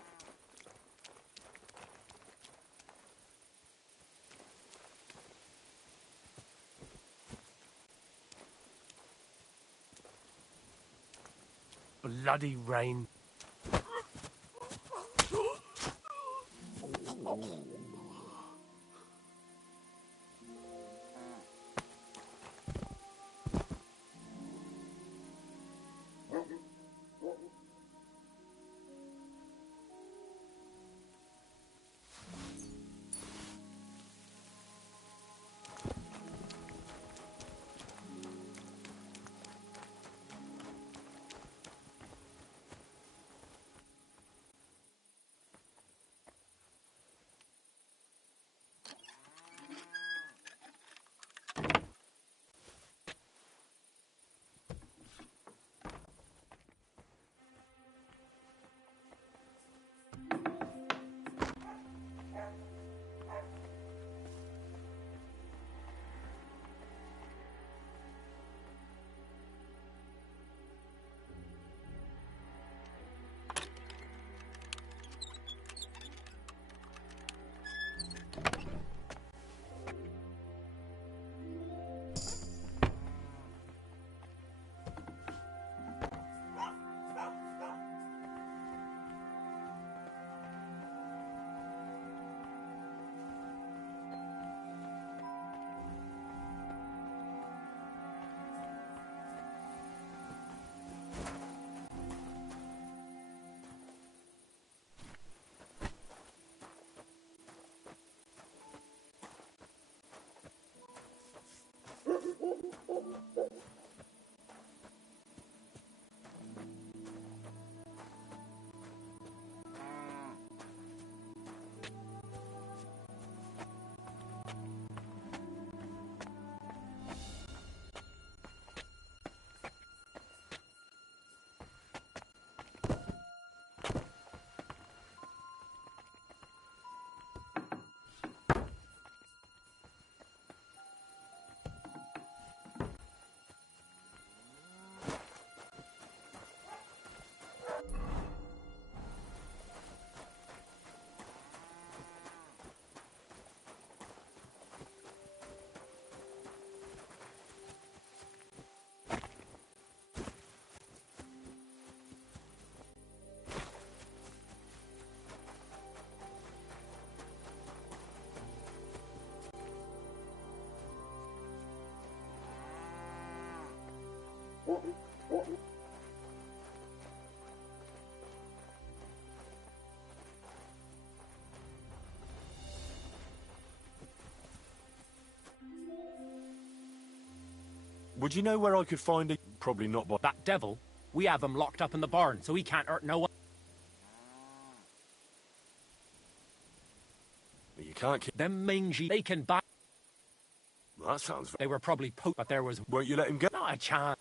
Bloody rain. Would you know where I could find it? Probably not by... That devil? We have him locked up in the barn, so he can't hurt no one. You can't keep... Them mangy, they can buy... Well, that sounds... They were probably poked, but there was... Won't you let him go? Not a chance.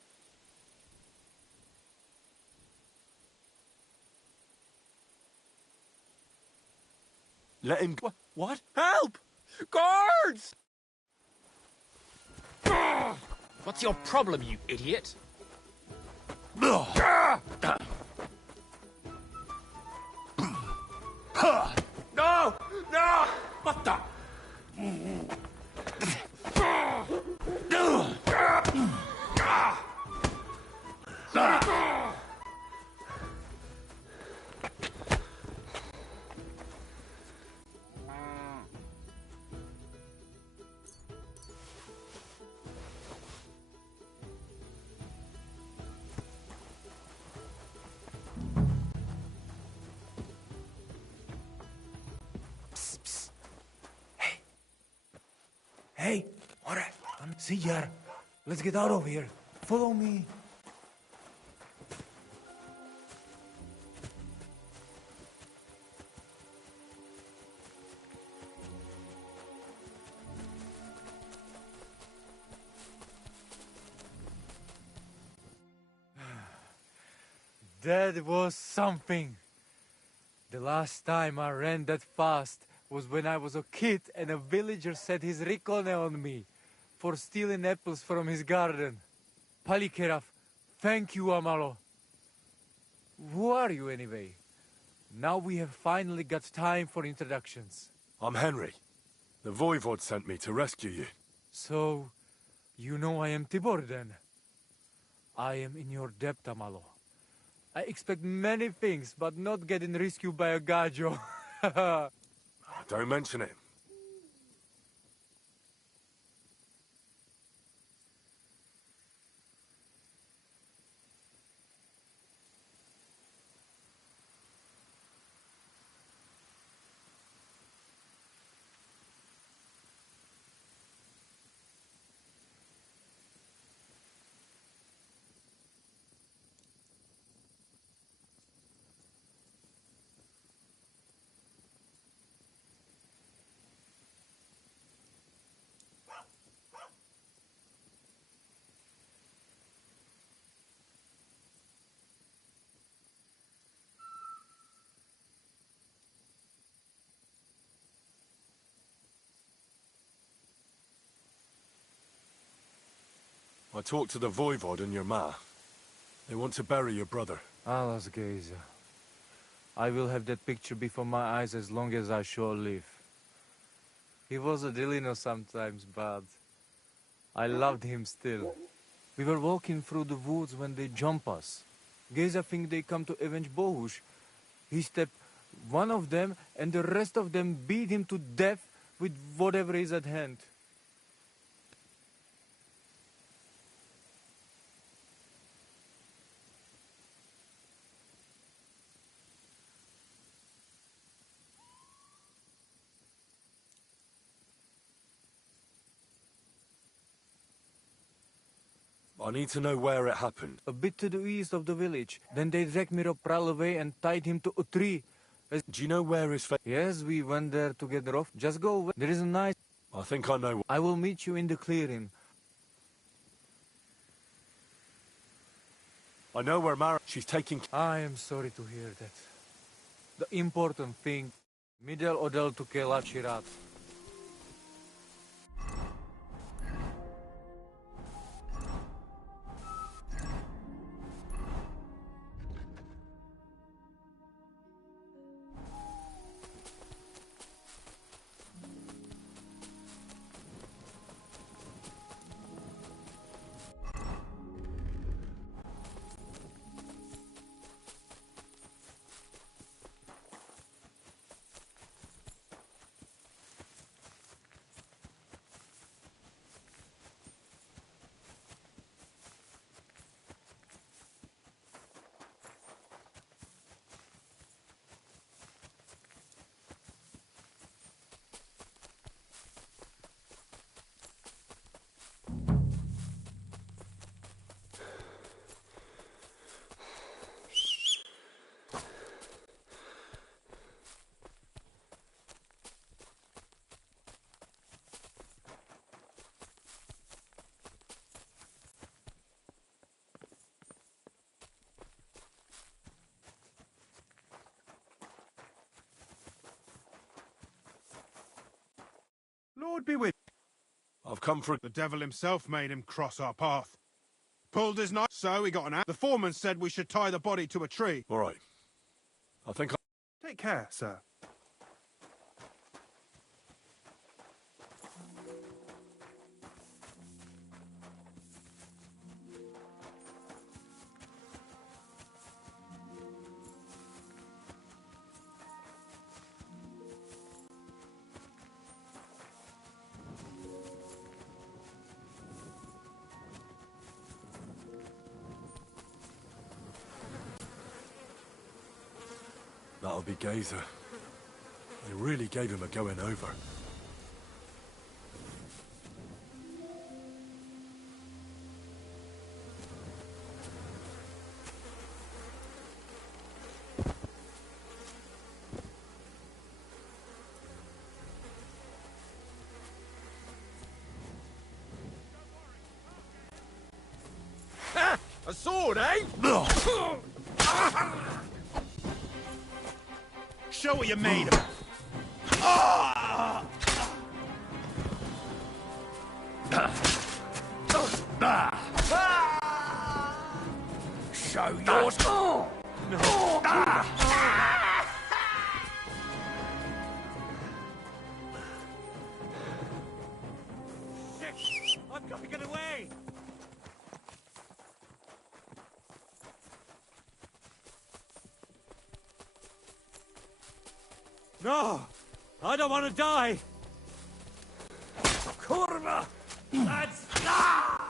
Let him go... What? Help! Guards! What's your problem, you idiot? No! No! What the? Hey, all right. See ya. Let's get out of here. Follow me. That was something. The last time I ran that fast was when I was a kid and a villager set his ricone on me for stealing apples from his garden. Palikeraf, thank you, Amalo. are you, anyway? Now we have finally got time for introductions. I'm Henry. The Voivod sent me to rescue you. So, you know I am Tibor, then? I am in your debt, Amalo. I expect many things, but not getting rescued by a gajo. Don't mention it. I talked to the Voivod and your ma. They want to bury your brother. Alas, Geza. I will have that picture before my eyes as long as I shall live. He was a Delino sometimes, but I loved him still. We were walking through the woods when they jump us. Geza think they come to avenge Bohush. He stepped one of them, and the rest of them beat him to death with whatever is at hand. I need to know where it happened. A bit to the east of the village. Then they dragged Miropral away and tied him to a tree. Do you know where his face? Yes, we went there together off. Just go away. There is a nice... I think I know. I will meet you in the clearing. I know where Mara... She's taking... I am sorry to hear that. The important thing... Midel Odel to Kelachirat. Lord be with you. I've come for... The devil himself made him cross our path. Pulled his knife, so he got an axe. The foreman said we should tie the body to a tree. All right. I think I... Take care, sir. That'll be Gazer. They really gave him a going over. A sword, eh? Show what you're made of. Show yours. No! I don't want to die! Kurva! Lads! Ah!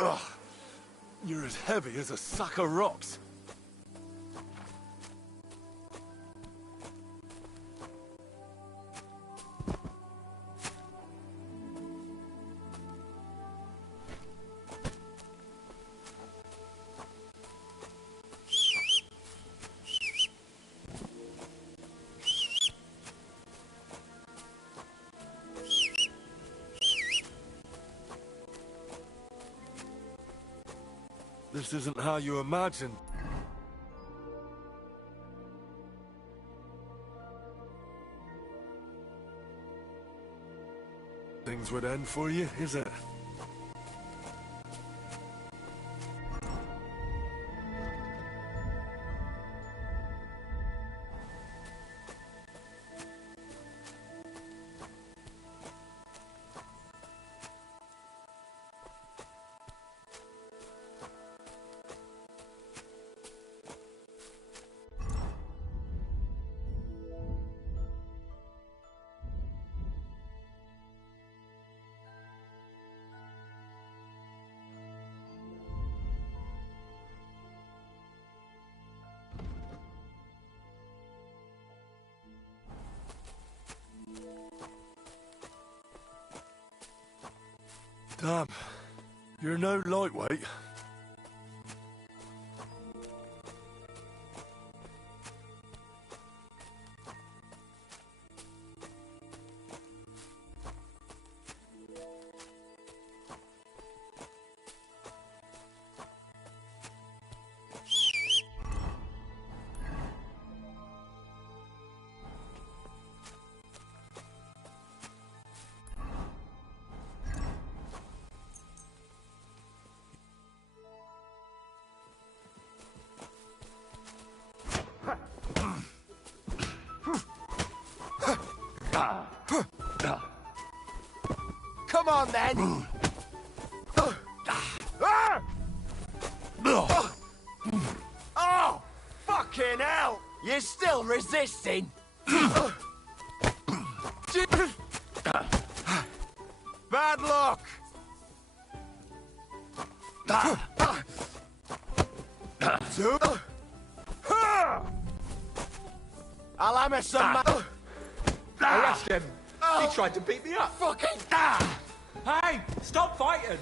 Ugh. You're as heavy as a sack of rocks. This isn't how you imagined. Things would end for you, is it? Damn, you're no lightweight. Come on, then! Oh! Fucking hell! You're still resisting! Bad luck! I'll hammer some Arrest him! He tried to beat me up! Fucking... Hey! Stop fighting!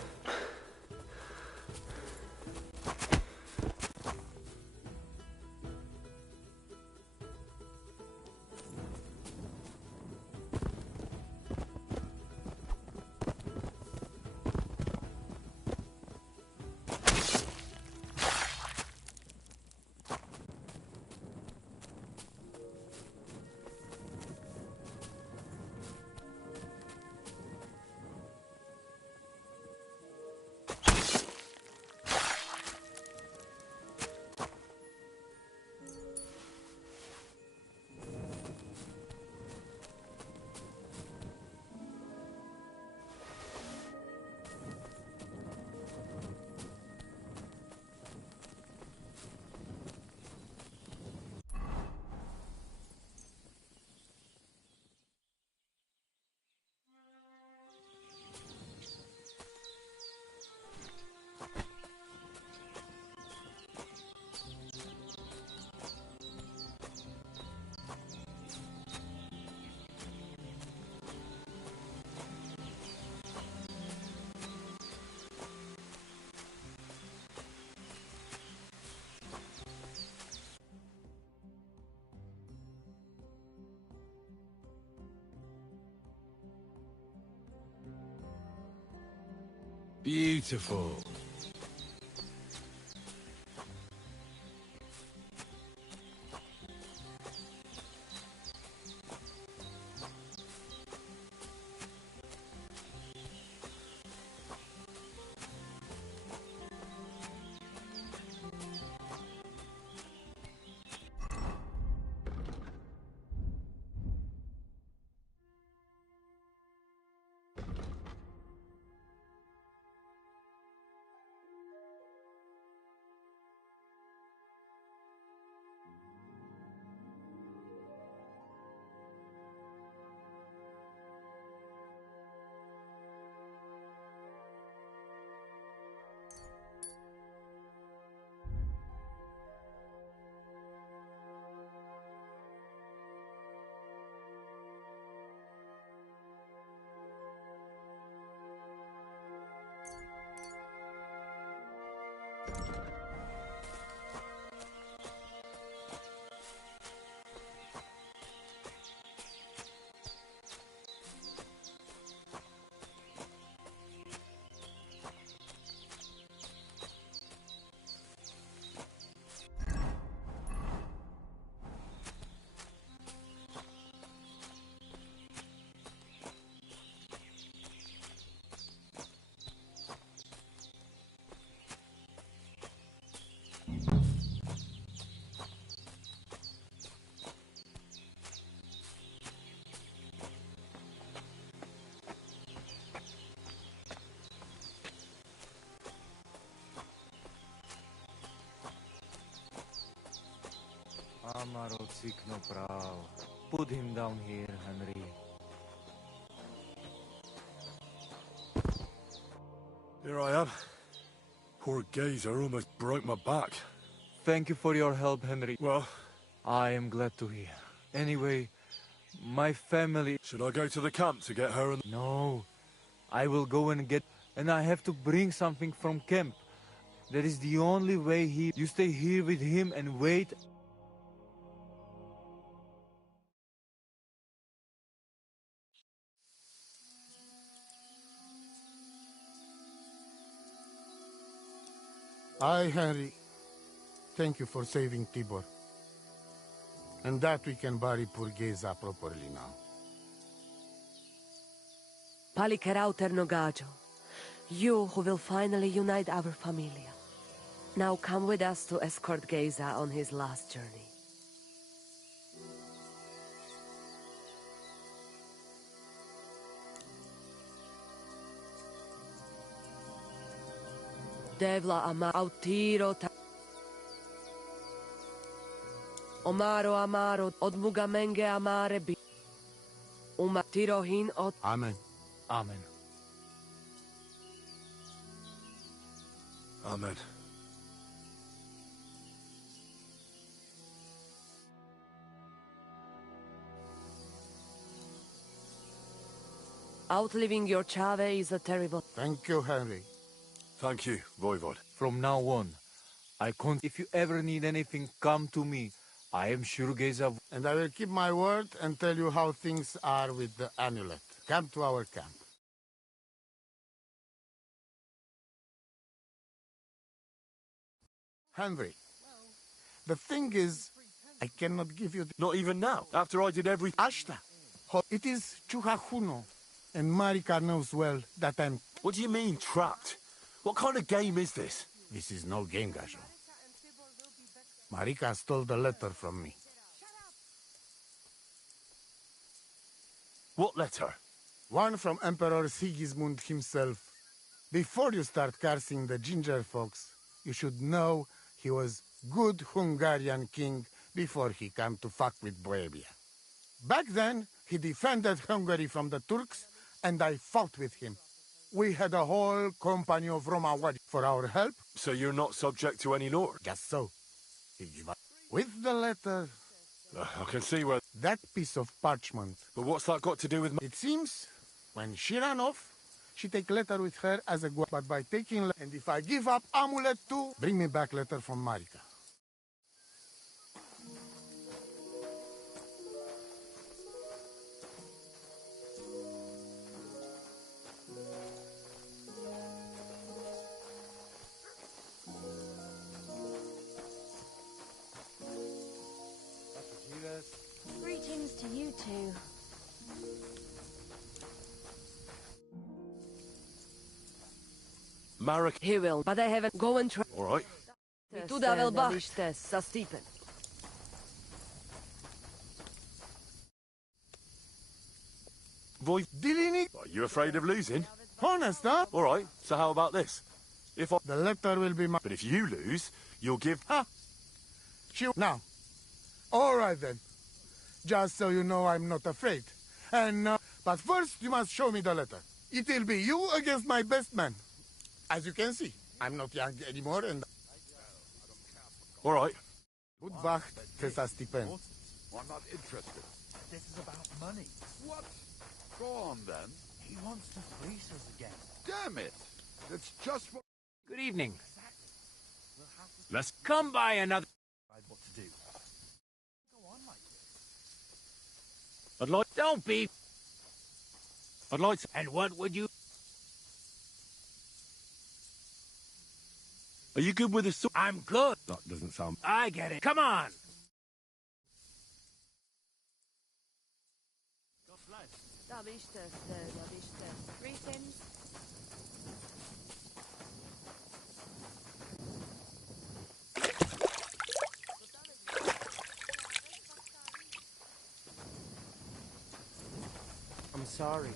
Beautiful. Amaro no prav. Put him down here, Henry. Here I am. Poor Gazer almost broke my back. Thank you for your help, Henry. Well, I am glad to hear. Anyway, my family... Should I go to the camp to get her and... No. I will go and get... And I have to bring something from camp. That is the only way he... You stay here with him and wait... I, Henry, thank you for saving Tibor. And that we can bury poor Geza properly now. Palikerau Ternogajo, you who will finally unite our familia. Now come with us to escort Geza on his last journey. Devla ama autiro ta... Omaro amaro od mugamenge amare bi... Umatirohin od... Amen. Amen. Amen. Outliving your Chave is a terrible... Thank you, Henry. Thank you, Voivod. From now on, I can't... If you ever need anything, come to me. I am sure Geza... And I will keep my word and tell you how things are with the amulet. Come to our camp. Henry, the thing is, I cannot give you... Not even now, after I did everything. Ashta, it is Chuhajuno, and Marika knows well that I'm... What do you mean, trapped? What kind of game is this? This is no game, Gajo. Marika stole the letter from me. What letter? One from Emperor Sigismund himself. Before you start cursing the ginger folks, you should know he was good Hungarian king before he came to fuck with Bohemia. Back then, he defended Hungary from the Turks, and I fought with him. We had a whole company of Romawadi for our help. So you're not subject to any lord? Just so. With the letter... I can see where... That piece of parchment. But what's that got to do with... It seems, when she ran off, she take letter with her as a guard. But by taking... And if I give up amulet too, bring me back letter from Marika. Marek. He will, but I haven't. Go and try. All right. Tu davel bachte sa Stephen. Boy, are you afraid of losing? Honest, huh? All right. So how about this? If I... The letter will be mine. But if you lose, you'll give... Now. All right, then. Just so you know, I'm not afraid. And, but first, you must show me the letter. It will be you against my best man. As you can see, I'm not young anymore, and... All right. Good wacht, Tessa Stipend. I'm not interested. This is about money. What? Go on, then. He wants to fleece us again. Damn it! It's just what... Good evening. Let's come by another... What to do. Go on like this. I'd like... Don't be... I'd like to... And what would you... Are you good with a sword? I'm good. That doesn't sound... I get it. Come on. Greetings. I'm sorry.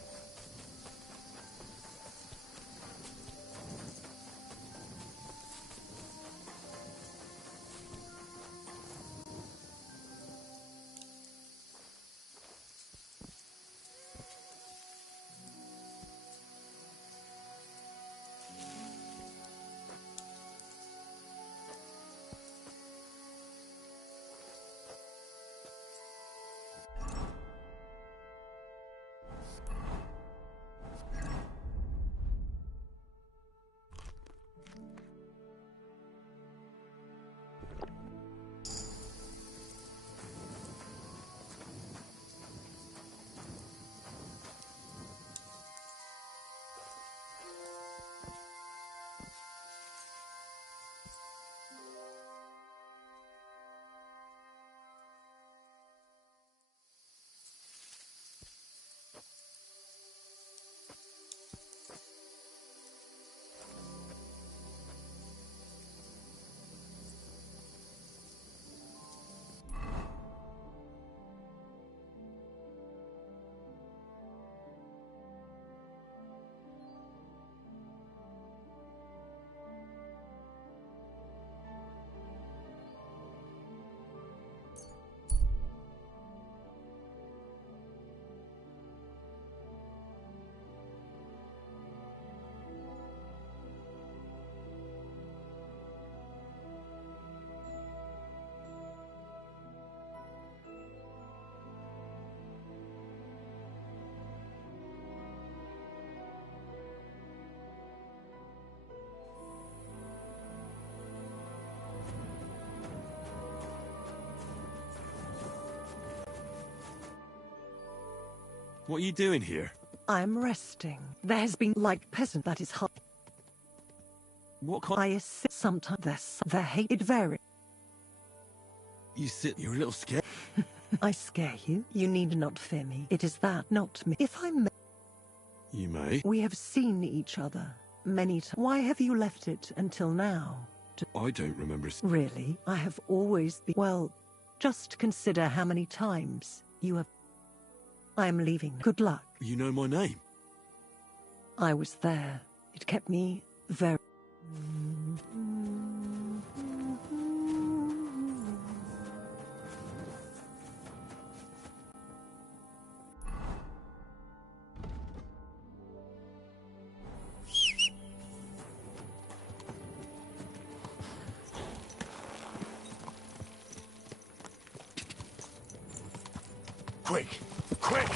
What are you doing here? I'm resting. There has been like peasant that is hot. What kind? I assist sometimes their hate it vary. You sit. You're a little scared. I scare you. You need not fear me. It is that, not me. If I may. You may. We have seen each other many times. Why have you left it until now? I don't remember. Really? I have always been. Well, just consider how many times you have. I am leaving. Good luck. You know my name. I was there. It kept me very... Quick! Quick!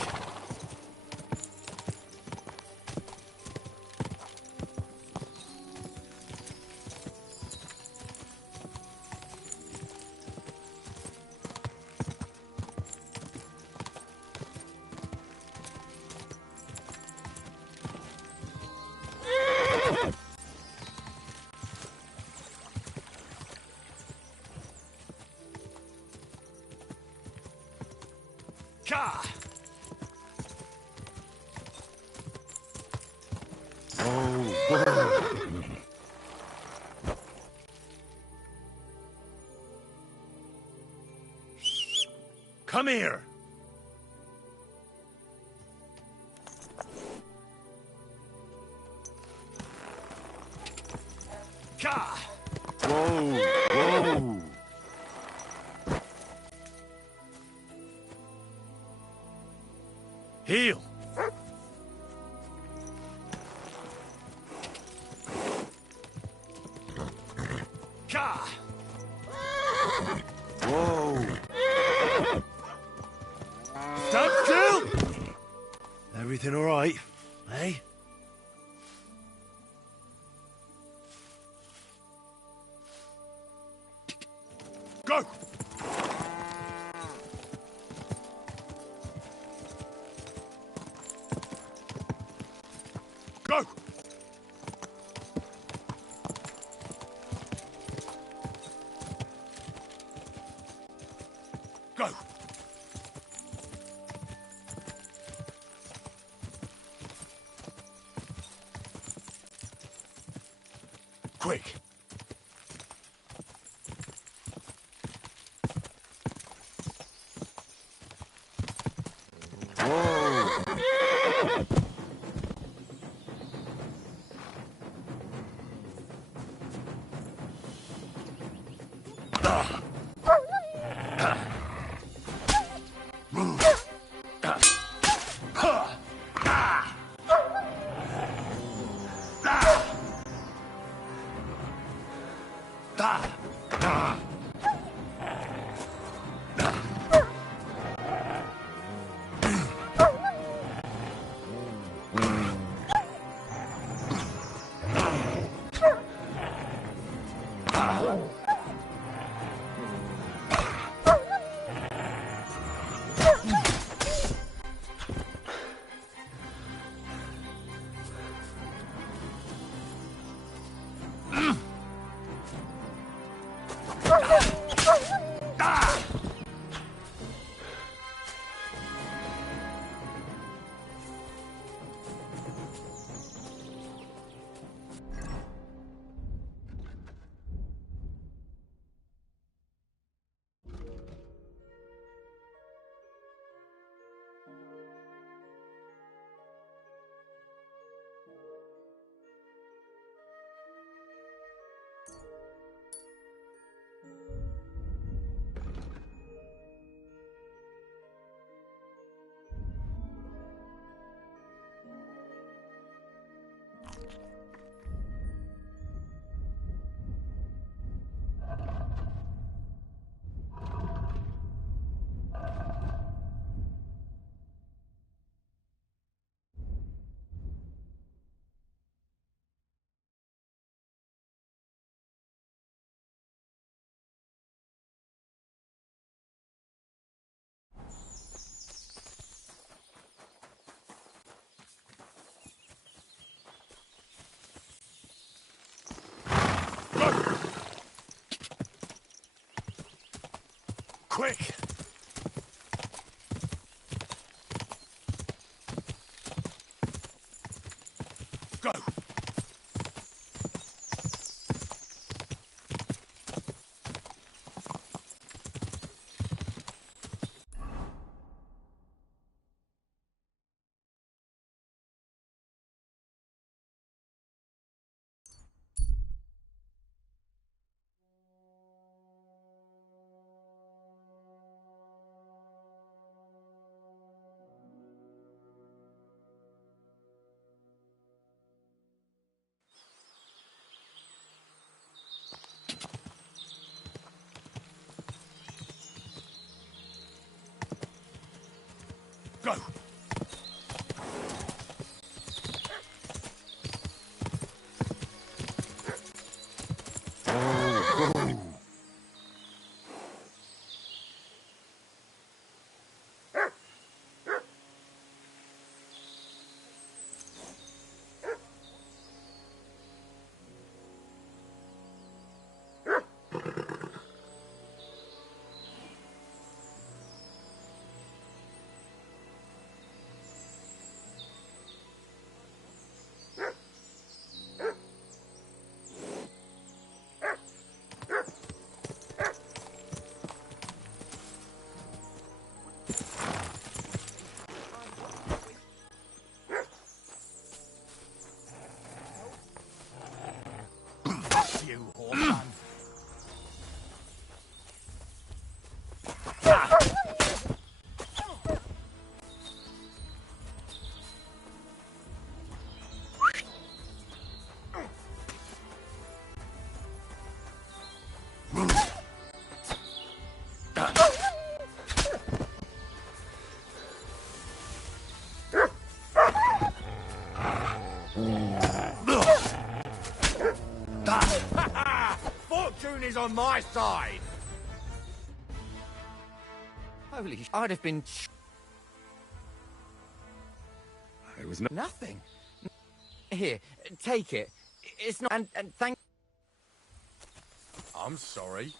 Ka! Oh, Come here! Ka! Whoa! Whoa! Heal! Ka! Whoa! Stand still! Everything all right, eh? Go! Go! Go! Quick! Quick! Go! you, horseman. Fortune is on my side! Holy I'd have been... It was nothing. Here, take it. It's not... And thank... I'm sorry.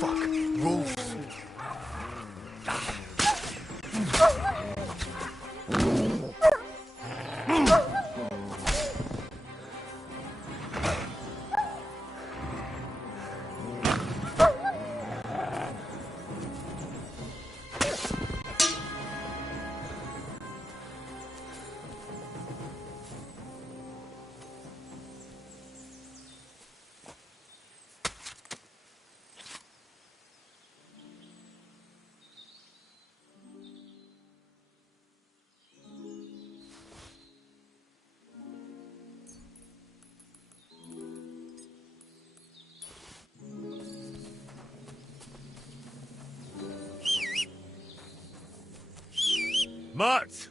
Fuck. Wolves. Mutt!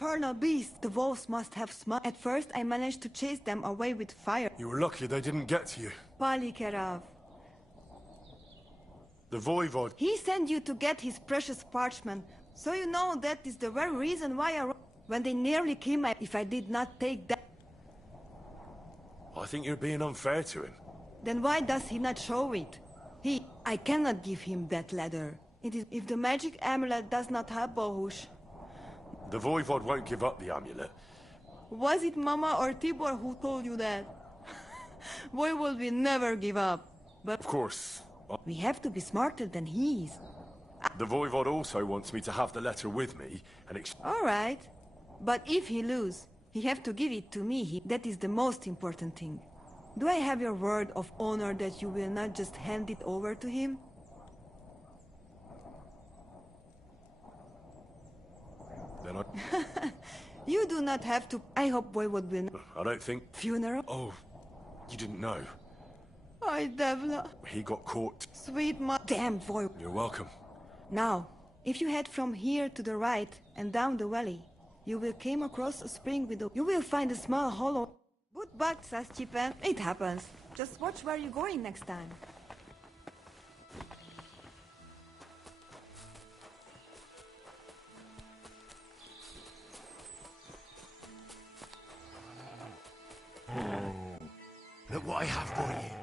infernal beasts. The wolves must have smart. At first, I managed to chase them away with fire. You were lucky they didn't get to you. Palikerav. The Voivod... He sent you to get his precious parchment. So you know that is the very reason why when they nearly came, if I did not take that... I think you're being unfair to him. Then why does he not show it? I cannot give him that letter. It is if the magic amulet does not help Bohush. The Voivod won't give up the amulet. Was it Mama or Tibor who told you that? Voivod will never give up. But of course. We have to be smarter than he is. The Voivod also wants me to have the letter with me and all right. But if he loses, he have to give it to me. That is the most important thing. Do I have your word of honor that you will not just hand it over to him? Then I... You do not have to. I hope Voivod will... I don't think... Funeral? Oh, you didn't know. Ay, Devla. He got caught. Sweet damn Voivod. You're welcome. Now, if you head from here to the right and down the valley, you will come across a spring with a... You will find a small hollow. Good bug, says Chipen. It happens. Just watch where you're going next time. Look what I have for you.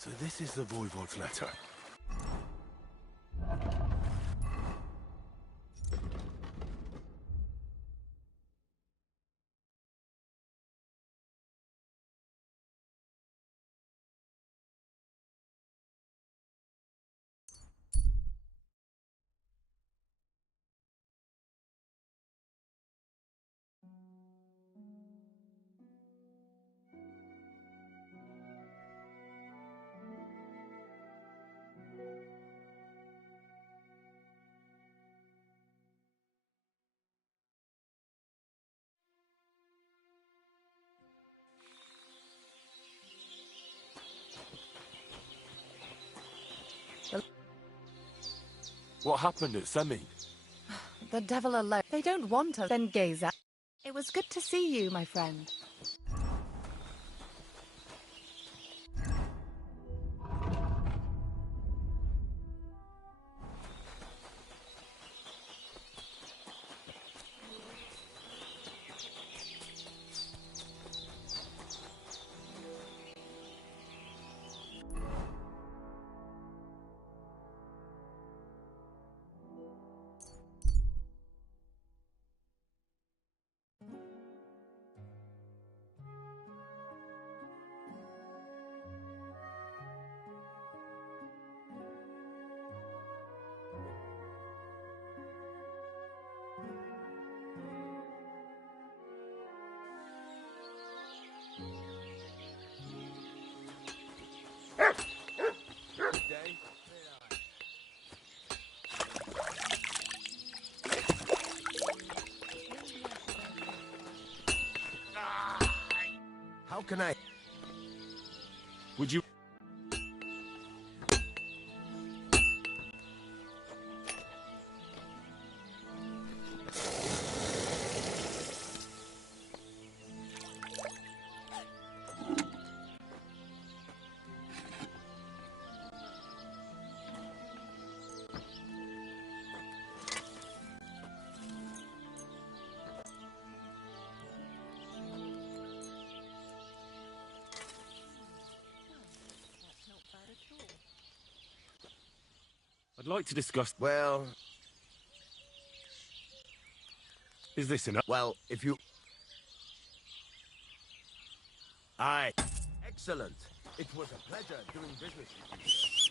So this is the Voivod's letter. What happened at Semi? The devil alone. They don't want us. Then gaze at. It was good to see you, my friend. How can I? Would you... I'd like to discuss... Well... Is this enough? Well, if you... Aye. Excellent. It was a pleasure doing business with you.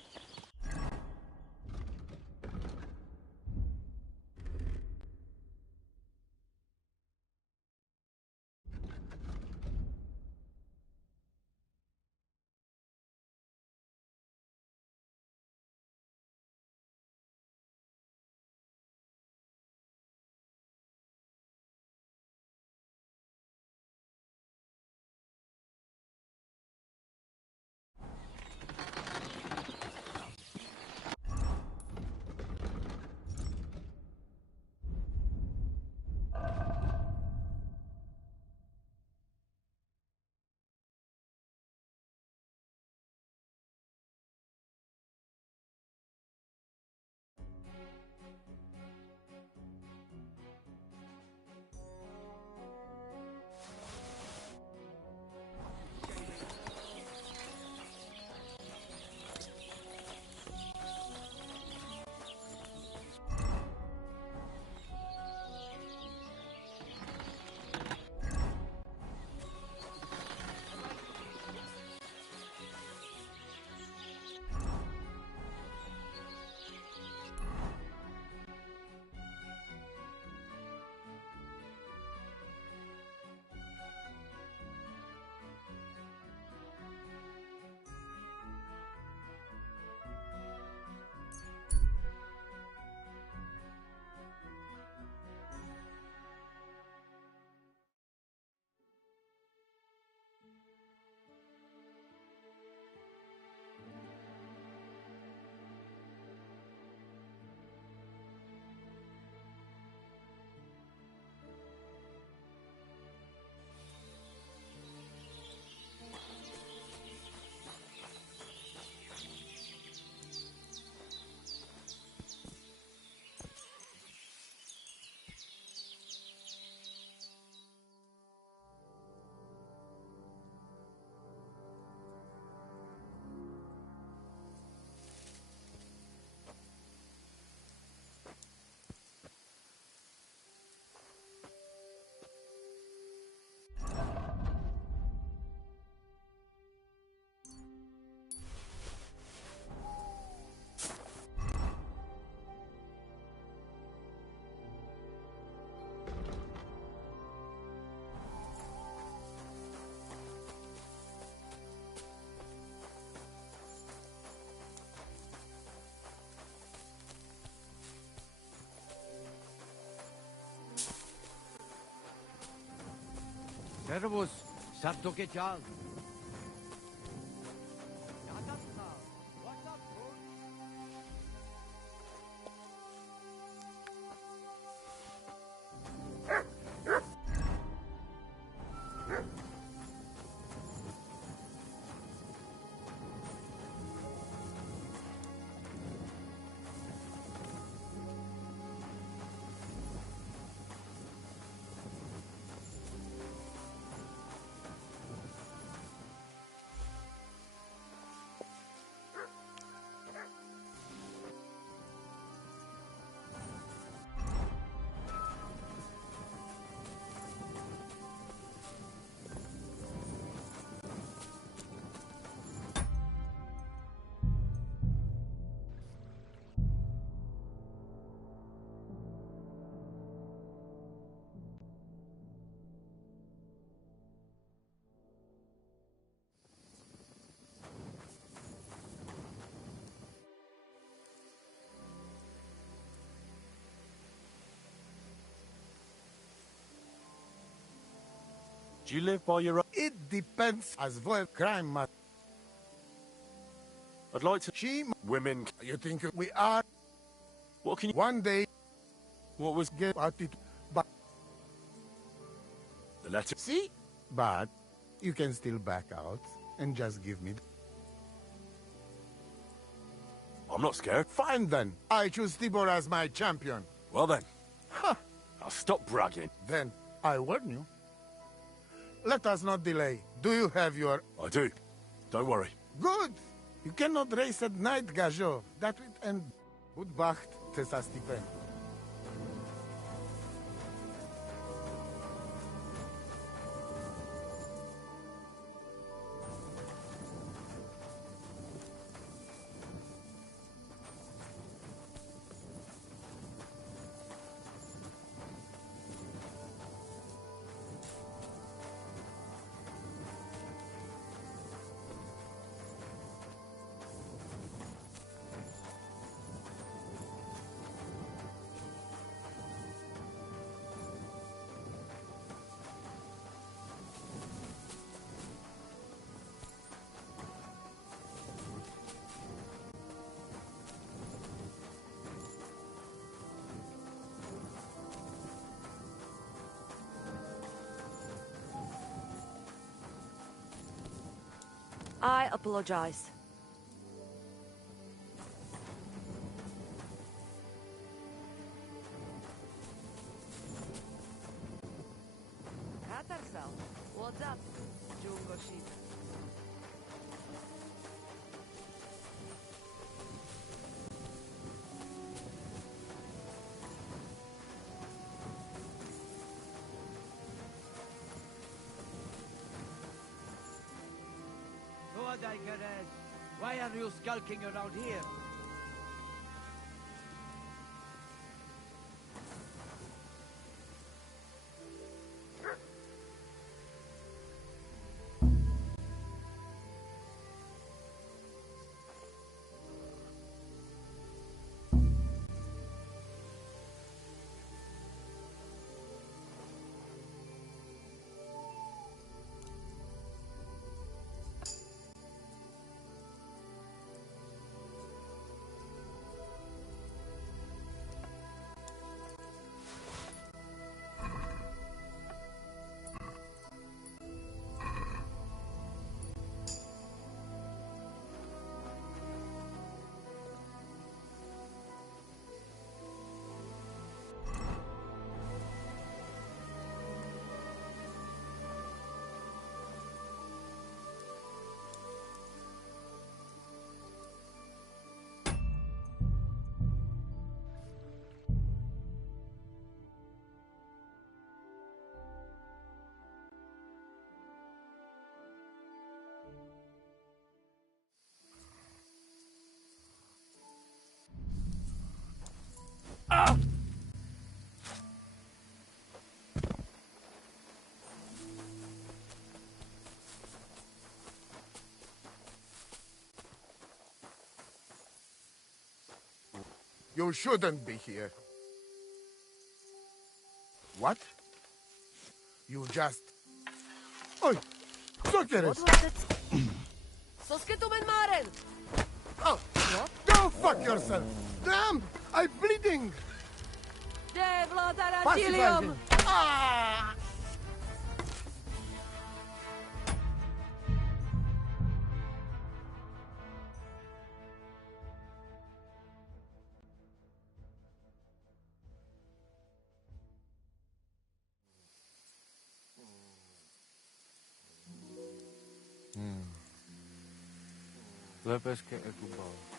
Servus, Sartuke Charles. Do you live by your own? It depends as well. Crime must. I'd like to. She. Women. You think we are? What can you? One day. What was? Get at it, but. The letter. See? But you can still back out and just give me. I'm not scared. Fine then. I choose Tibor as my champion. Well then. Huh. I'll stop bragging. Then I warn you. Let us not delay. Do you have your... I do. Don't worry. Good! You cannot race at night, Gajo. That would end... Budbacht, Tessa Stephen. I apologize. Katarsal, what's up, Jungo Sheep? Why are you skulking around here? You shouldn't be here. What? You just... Oi! So quieres? Sosketumen Maren! Oh! Go fuck yourself! Damn! I'm bleeding! Devla Pacify Darantilium! him! Ah! Lepes que ekubal.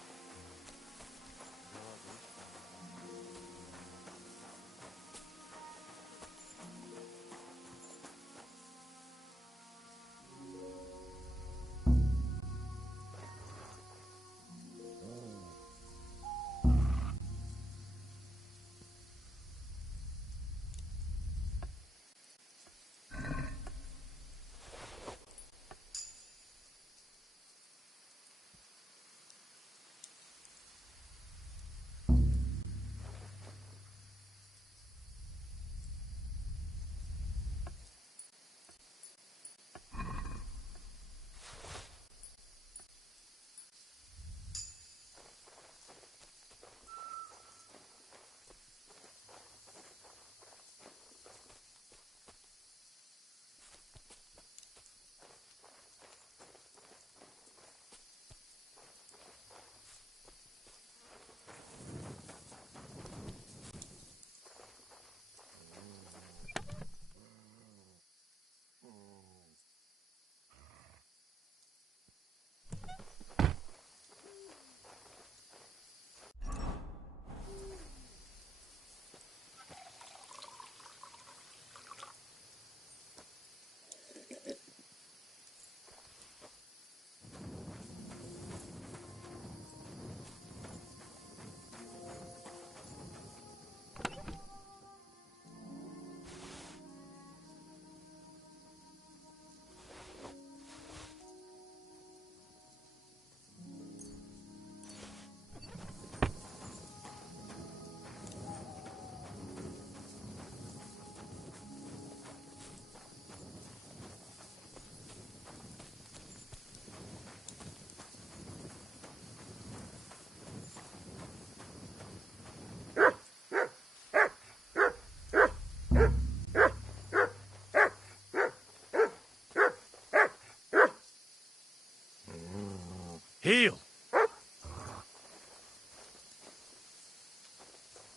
Heel!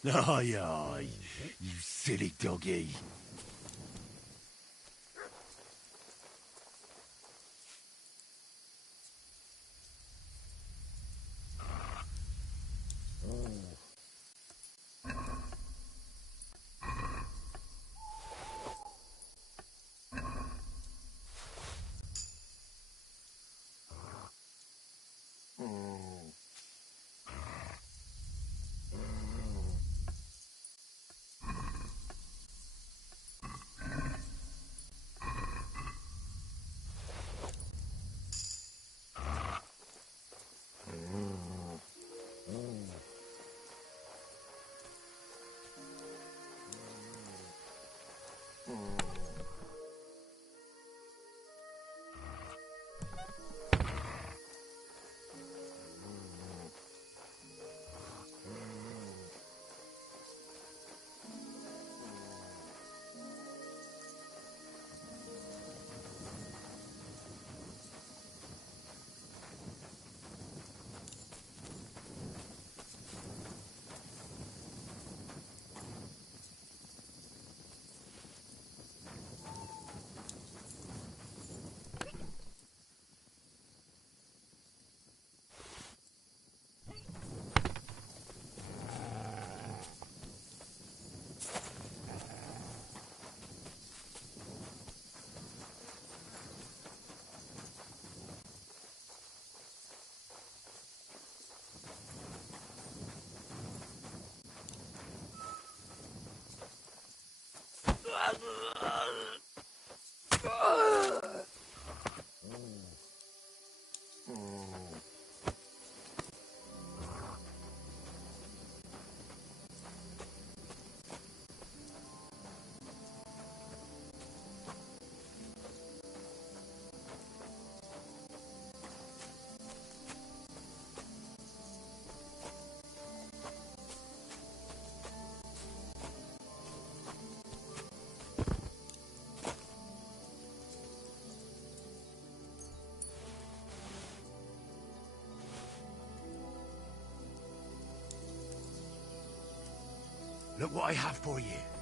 Aye, aye, you silly doggy. Look what I have for you.